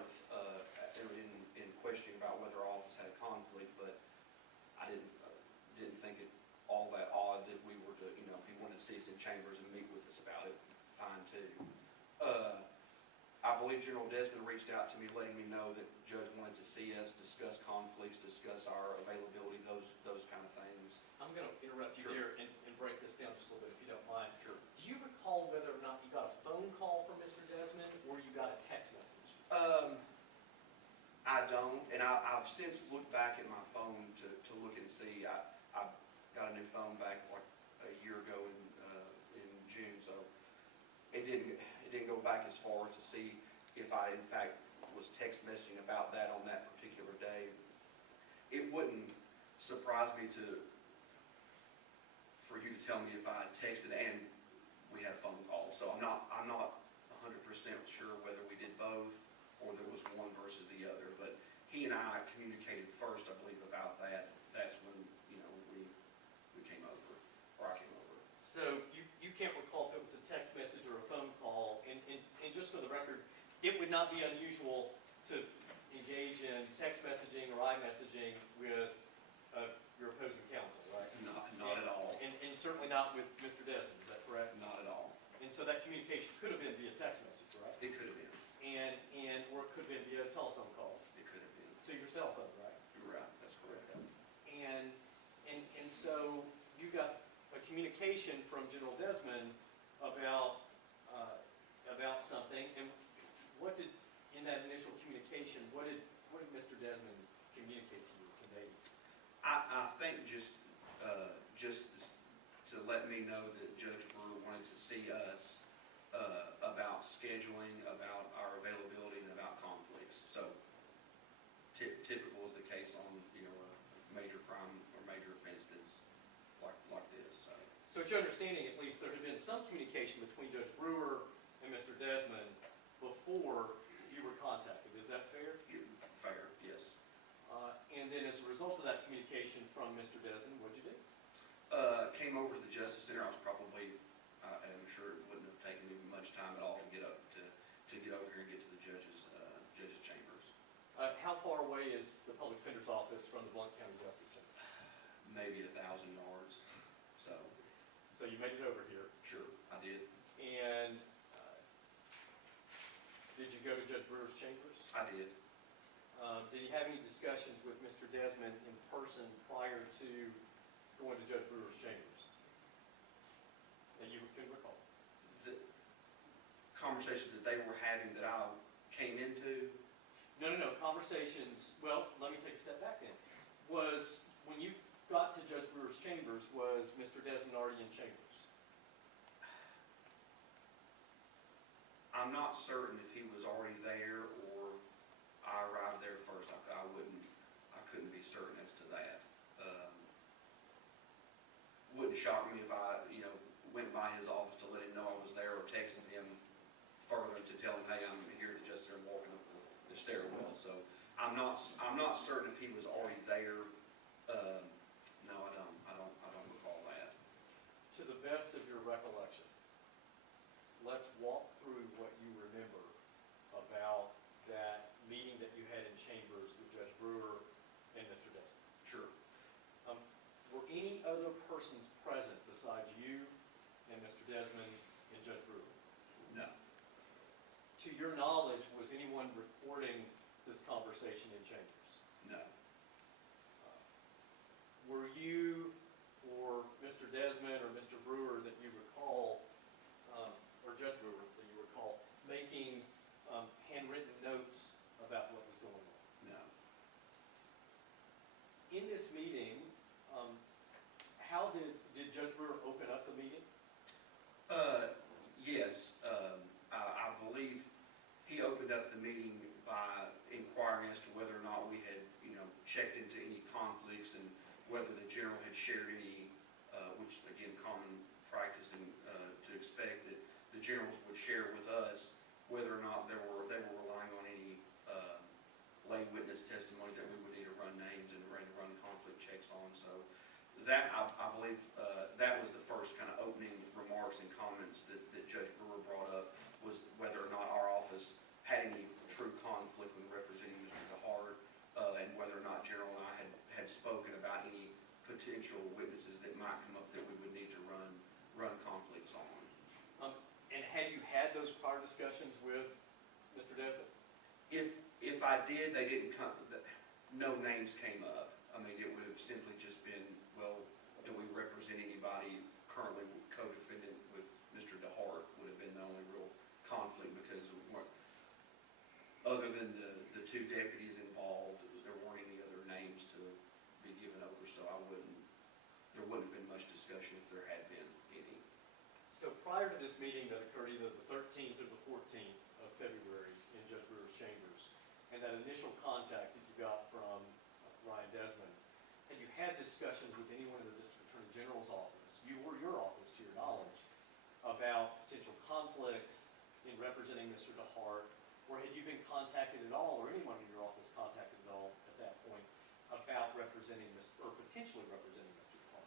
in questioning about whether our office had a conflict, but I didn't think it all that odd that we were to, if he wanted to see us in chambers and meet with us about it, fine too. I believe General Desmond reached out to me letting me know that the judge wanted to see us, discuss conflicts, discuss our availability, those kind of things. I'm going to interrupt you Sure. there and break this down just a little bit if you don't mind. Sure. Do you recall whether or not you got a phone call from Mr. Desmond or you got a text message? I don't, and I've since looked back at my phone to look and see. I got a new phone back like a year ago in June, so it didn't go back as far to see if I in fact was text messaging about that on that particular day. It wouldn't surprise me for you to tell me if I had texted and we had a phone call. So I'm not 100% sure whether we did both or there was one versus the other. But he and I communicated first, I believe, about that. That's when we came over, or I came over. So you can't recall if it was a text message or a phone call, and just for the record, it would not be unusual to engage in text messaging or iMessaging with your opposing counsel, right? Not at all. And certainly not with Mr. Desmond, is that correct? Not at all. And so that communication could have been via text message, right? It could have been. Or it could have been via a telephone call It could have been. to your cell phone, right? You're right. That's correct. And so you got a communication from General Desmond about something, and in that initial communication, what did Mr. Desmond communicate to you, convey? I think just to let me know that Judge Brewer wanted to see us about scheduling, about our availability, and about conflicts. So typical is the case on a major crime or major offense that's like this. So, to your understanding, at least, there had been some communication between Judge Brewer and Mr. Desmond before you were contacted. Is that fair? Fair, yes. And then as a result of that communication from Mr. Desmond, what'd you do? Came over to the Justice Center. I was probably, I'm sure it wouldn't have taken me much time at all to get get over here and get to the judge's chambers. How far away is the public defender's office from the Blount County Justice Center? Maybe 1,000 yards. So you made it over here. Sure, I did. And did you go to Judge Brewer's chambers? I did. Did you have any discussions with Mr. Desmond in person prior to going to Judge Brewer's chambers that you can recall? The conversations that they were having that I came into. No. Conversations, well, let me take a step back then. Was, when you got to Judge Brewer's chambers, was Mr. Desmond already in chambers? I'm not certain if he was already there or I arrived there first. I couldn't be certain as to that. Wouldn't shock me if I, went by his office to let him know I was there or texted him further to tell him, hey, I'm here to just start walking up the stairwell. So I'm not certain if he was already there. No, I don't recall that. To the best of your recollection, let's walk through what you remember about that meeting that you had in chambers with Judge Brewer and Mr. Desmond. Sure. Were any other persons present besides you and Mr. Desmond and Judge Brewer? No. To your knowledge, was anyone recording this conversation in chambers? No. Were you or Mr. Desmond or Mr. Brewer that you recall, or Judge Brewer that you recall, making handwritten notes about what was going on? No. In this meeting, how did Judge Brewer open up the meeting? Yes. I believe he opened up the meeting by inquiring as to whether or not we had, checked into any conflicts and whether the general had shared any, which again, common practice and to expect that the generals would share with us whether or not they were relying on any lay witness testimony that we would need to run names and run conflict checks on. So that, I believe, that was the first kind of opening remarks and comments that Judge Brewer brought up, was whether or not our office had any true conflict when representing Mr. DeHart, and whether or not General and I had spoken about any potential witnesses that might come up that we would need to run conflicts on. And had you had those prior discussions with Mr. Desmond? If I did, they didn't come, no names came up. I mean, it would have simply just been, well, do we represent anybody currently co-defendant with Mr. DeHart would have been the only real conflict, because other than the two deputies involved, there weren't any other names to be given over, so there wouldn't have been much discussion if there had been any. So prior to this meeting that occurred either the 13th or the 14th of February in Judge Brewer's chambers, and that initial contact that you got from Ryan Desmond, had you had discussions with anyone in the District Attorney General's office, you or your office to your knowledge, about potential conflicts in representing Mr. DeHart, or had you been contacted at all, or anyone in your office contacted at all at that point, about representing or potentially representing Mr. DeHart?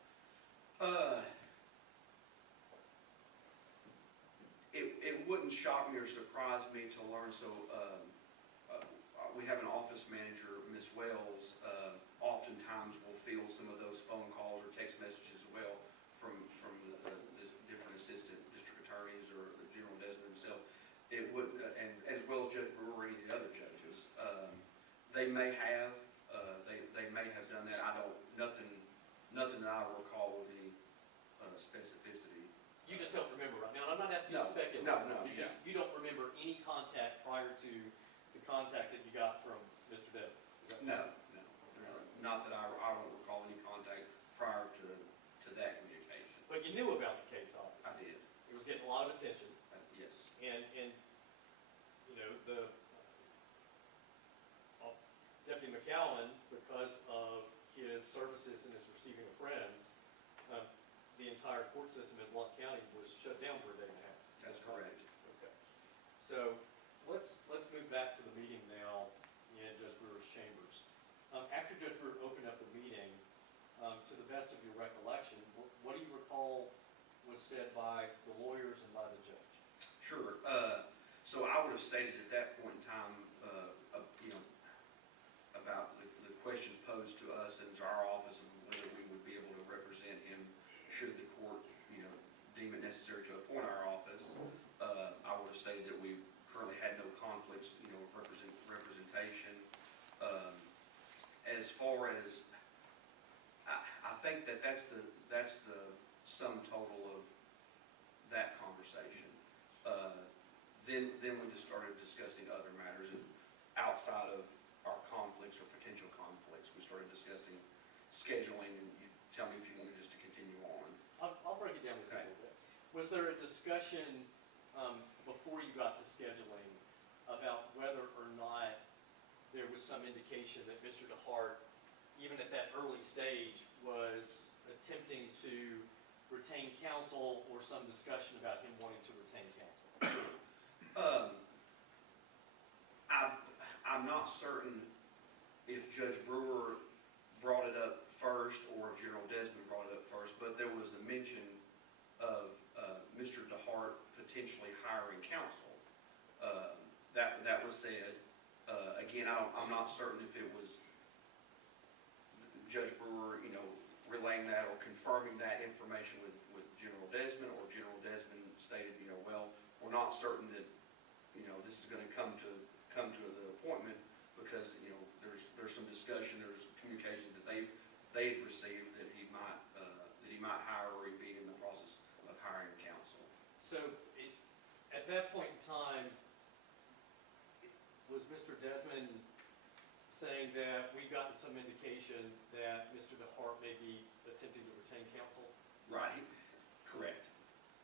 It wouldn't shock me or surprise me to learn. So we have an office manager, Ms. Wells, oftentimes will field some of those phone calls or text messages as well from the different assistant district attorneys or the General Desmond himself. It would, and as well as Judge Brewer or any of the other judges, they may have done that. Nothing that I recall with any specificity. You just don't remember right now. I'm not asking you to speculate. No. You don't remember any contact prior to the contact that you got from Mr. Desmond? Is that No. Not that I don't recall any contact prior to that communication. But you knew about the case, obviously. I did. It was getting a lot of attention. Yes. And the Deputy McCowan, because of his services and his receiving of friends, the entire court system in Blount County was shut down for a day and a half. That's correct. Okay. So let's move back to the meeting now in Judge Brewer's chambers. After Judge Brewer opened up the meeting, to the best of your recollection, what do you recall was said by the lawyers and by the judge? Sure. So I would have stated at that point in time, about the questions posed to us and to our office and whether we would be able to represent him should the court, deem it necessary to appoint our office. I would have stated that we currently had no conflicts, of representation. As far as, I think that's the sum total of that conversation. Then we just started discussing other matters and outside of our conflicts or potential conflicts. We started discussing scheduling, and you tell me if you want me just to continue on. I'll break it down with you a little bit. Was there a discussion before you got to scheduling about whether or not there was some indication that Mr. DeHart, even at that early stage, was attempting to retain counsel, or some discussion about him wanting to retain counsel? I'm not certain if Judge Brewer brought it up first or if General Desmond brought it up first, but there was a mention of Mr. DeHart potentially hiring counsel. That was said. Again, I'm not certain if it was Judge Brewer, relaying that or confirming that information with General Desmond, or General Desmond stated, well, we're not certain that, this is going to come to the appointment because, there's some discussion, there's communication that they've received that he might hire or he'd be in the process of hiring counsel. So at that point in time, was Mr. Desmond saying that we've gotten some indication that Mr. DeHart may be attempting to retain counsel? Right. Correct.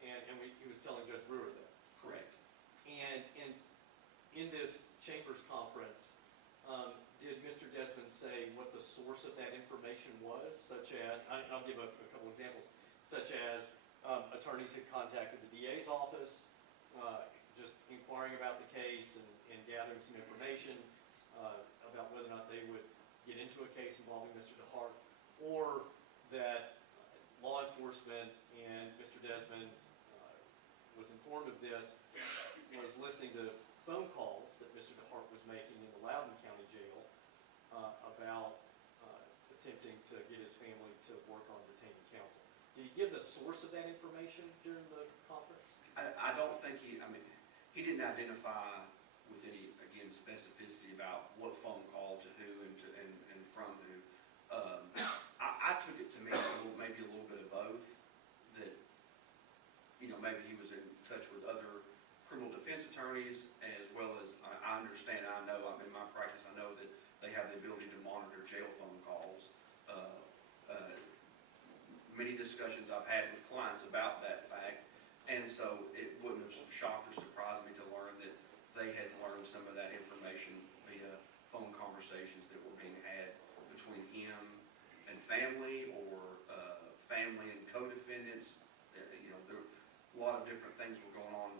And he was telling Judge Brewer that? Correct. And in this chambers conference, did Mr. Desmond say what the source of that information was, such as, I'll give a couple examples, such as attorneys had contacted the DA's office, just inquiring about the case and gathering some information about whether or not they would get into a case involving Mr. DeHart, or that law enforcement and Mr. Desmond was informed of this, was listening to phone calls that Mr. DeHart was making in the Loudoun County Jail about attempting to get his family to work on retaining counsel. Did he give the source of that information during the conference? I don't think he didn't identify with any, again, specificity about what phone call to who and from who. I took it to mean maybe a little bit of both, that, maybe he was in touch with other criminal defense attorneys, as well as, I understand, I know, in my practice, I know that they have the ability to monitor jail phone calls. Many discussions I've had with clients about that fact, and so it wouldn't have shocked or surprised me to learn that they had learned some of that information via phone conversations that were being had between him and family, or family and co-defendants. There were a lot of different things were going on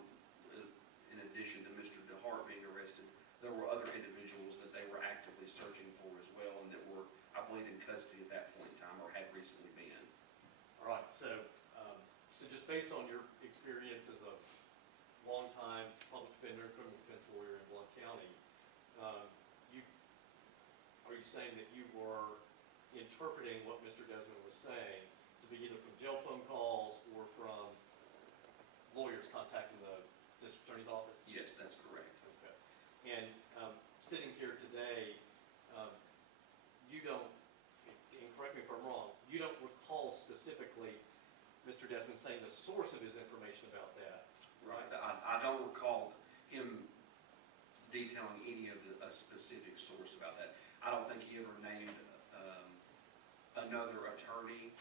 in addition to Mr. DeHart being arrested. There were other individuals that they were actively searching for as well, and that were, I believe, in custody at that point in time, or had recently been. All right, so just based on your experience as a longtime public defender and criminal defense lawyer in Blount County, are you saying that you were interpreting what Mr. Desmond was saying to be either from jail phone calls or from lawyers contacting the district attorney's office? Yes, that's correct. Okay. And sitting here today, you don't, and correct me if I'm wrong, you don't recall specifically Mr. Desmond saying the source of his information about that, right? I don't recall him detailing any of a specific source about that. I don't think he ever named another attorney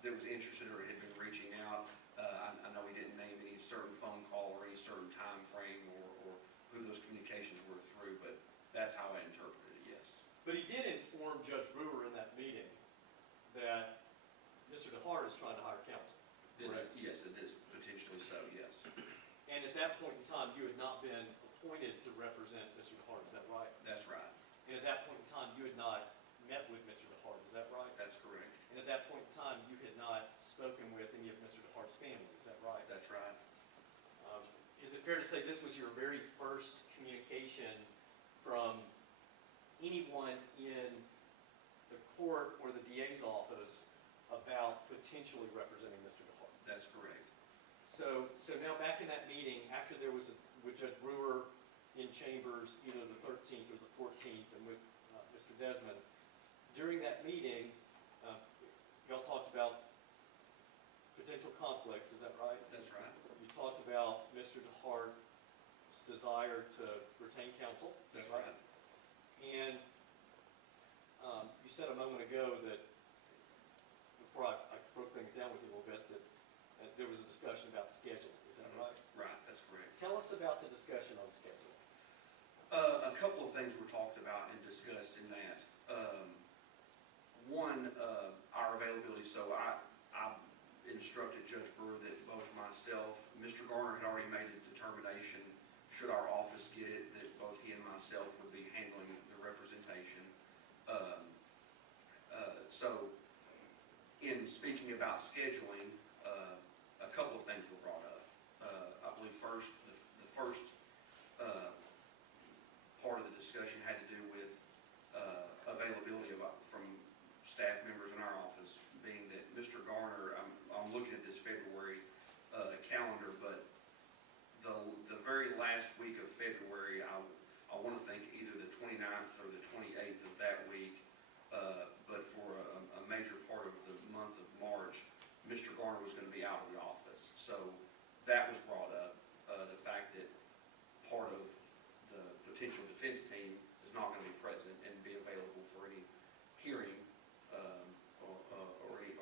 that was interested or had been reaching out. I know he didn't name any certain phone call or any certain time frame or who those communications were through, but that's how I interpreted it, yes. But he did inform Judge Brewer in that meeting that Mr. DeHart is trying to hire counsel. Correct. Yes, it is potentially so, yes. And at that point in time, you had not been appointed to represent Mr. DeHart, is that right? That's right. And at that point in time, you had not met with Mr. DeHart, at that point in time, you had not spoken with any of Mr. DeHart's family, is that right? That's right. Is it fair to say this was your very first communication from anyone in the court or the DA's office about potentially representing Mr. DeHart? That's correct. So now back in that meeting, after there was, with Judge Brewer in chambers, either the 13th or the 14th, and with Mr. Desmond, during that meeting, y'all talked about potential conflicts, is that right? That's right. You talked about Mr. DeHart's desire to retain counsel, is that That's right? right. And you said a moment ago that, before I broke things down with you a little bit, that there was a discussion about scheduling, is that right? Right, that's correct. Tell us about the discussion on scheduling. A couple of things were talked about and discussed in that. One, our availability. So I instructed Judge Brewer that both myself, Mr. Garner had already made a determination, should our office get it, that both he and myself would be handling the representation. So in speaking about scheduling, a couple of things were brought up. I believe first, the first part of the discussion had to do with availability from staff members in our office, being that Mr. Garner, I'm looking at this February calendar, but the very last week of February, I want to think either the 29th or the 28th of that week, but for a major part of the month of March, Mr. Garner was going to be out of the office. So that was brought up, the fact that part of the potential defense team is not going to be present and be available for any hearing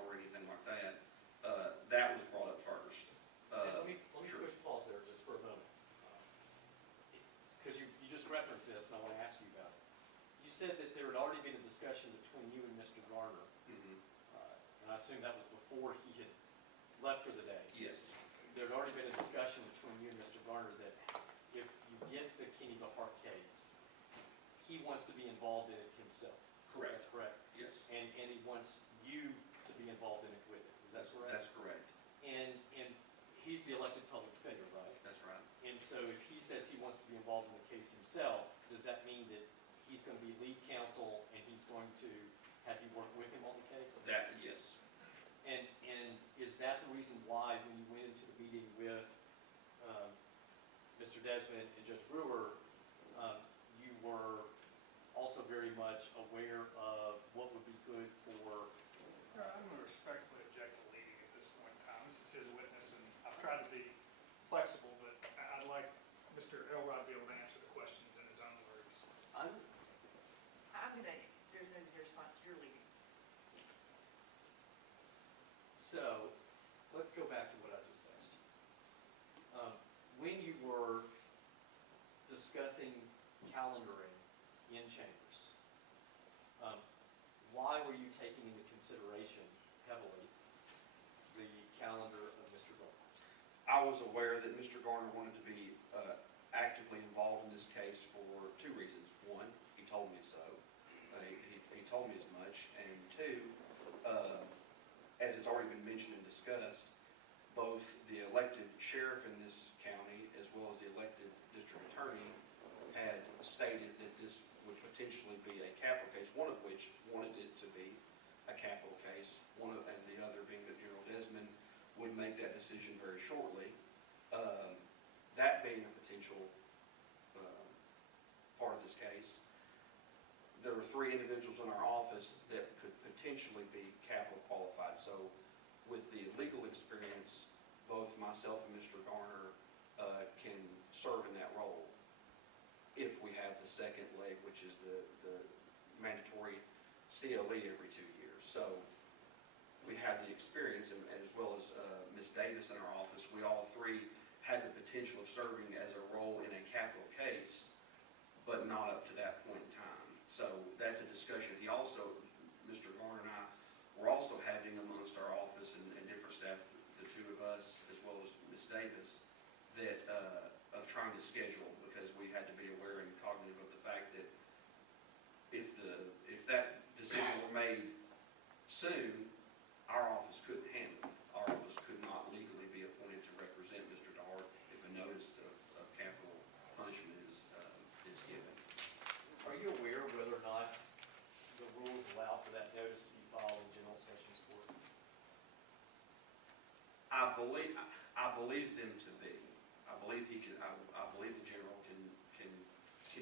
or anything like that. That was brought up first. Let me sure. push pause there just for a moment. Because you just referenced this, and I want to ask you about it. You said that there had already been a discussion between you and Mr. Garner, Mhm. and I assume that was before he had left for the day. Yes, There had already been a discussion between you and Mr. Garner that if you get the Kenny DeHart case, he wants to be involved in it himself. correct. Is that correct? Yes, And he wants you to be involved in it with him. Is that correct? that's correct. And he's the elected public defender, right? That's right. And so if he says he wants to be involved in the case himself, does that mean that he's going to be lead counsel and he's going to have you work with him on the case? That, yes. And is that the reason why when you went into the meeting with Mr. Desmond and Judge Brewer, you were also very much aware of what would be good for... I'm going to respectfully object to leading at this point in time. This is his witness, and I've tried to be flexible, but I'd like Mr. Elrod to be able to answer the questions in his own words. I'm gonna, there's no response, you're leaving. So, let's go back to what I just asked you. When you were discussing calendaring in chambers, why were you taking into consideration heavily the calendar of Mr. Garner? I was aware that Mr. Garner wanted to be actively involved in this case for two reasons. One, he told me so. He told me as much. And two, as it's already been mentioned and discussed, both the elected sheriff in this county as well as the elected district attorney had stated that this would potentially be a capital case, one of which wanted it to be a capital case, and the other being that General Desmond would make that decision very shortly. That being a potential part of this case, there were three individuals in our office that could potentially be capital qualified. So with the legal experience, both myself and Mr. Garner can serve in that role if we have the second leg, which is the mandatory CLE every 2 years. So we have the experience, and as well as Ms. Davis in our office, we all three had the potential of serving as a role in a capital case, but not up to that point in time. So that's a discussion. He also, Mr. Garner and I, were also having amongst our office and different staff, the two of us, as well as Ms. Davis, that of trying to schedule, because we had to be aware and cognitive of the fact that if that decision were made soon, I believe them to be. I believe he can, I believe the general can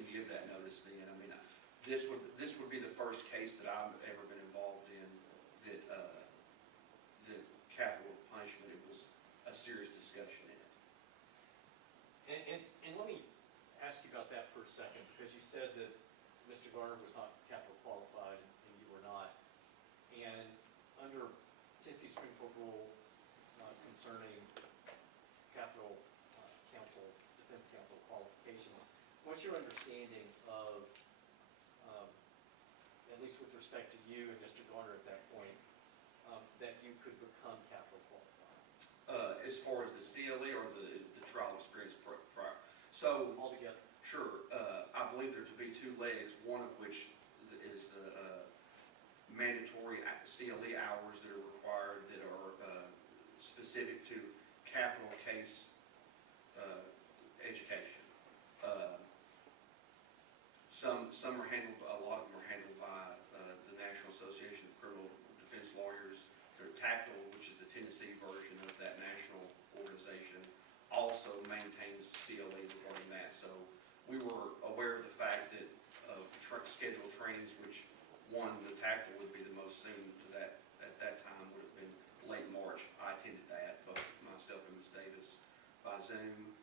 give that notice then. I mean, this would be the first case that I've ever been involved in that, that capital punishment, it was a serious discussion in it. And let me ask you about that for a second, because you said that Mr. Garner was not capital qualified and you were not. And under Tennessee Supreme Court rule concerning capital counsel, defense counsel qualifications, what's your understanding of, at least with respect to you and Mr. Garner at that point, that you could become capital qualified? As far as the CLE or the trial experience prior? So, Altogether. sure, I believe there to be two legs, one of which is the mandatory CLE hours that are required that are specific to capital case education. Some are handled, a lot of them are handled by the National Association of Criminal Defense Lawyers. They're tactile, which is the Tennessee version of that national organization, also maintains CLE regarding that. So we were aware of the fact that scheduled trainings, which one, the tactile would be the most soon to that, at that time would have been late March. I attended that, both myself and Ms. Davis by Zoom,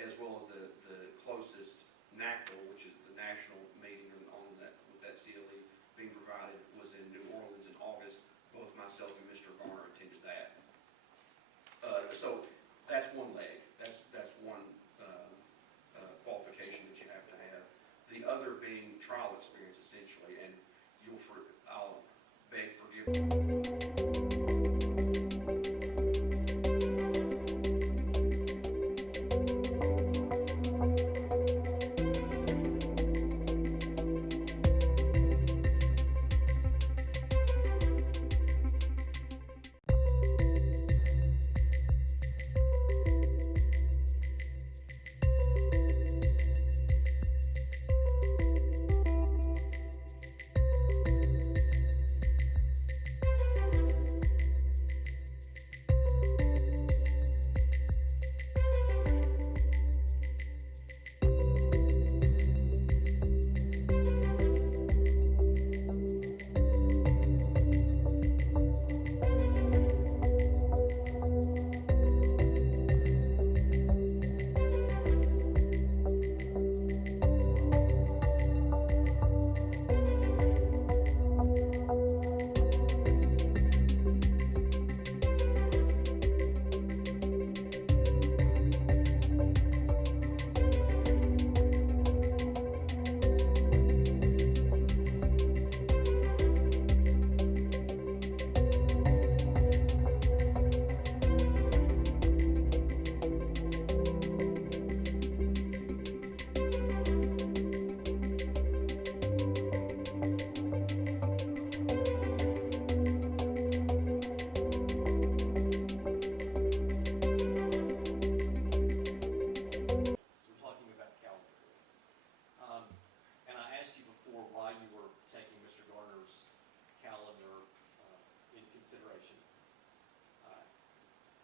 as well as the closest NACDL, which is the national meeting on that, with that CLE being provided, was in New Orleans in August. Both myself and Mr. Garner attended that. So that's one leg. That's one qualification that you have to have. The other being trial experience, essentially, and I'll beg forgiveness.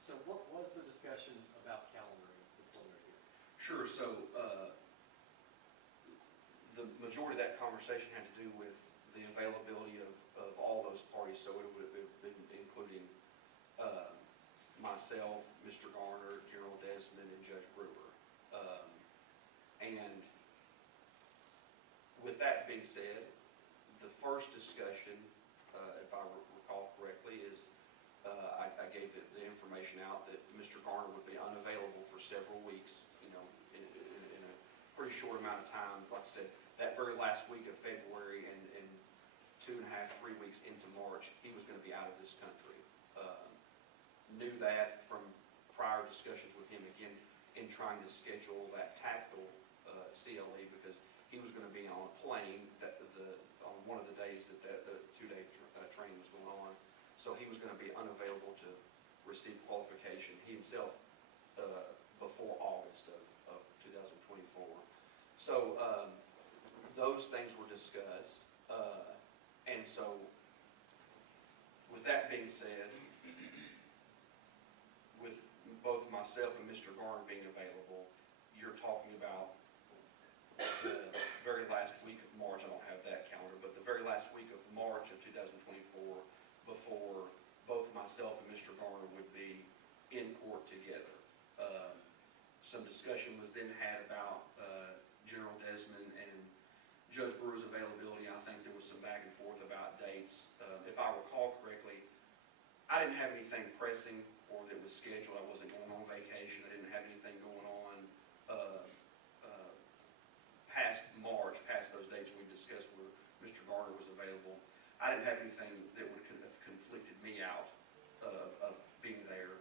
So what was the discussion about calendaring the preliminary hearing? Sure, so the majority of that conversation had to do with the availability of all those parties, so it would have been including myself, Mr. Garner, General Desmond, and Judge Brewer. And with that being said, the first discussion, if I recall correctly, is I gave the information out that Mr. Garner would be unavailable for several weeks, you know, in a pretty short amount of time. Like I said, that very last week of February and 2.5, 3 weeks into March, he was going to be out of this country. Knew that from prior discussions with him, again, in trying to schedule that tactical CLE, because he was going to be on a plane on one of the days that the 2-day training was going on. So he was going to be unavailable to receive qualification, he himself, before August of 2024. So those things were discussed. And so with that being said, myself and Mr. Garner being available, you're talking about the very last week of March. I don't have that calendar, but the very last week of March of 2024, before both myself and Mr. Garner would be in court together. Some discussion was then had about General Desmond and Judge Brewer's availability. I think there was some back and forth about dates. If I recall correctly, I didn't have anything pressing or that was scheduled. I wasn't going on vacation. I didn't have anything going on past March, past those dates we discussed where Mr. Garner was available. I didn't have anything that would have conflicted me out of being there.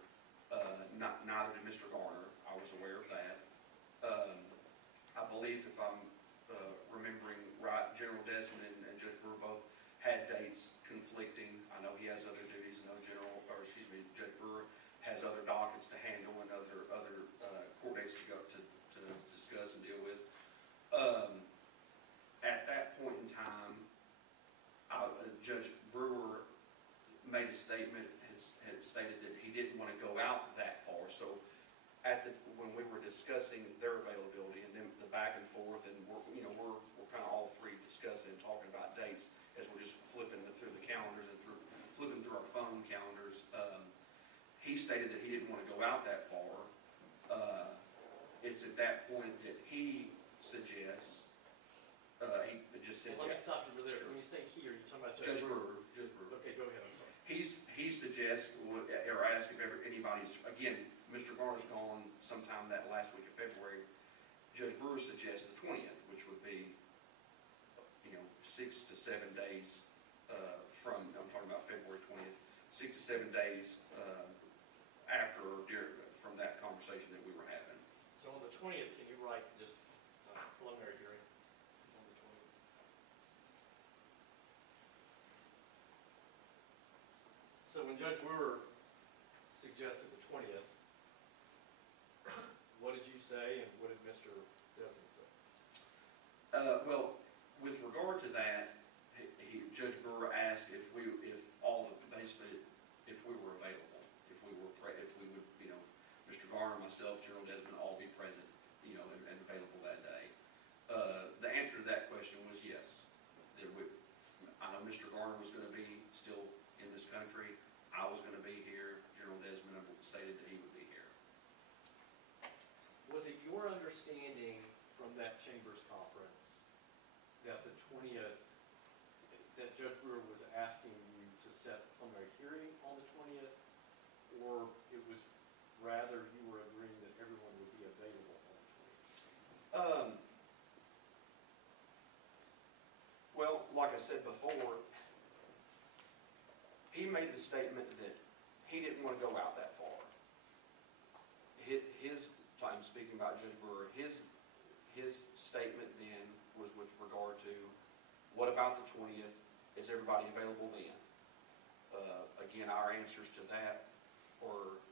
Neither did Mr. Garner. I was aware of that. I believe, if I'm remembering right, General Desmond and Judge Brewer both had dates conflicting. I know he has other duties. I know Judge Brewer has other dockets to handle and other court dates to go to discuss and deal with. At that point in time, Judge Brewer made a statement, had stated that he didn't want to go out that far. So when we were discussing their availability and then the back and forth, and we're kind of all three discussing and talking about dates as we're just flipping through the calendars and flipping through our phone calendars. He stated that he didn't want to go out that far. It's at that point that he suggests, he just said, Let me stop you really there. When you say he, are you talking about Judge Brewer. Judge Brewer. Okay, go ahead, I'm sorry. He suggests, or asks if anybody's, again, Mr. Garner's gone sometime that last week of February. Judge Brewer suggests the 20th, which would be, 6 to 7 days from, I'm talking about February 20th, 6 to 7 days after or from that conversation that we were having. So on the 20th, can you write just preliminary hearing on the 20th? So when Judge Brewer suggested the 20th, what did you say and what did Mr. Desmond say? Well, with regard to that, Judge Brewer asked if we were available, if we would, Mr. Garner, myself, General Desmond, all be present, and available that day. The answer to that question was yes. I know Mr. Garner was going to be still in this country. I was going to be here. General Desmond stated that he would be here. Was it your understanding from that Chambers conference that the 20th, that Judge Brewer was asking you to set the preliminary hearing on the 20th, or it was rather you were agreeing that everyone would be available on the 20th? Well, like I said before, he made the statement that he didn't want to go out that far. I'm speaking about Judge Brewer, his statement then was with regard to, what about the 20th? Is everybody available then? Again, our answers to that were,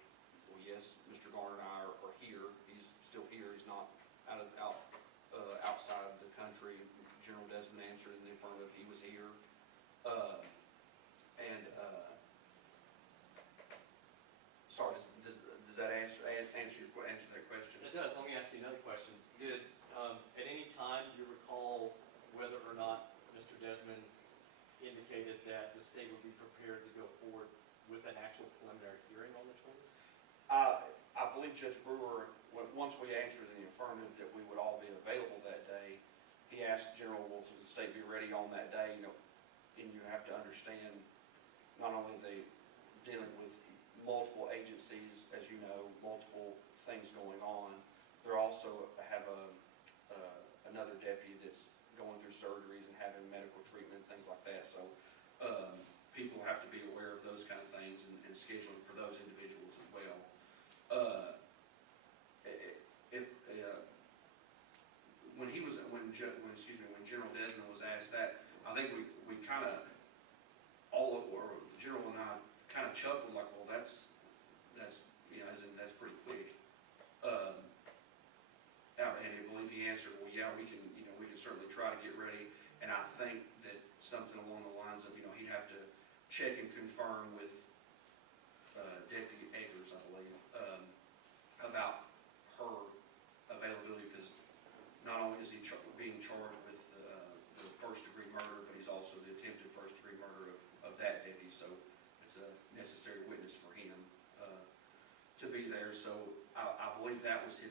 well, yes, Mr. Garner and I are here. He's still here. He's not outside the country. General Desmond answered in the affirmative. He was here. Sorry, does that answer that question? It does. Let me ask you another question. Did, at any time, do you recall whether or not Mr. Desmond indicated that the state would be prepared to go forward with an actual preliminary hearing on the 20th? I believe Judge Brewer, once we answered in the affirmative that we would all be available that day, he asked the General, will the state be ready on that day? And you have to understand, not only they dealing with multiple agencies, as you know, multiple things going on, they also have another deputy that's going through surgeries and having medical treatment, things like that. So people have to be aware of those kind of things and scheduling for those individuals as well. When General Desmond was asked that, I think we kind of the General and I kind of chuckled like, well, that's pretty quick. And I believe he answered, well, yeah, we can certainly try to get ready. And I think that something along the lines of, he'd have to check and confirm with Deputy Eggers, I believe, about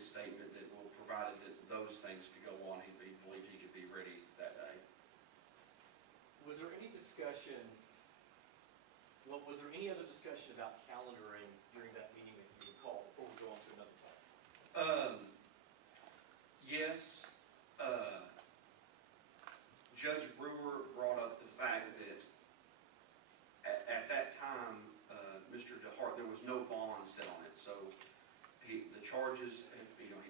statement that, well, provided that those things could go on, he believed he could be ready that day. Was there any discussion, well, was there any other discussion about calendaring during that meeting that you recall before we go on to another topic? Yes, Judge Brewer brought up the fact that at that time, Mr. DeHart, there was no bond set on it, so the charges, had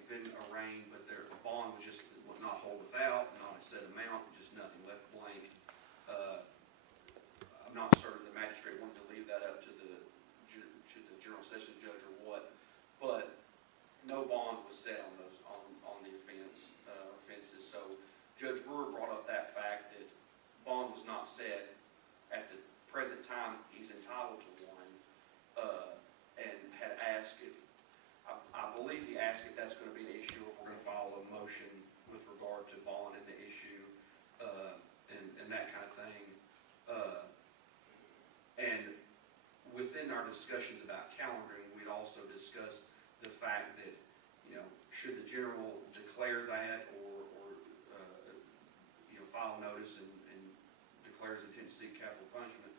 been arraigned, but the bond was just not hold without, not a set amount, just nothing, left blank. I'm not certain the magistrate wanted to leave that up to the general session judge or what, but no bond was set on those, on the offenses. So Judge Brewer brought up that fact that bond was not set. At the present time, he's entitled to one, and had asked if, I believe he asked if that's going to be an issue, if we're going to file a motion with regard to bond and the issue, and that kind of thing. And within our discussions about calendaring, we'd also discussed the fact that, should the general declare that or file notice and declare his intent to seek capital punishment,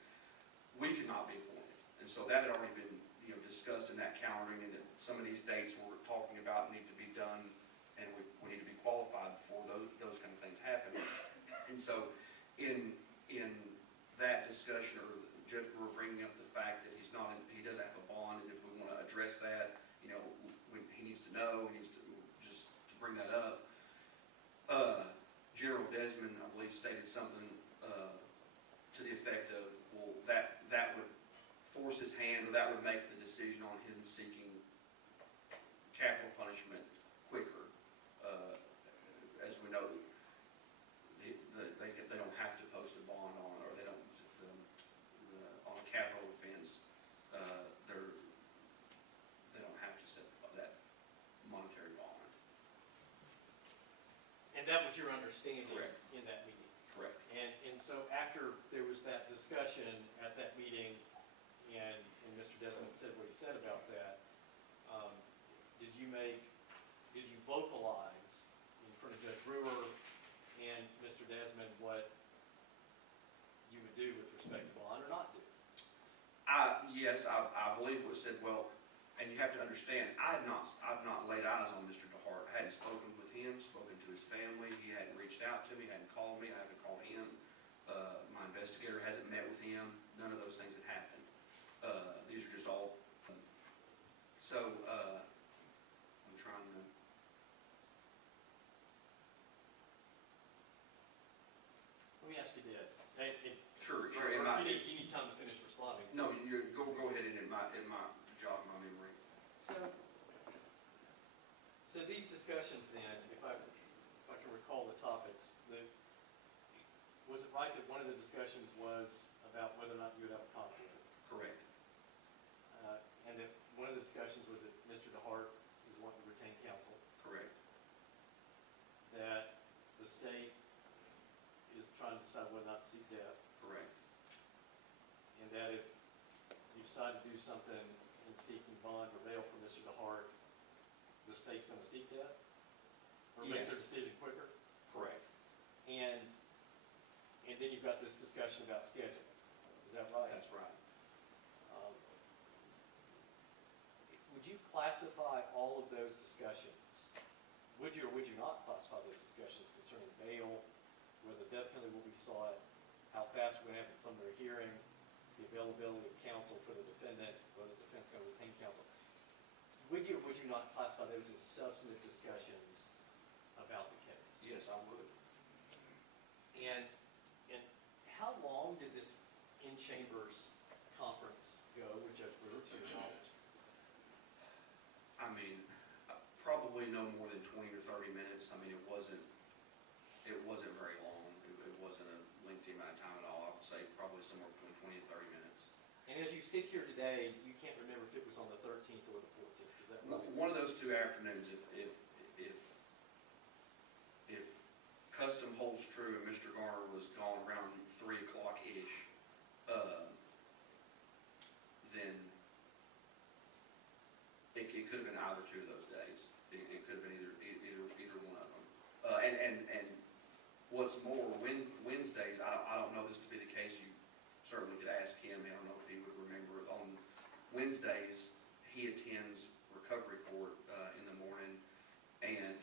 we could not be appointed. And so that had already been, discussed in that calendaring, and that some of these dates we're talking about need to be done, and we need to be qualified before those kind of things happen. And so in that discussion, or Judge Brewer bringing up the fact that he doesn't have a bond, and if we want to address that, he needs to know, he needs to just to bring that up. General Desmond, I believe, stated something to the effect of, well, that would force his hand, or that would make the decision on him seeking capital punishment quicker. As we know, they don't have to post a bond on, or they don't on a capital offense. They don't have to set that monetary bond. And that was your understanding? Correct. In that meeting? Correct. And so after there was that discussion at that meeting, and Mr. Desmond said what he said about that, did you vocalize in front of Judge Brewer and Mr. Desmond what you would do with respect to bond or not do? Yes, I believe it was said, well, and you have to understand, I've not laid eyes on Mr. DeHart. I hadn't spoken with him, spoken to his family. He hadn't reached out to me, hadn't called me. I haven't called him. My investigator hasn't met with him. None of those things had happened. These are just all. So I'm trying to. Let me ask you this. Sure. You need time to finish responding. No, you go ahead and in my jog my memory. So these discussions then, if I can recall the topics, was it right that one of the discussions was about whether or not you would have a conflict? Correct. And that one of the discussions was that Mr. DeHart is wanting to retain counsel? Correct. That the state is trying to decide whether or not to seek death? Correct. And that if you decide to do something in seeking bond or bail for Mr. DeHart, the state's going to seek that? Or makes Yes. their decision quicker? Correct. And then you've got this discussion about scheduling. Is that right? That's right. Would you classify all of those discussions? Would you or would you not classify those discussions concerning bail, whether the death penalty will be sought, how fast we're going to have a preliminary hearing, the availability of counsel for the defendant, whether the defense is going to retain counsel? Would you or would you not classify those as substantive discussions about the case? Yes, I would. And how long did this in-chambers conference go with Judge Brewer, to your knowledge? I mean, probably no more than 20 or 30 minutes. I mean, it wasn't very long. It wasn't a lengthy amount of time at all. I would say probably somewhere between 20 and 30 minutes. And as you sit here today, you can't remember if it was on the 13th or the 14th. Is that right? One of those two afternoons, if custom holds true and Mr. Garner was gone around 3 o'clock-ish, then it could have been either two of those days. It could and what's more, Wednesdays, I don't know this to be the case, you certainly could ask him, I don't know if he would remember, on Wednesdays, he attends recovery court in the morning, and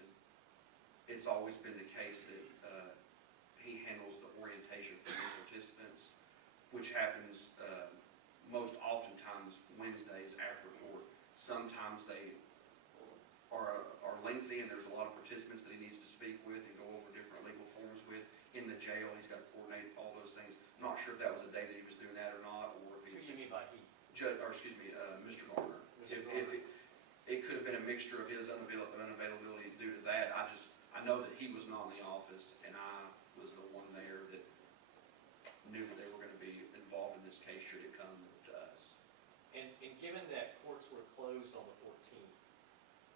it's always been the case that he handles the orientation for the participants, which happens most oftentimes Wednesdays after court. Sometimes they are lengthy, and there's a lot of participants that he needs to speak with and go over different legal forms with. In the jail, he's got to coordinate all those things. I'm not sure if that was a day that he was doing that or not, or if What he's... do you mean by he? Mr. Garner. Mr. If Garner. it could have been a mixture of his unavailability due to that. I know that he was not in the office, and I was the one there that knew that they were going to be involved in this case should it come to us. And given that courts were closed on the 14th,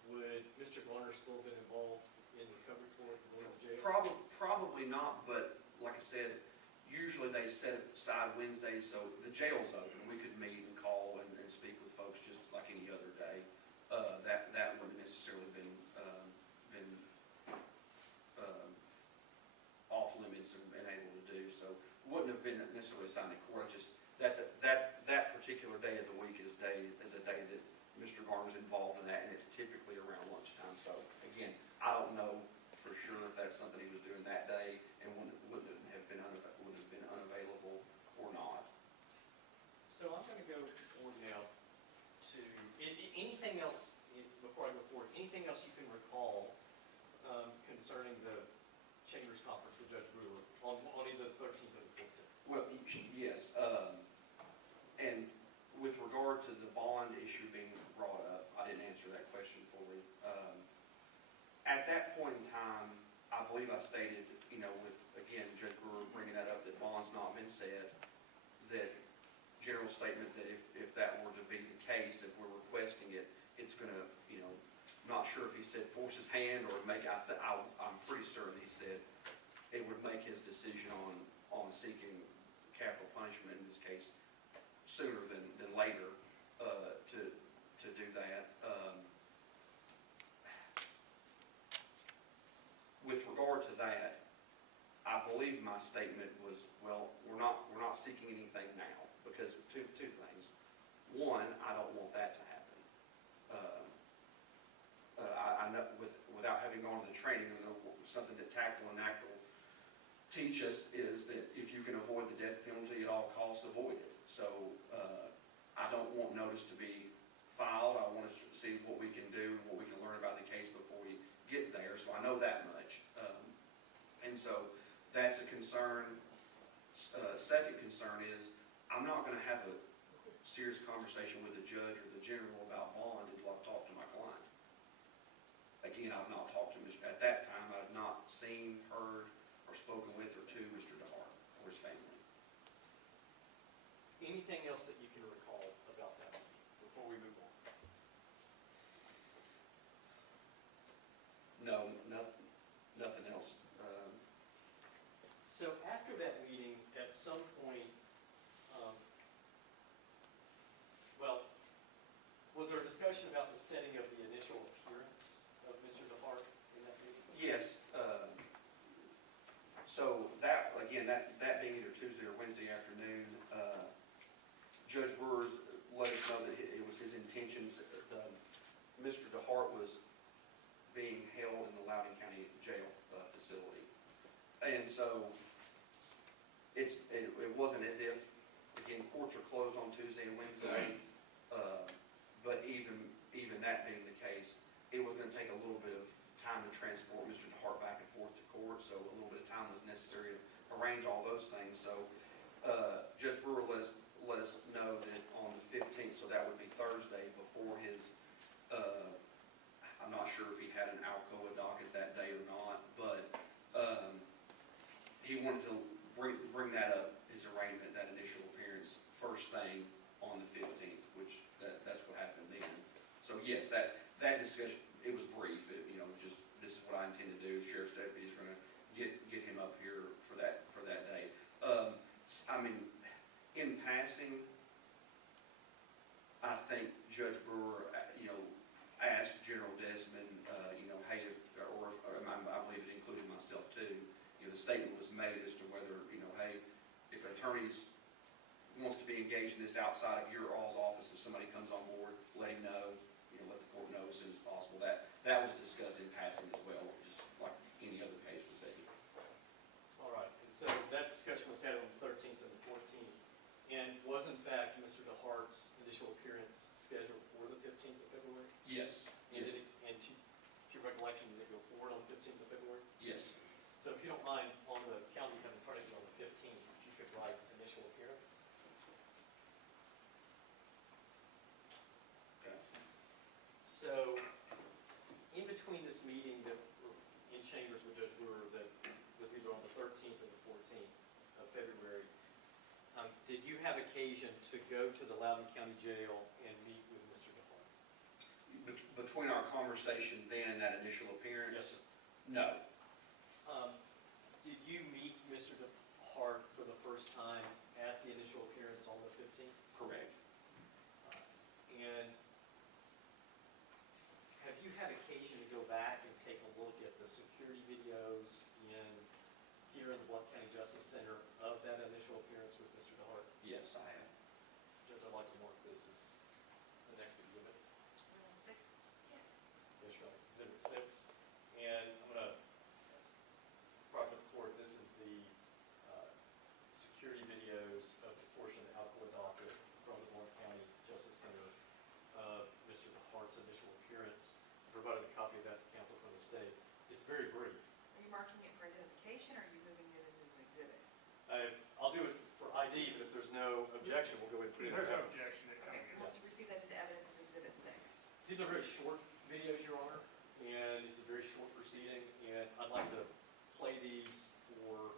would Mr. Garner still have been involved in recovery court and going to jail? Probably not, but like I said, usually they set aside Wednesdays, so the jail's open. We could meet and call and speak with folks just like any other day. That wouldn't necessarily been off limits and able to do, so wouldn't have been necessarily assigned to court. Just that particular day of the week is a day that Mr. Garner's involved in that, and it's typically around lunchtime. So again, I don't know for sure if that's something he was doing that day and would have been unavailable or not. So I'm going to go forward now to anything else, before I go forward, anything else you can recall concerning the Chambers Conference with Judge Brewer on either the 13th or the 14th? Well, yes, and with regard to the bond issue being brought up, I didn't answer that question fully. At that point in time, I believe I stated, with, again, Judge Brewer bringing that up, that bond's not been set, that general statement that if that were to be the case, if we're requesting it, it's going to, not sure if he said force his hand or I'm pretty certain he said it would make his decision on seeking capital punishment in this case sooner than later to do that. With regard to that, I believe my statement was, well, we're not seeking anything now because of two things. One, I don't want that to happen. I know without having gone to the training, something that Tactile and NACTIL teach us is that if you can avoid the death penalty at all costs, avoid it. So I don't want notice to be filed. I want us to see what we can do and what we can learn about the case before we get there. So I know that much. And so that's a concern. Second concern is I'm not going to have a serious conversation with the judge or the general about bond until I've talked to my client. Again, I've not talked to him. At that time, I've not seen, heard, or spoken with or to Mr. DeHart or his family. Anything else that you can recall about that before we move on? No, nothing else. So after that meeting, at some point, was there a discussion about the setting of the initial appearance of Mr. DeHart in that meeting? Yes. So that, again, that being either Tuesday or Wednesday afternoon, Judge Brewer let us know that it was his intentions. Mr. DeHart was being held in the Loudoun County Jail facility. And so it wasn't as if, again, courts are closed on Tuesday and Wednesday, but even that being the case, it was going to take a little bit of time to transport Mr. DeHart back and forth to court, so a little bit of time was necessary to arrange all those things. So Judge Brewer let us know that on the 15th, so that would be Thursday before his, I'm not sure if he had an Alcoa docket that day or not, but he wanted to bring that up, his arraignment, that initial appearance, first thing on the 15th, which that's what happened then. So yes, that discussion, it was brief. Just this is what I intend to do. Sheriff's deputy is going to get him up here for that day. In passing, I think Judge Brewer, asked General Desmond, hey, I believe it included myself. attorney wants to be engaged in this outside of your all's office, if somebody comes on board, let him know, let the court know as soon as possible. That was discussed in passing as well, just like any other case would be. All right, and so that discussion was had on the 13th and the 14th. And was in fact Mr. DeHart's initial appearance scheduled for the 15th of February? Yes. And Yes. and to your recollection, did it go forward on the 15th of February? Yes. So if you don't mind, on the calendar you have in front of you on the 15th, if you could write initial appearance. Okay. So, in between this meeting that we're in chambers with Judge Brewer, that was either on the 13th or the 14th of February, did you have occasion to go to the Loudoun County Jail and meet with Mr. DeHart? Between our conversation then and that initial appearance? Yes, sir. No. Did you meet Mr. DeHart for the first time at the initial appearance on the 15th? Correct. And have you had occasion to go back and take a look at the security videos here in the Blount County Justice Center of that initial appearance with Mr. DeHart? Yes, I have. Judge, I'd like to mark this as the next exhibit. Six? Yes. Yes, Your Honor. Exhibit 6. And I'm going to, prior to the court, this is the security videos of the portion of the alcohol docket from the Blount County Justice Center of Mr. DeHart's initial appearance. I provided a copy of that to counsel from the state. It's very brief. Are you marking it for identification, or are you moving it as an exhibit? I'll do it for ID, but if there's no objection, we'll go ahead and put it in. There's no evidence. objection to Okay, coming in. we'll receive that into evidence as exhibit 6. These are very short videos, Your Honor, and it's a very short proceeding, and I'd like to play these for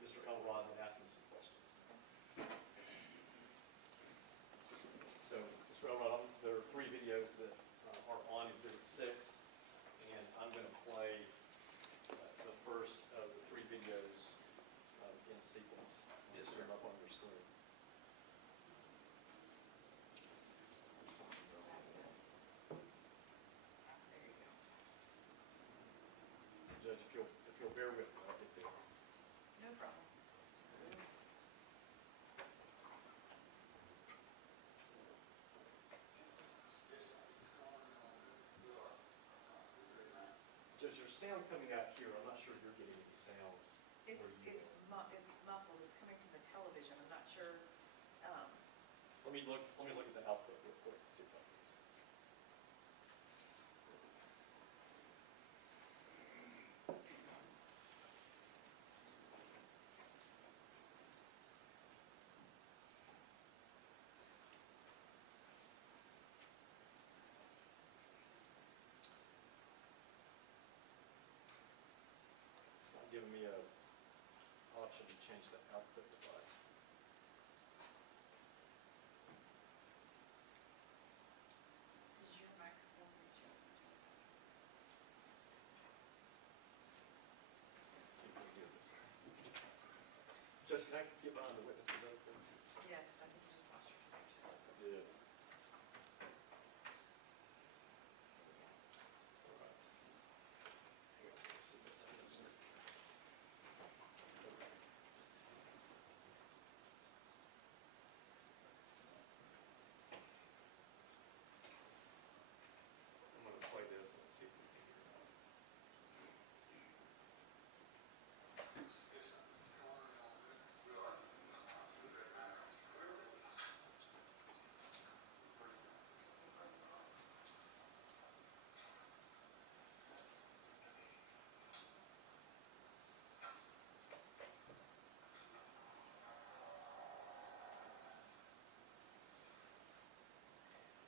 Mr. Elrod and ask him some questions. So, Mr. Elrod, there are 3 videos that are on Exhibit 6, and I'm going to play the first of the 3 videos in sequence. Yes, I'll sir. turn them up on your screen. There you go. Judge, if you'll bear with me, I'll get there. No problem. Judge, there's sound coming out here. I'm not sure you're getting any sound. It's, Where you it's muffled, it's coming from the television, I'm not sure. Let me look at the output real quick and see if that works. It's not giving me an option to change the output device. Does your microphone reach over to it? Let's see if we can do this. Judge, can I get behind the witnesses over there? Yes, but I think you just lost your connection. I did. All right. Hang on, let me see what's on this screen. I'm going to play this and let's see if we can hear it.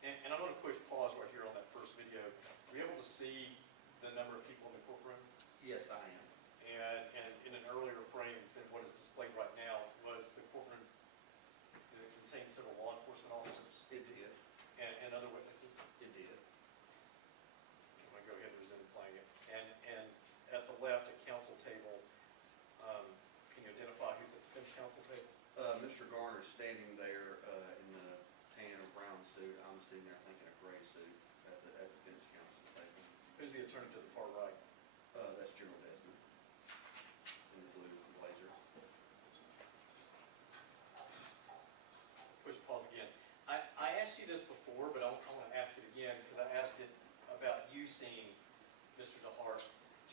And I'm going to push pause right here on that first video. Were you able to see the number of people in the courtroom? Yes, I am. And in an earlier frame than what is displayed right now, was the courtroom, did it contain several law enforcement officers It did. and other witnesses? It did. I'm going to go ahead and resume playing it. And at the left, at council table, can you identify who's at the defense council table? Mr. Garner standing there in the tan or brown suit. I'm sitting there, I think, in a gray suit at the defense counsel table. Who's the attorney to the far right? That's General Desmond in the blue blazer.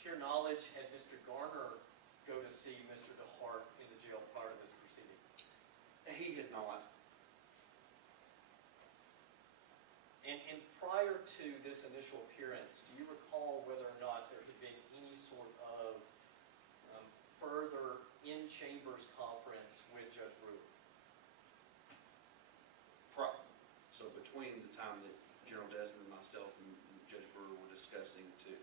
To your knowledge, had Mr. Garner go to see Mr. DeHart in the jail prior to this proceeding? He had not. And prior to this initial appearance, do you recall whether or not there had been any sort of further in-chambers conference with Judge Brewer? So between the time that General Desmond, myself, and Judge Brewer were discussing the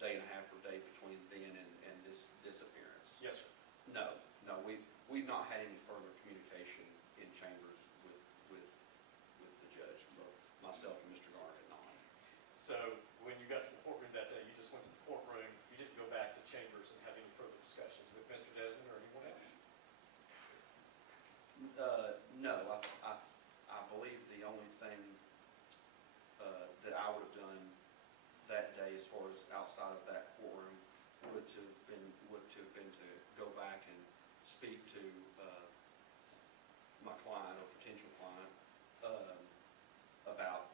day and a half or day between then and this appearance? Yes, sir. No, we've not had any further communication in chambers with the judge. Both myself and Mr. Garner had not. So when you got to the courtroom that day, you just went to the courtroom, you didn't go back to chambers and have any further discussions with Mr. Desmond or anyone else? No, I believe the only thing that I would have done that day as far as outside of that courtroom would to have been to go back and speak to my client or potential client about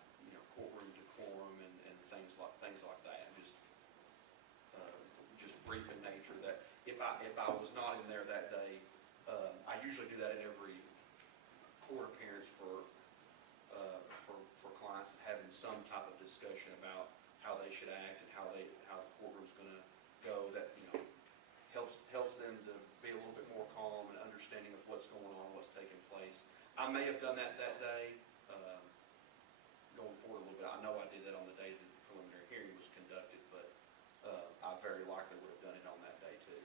courtroom decorum and things like that. Just brief in nature. That if I was not in there that day, I usually do that in every court appearance for clients, is having some type of discussion about how they should act and how the courtroom's going to go. That helps them to be a little bit more calm and understanding of what's going on, what's taking place. I may have done that day. Going forward a little bit, I know I did that on the day that the preliminary hearing was conducted, but I very likely would have done it on that day too.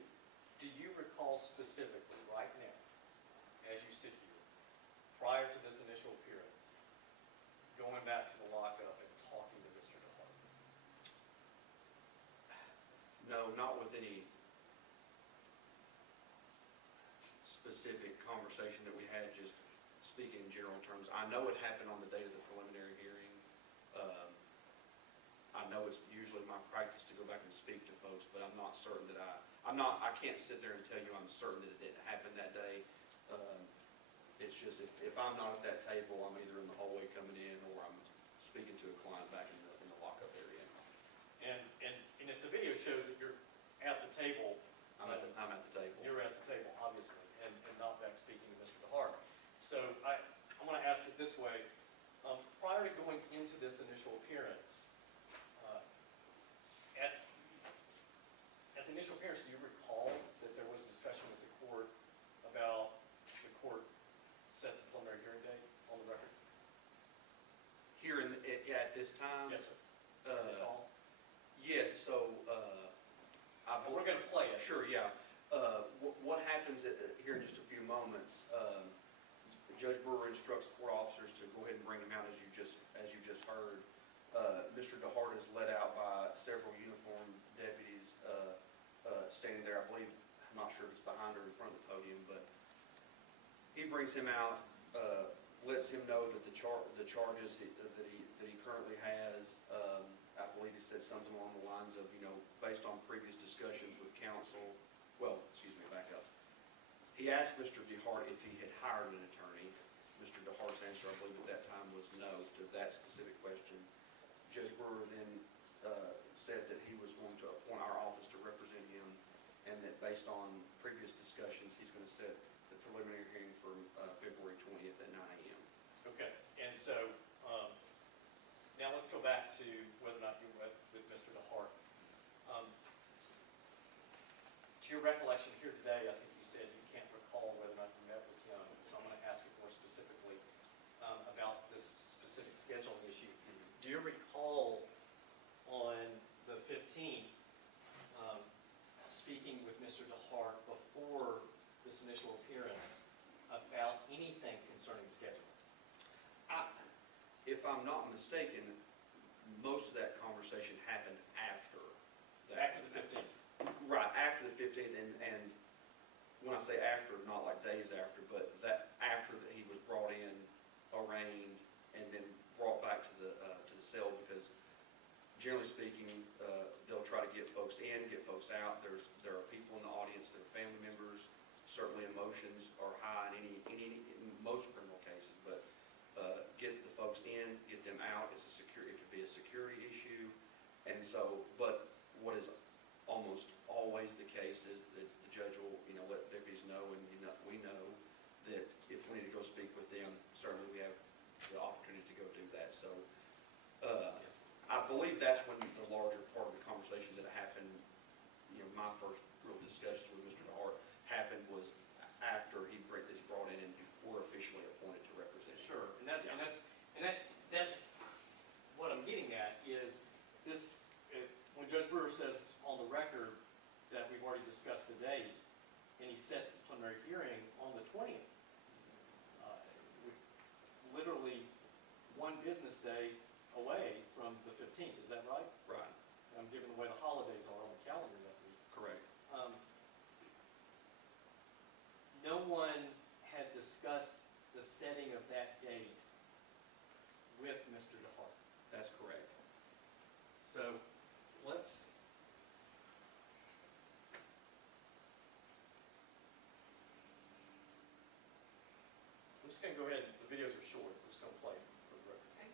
Do you recall specifically right now, as you sit here, prior to this initial appearance, going back to the lockup and talking to Mr. DeHart? No, not with any specific conversation that we had, just speaking in general terms. I know it happened on the date of the preliminary hearing. I know it's usually my practice to go back and speak to folks, but I'm not certain that I can't sit there and tell you I'm certain that it didn't happen that day. It's just if I'm not at that table, I'm either in the hallway coming in or I'm speaking to a client back in the lockup area. And if the video shows that you're at the table, I'm at the table. You're at the table, obviously, and not back speaking to Mr. DeHart. So I want to ask it this way. Prior to going into this initial appearance, at the initial appearance, do you recall that there was a discussion with the court about the court set the preliminary hearing date on the record? Here at this time? Yes, sir. Yes, so we're going to play it. Sure, yeah. What happens here in just a few moments, Judge Brewer instructs court officers to go ahead and bring him out, as you just heard. Mr. DeHart is led out by several uniformed deputies standing there. I believe, I'm not sure if it's behind or in front of the podium, but he brings him out, lets him know that the charges that he currently has. I believe he said something along the lines of, based on previous discussions with counsel. Well, excuse me, back up. He asked Mr. DeHart if he had hired an attorney. Mr. DeHart's answer, I believe, at that time was no to that specific question. Judge Brewer then said that he was going to appoint our office to represent him, and that based on previous discussions, he's going to set the preliminary hearing for February 20th at 9 a.m. Okay, and so now let's go back to whether or not you met with Mr. DeHart. To your recollection here today, I think you said you can't recall whether or not you met with him, so I'm going to ask you more specifically about this specific scheduling issue. Do you recall on the 15th speaking with Mr. DeHart before this initial appearance about anything concerning scheduling? If I'm not mistaken, most of that conversation happened after that. After the 15th. Right, after the 15th, and when I say after, not like days after, but that after that he was brought in, arraigned, and then brought back to the cell, because generally speaking, they'll try to get folks in, get folks out. There are people in the audience that are family members. Certainly emotions are high in most criminal cases, but get the folks in, get them out. It could be a security issue, and so. But what is on that's when the larger part of the conversation that happened, you know, my first real discussion with Mr. DeHart happened was after he is brought in and we're officially appointed to represent him. Sure, and that's what I'm getting at is this, when Judge Brewer says on the record that we've already discussed the date, and he sets the preliminary hearing on the 20th, literally one business day away from the 15th, is that right? Right. I'm given the way the holidays are on the calendar that week. Correct. No one had discussed the setting of that date with Mr. DeHart. That's correct. So let's, I'm just going to go ahead, the videos are short, I'm just going to play for the record. Okay.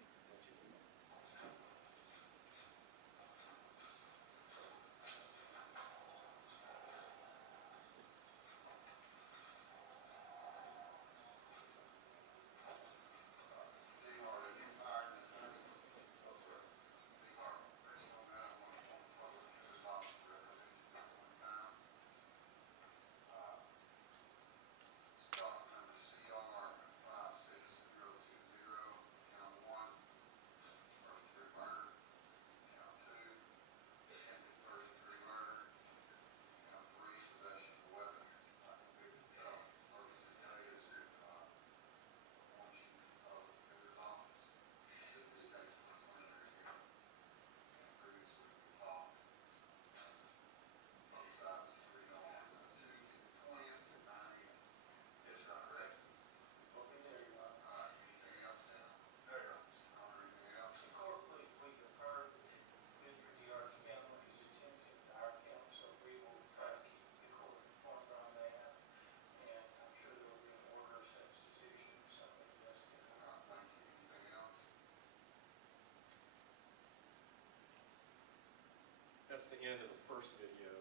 That's the end of the first video.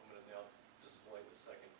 I'm going to now display the second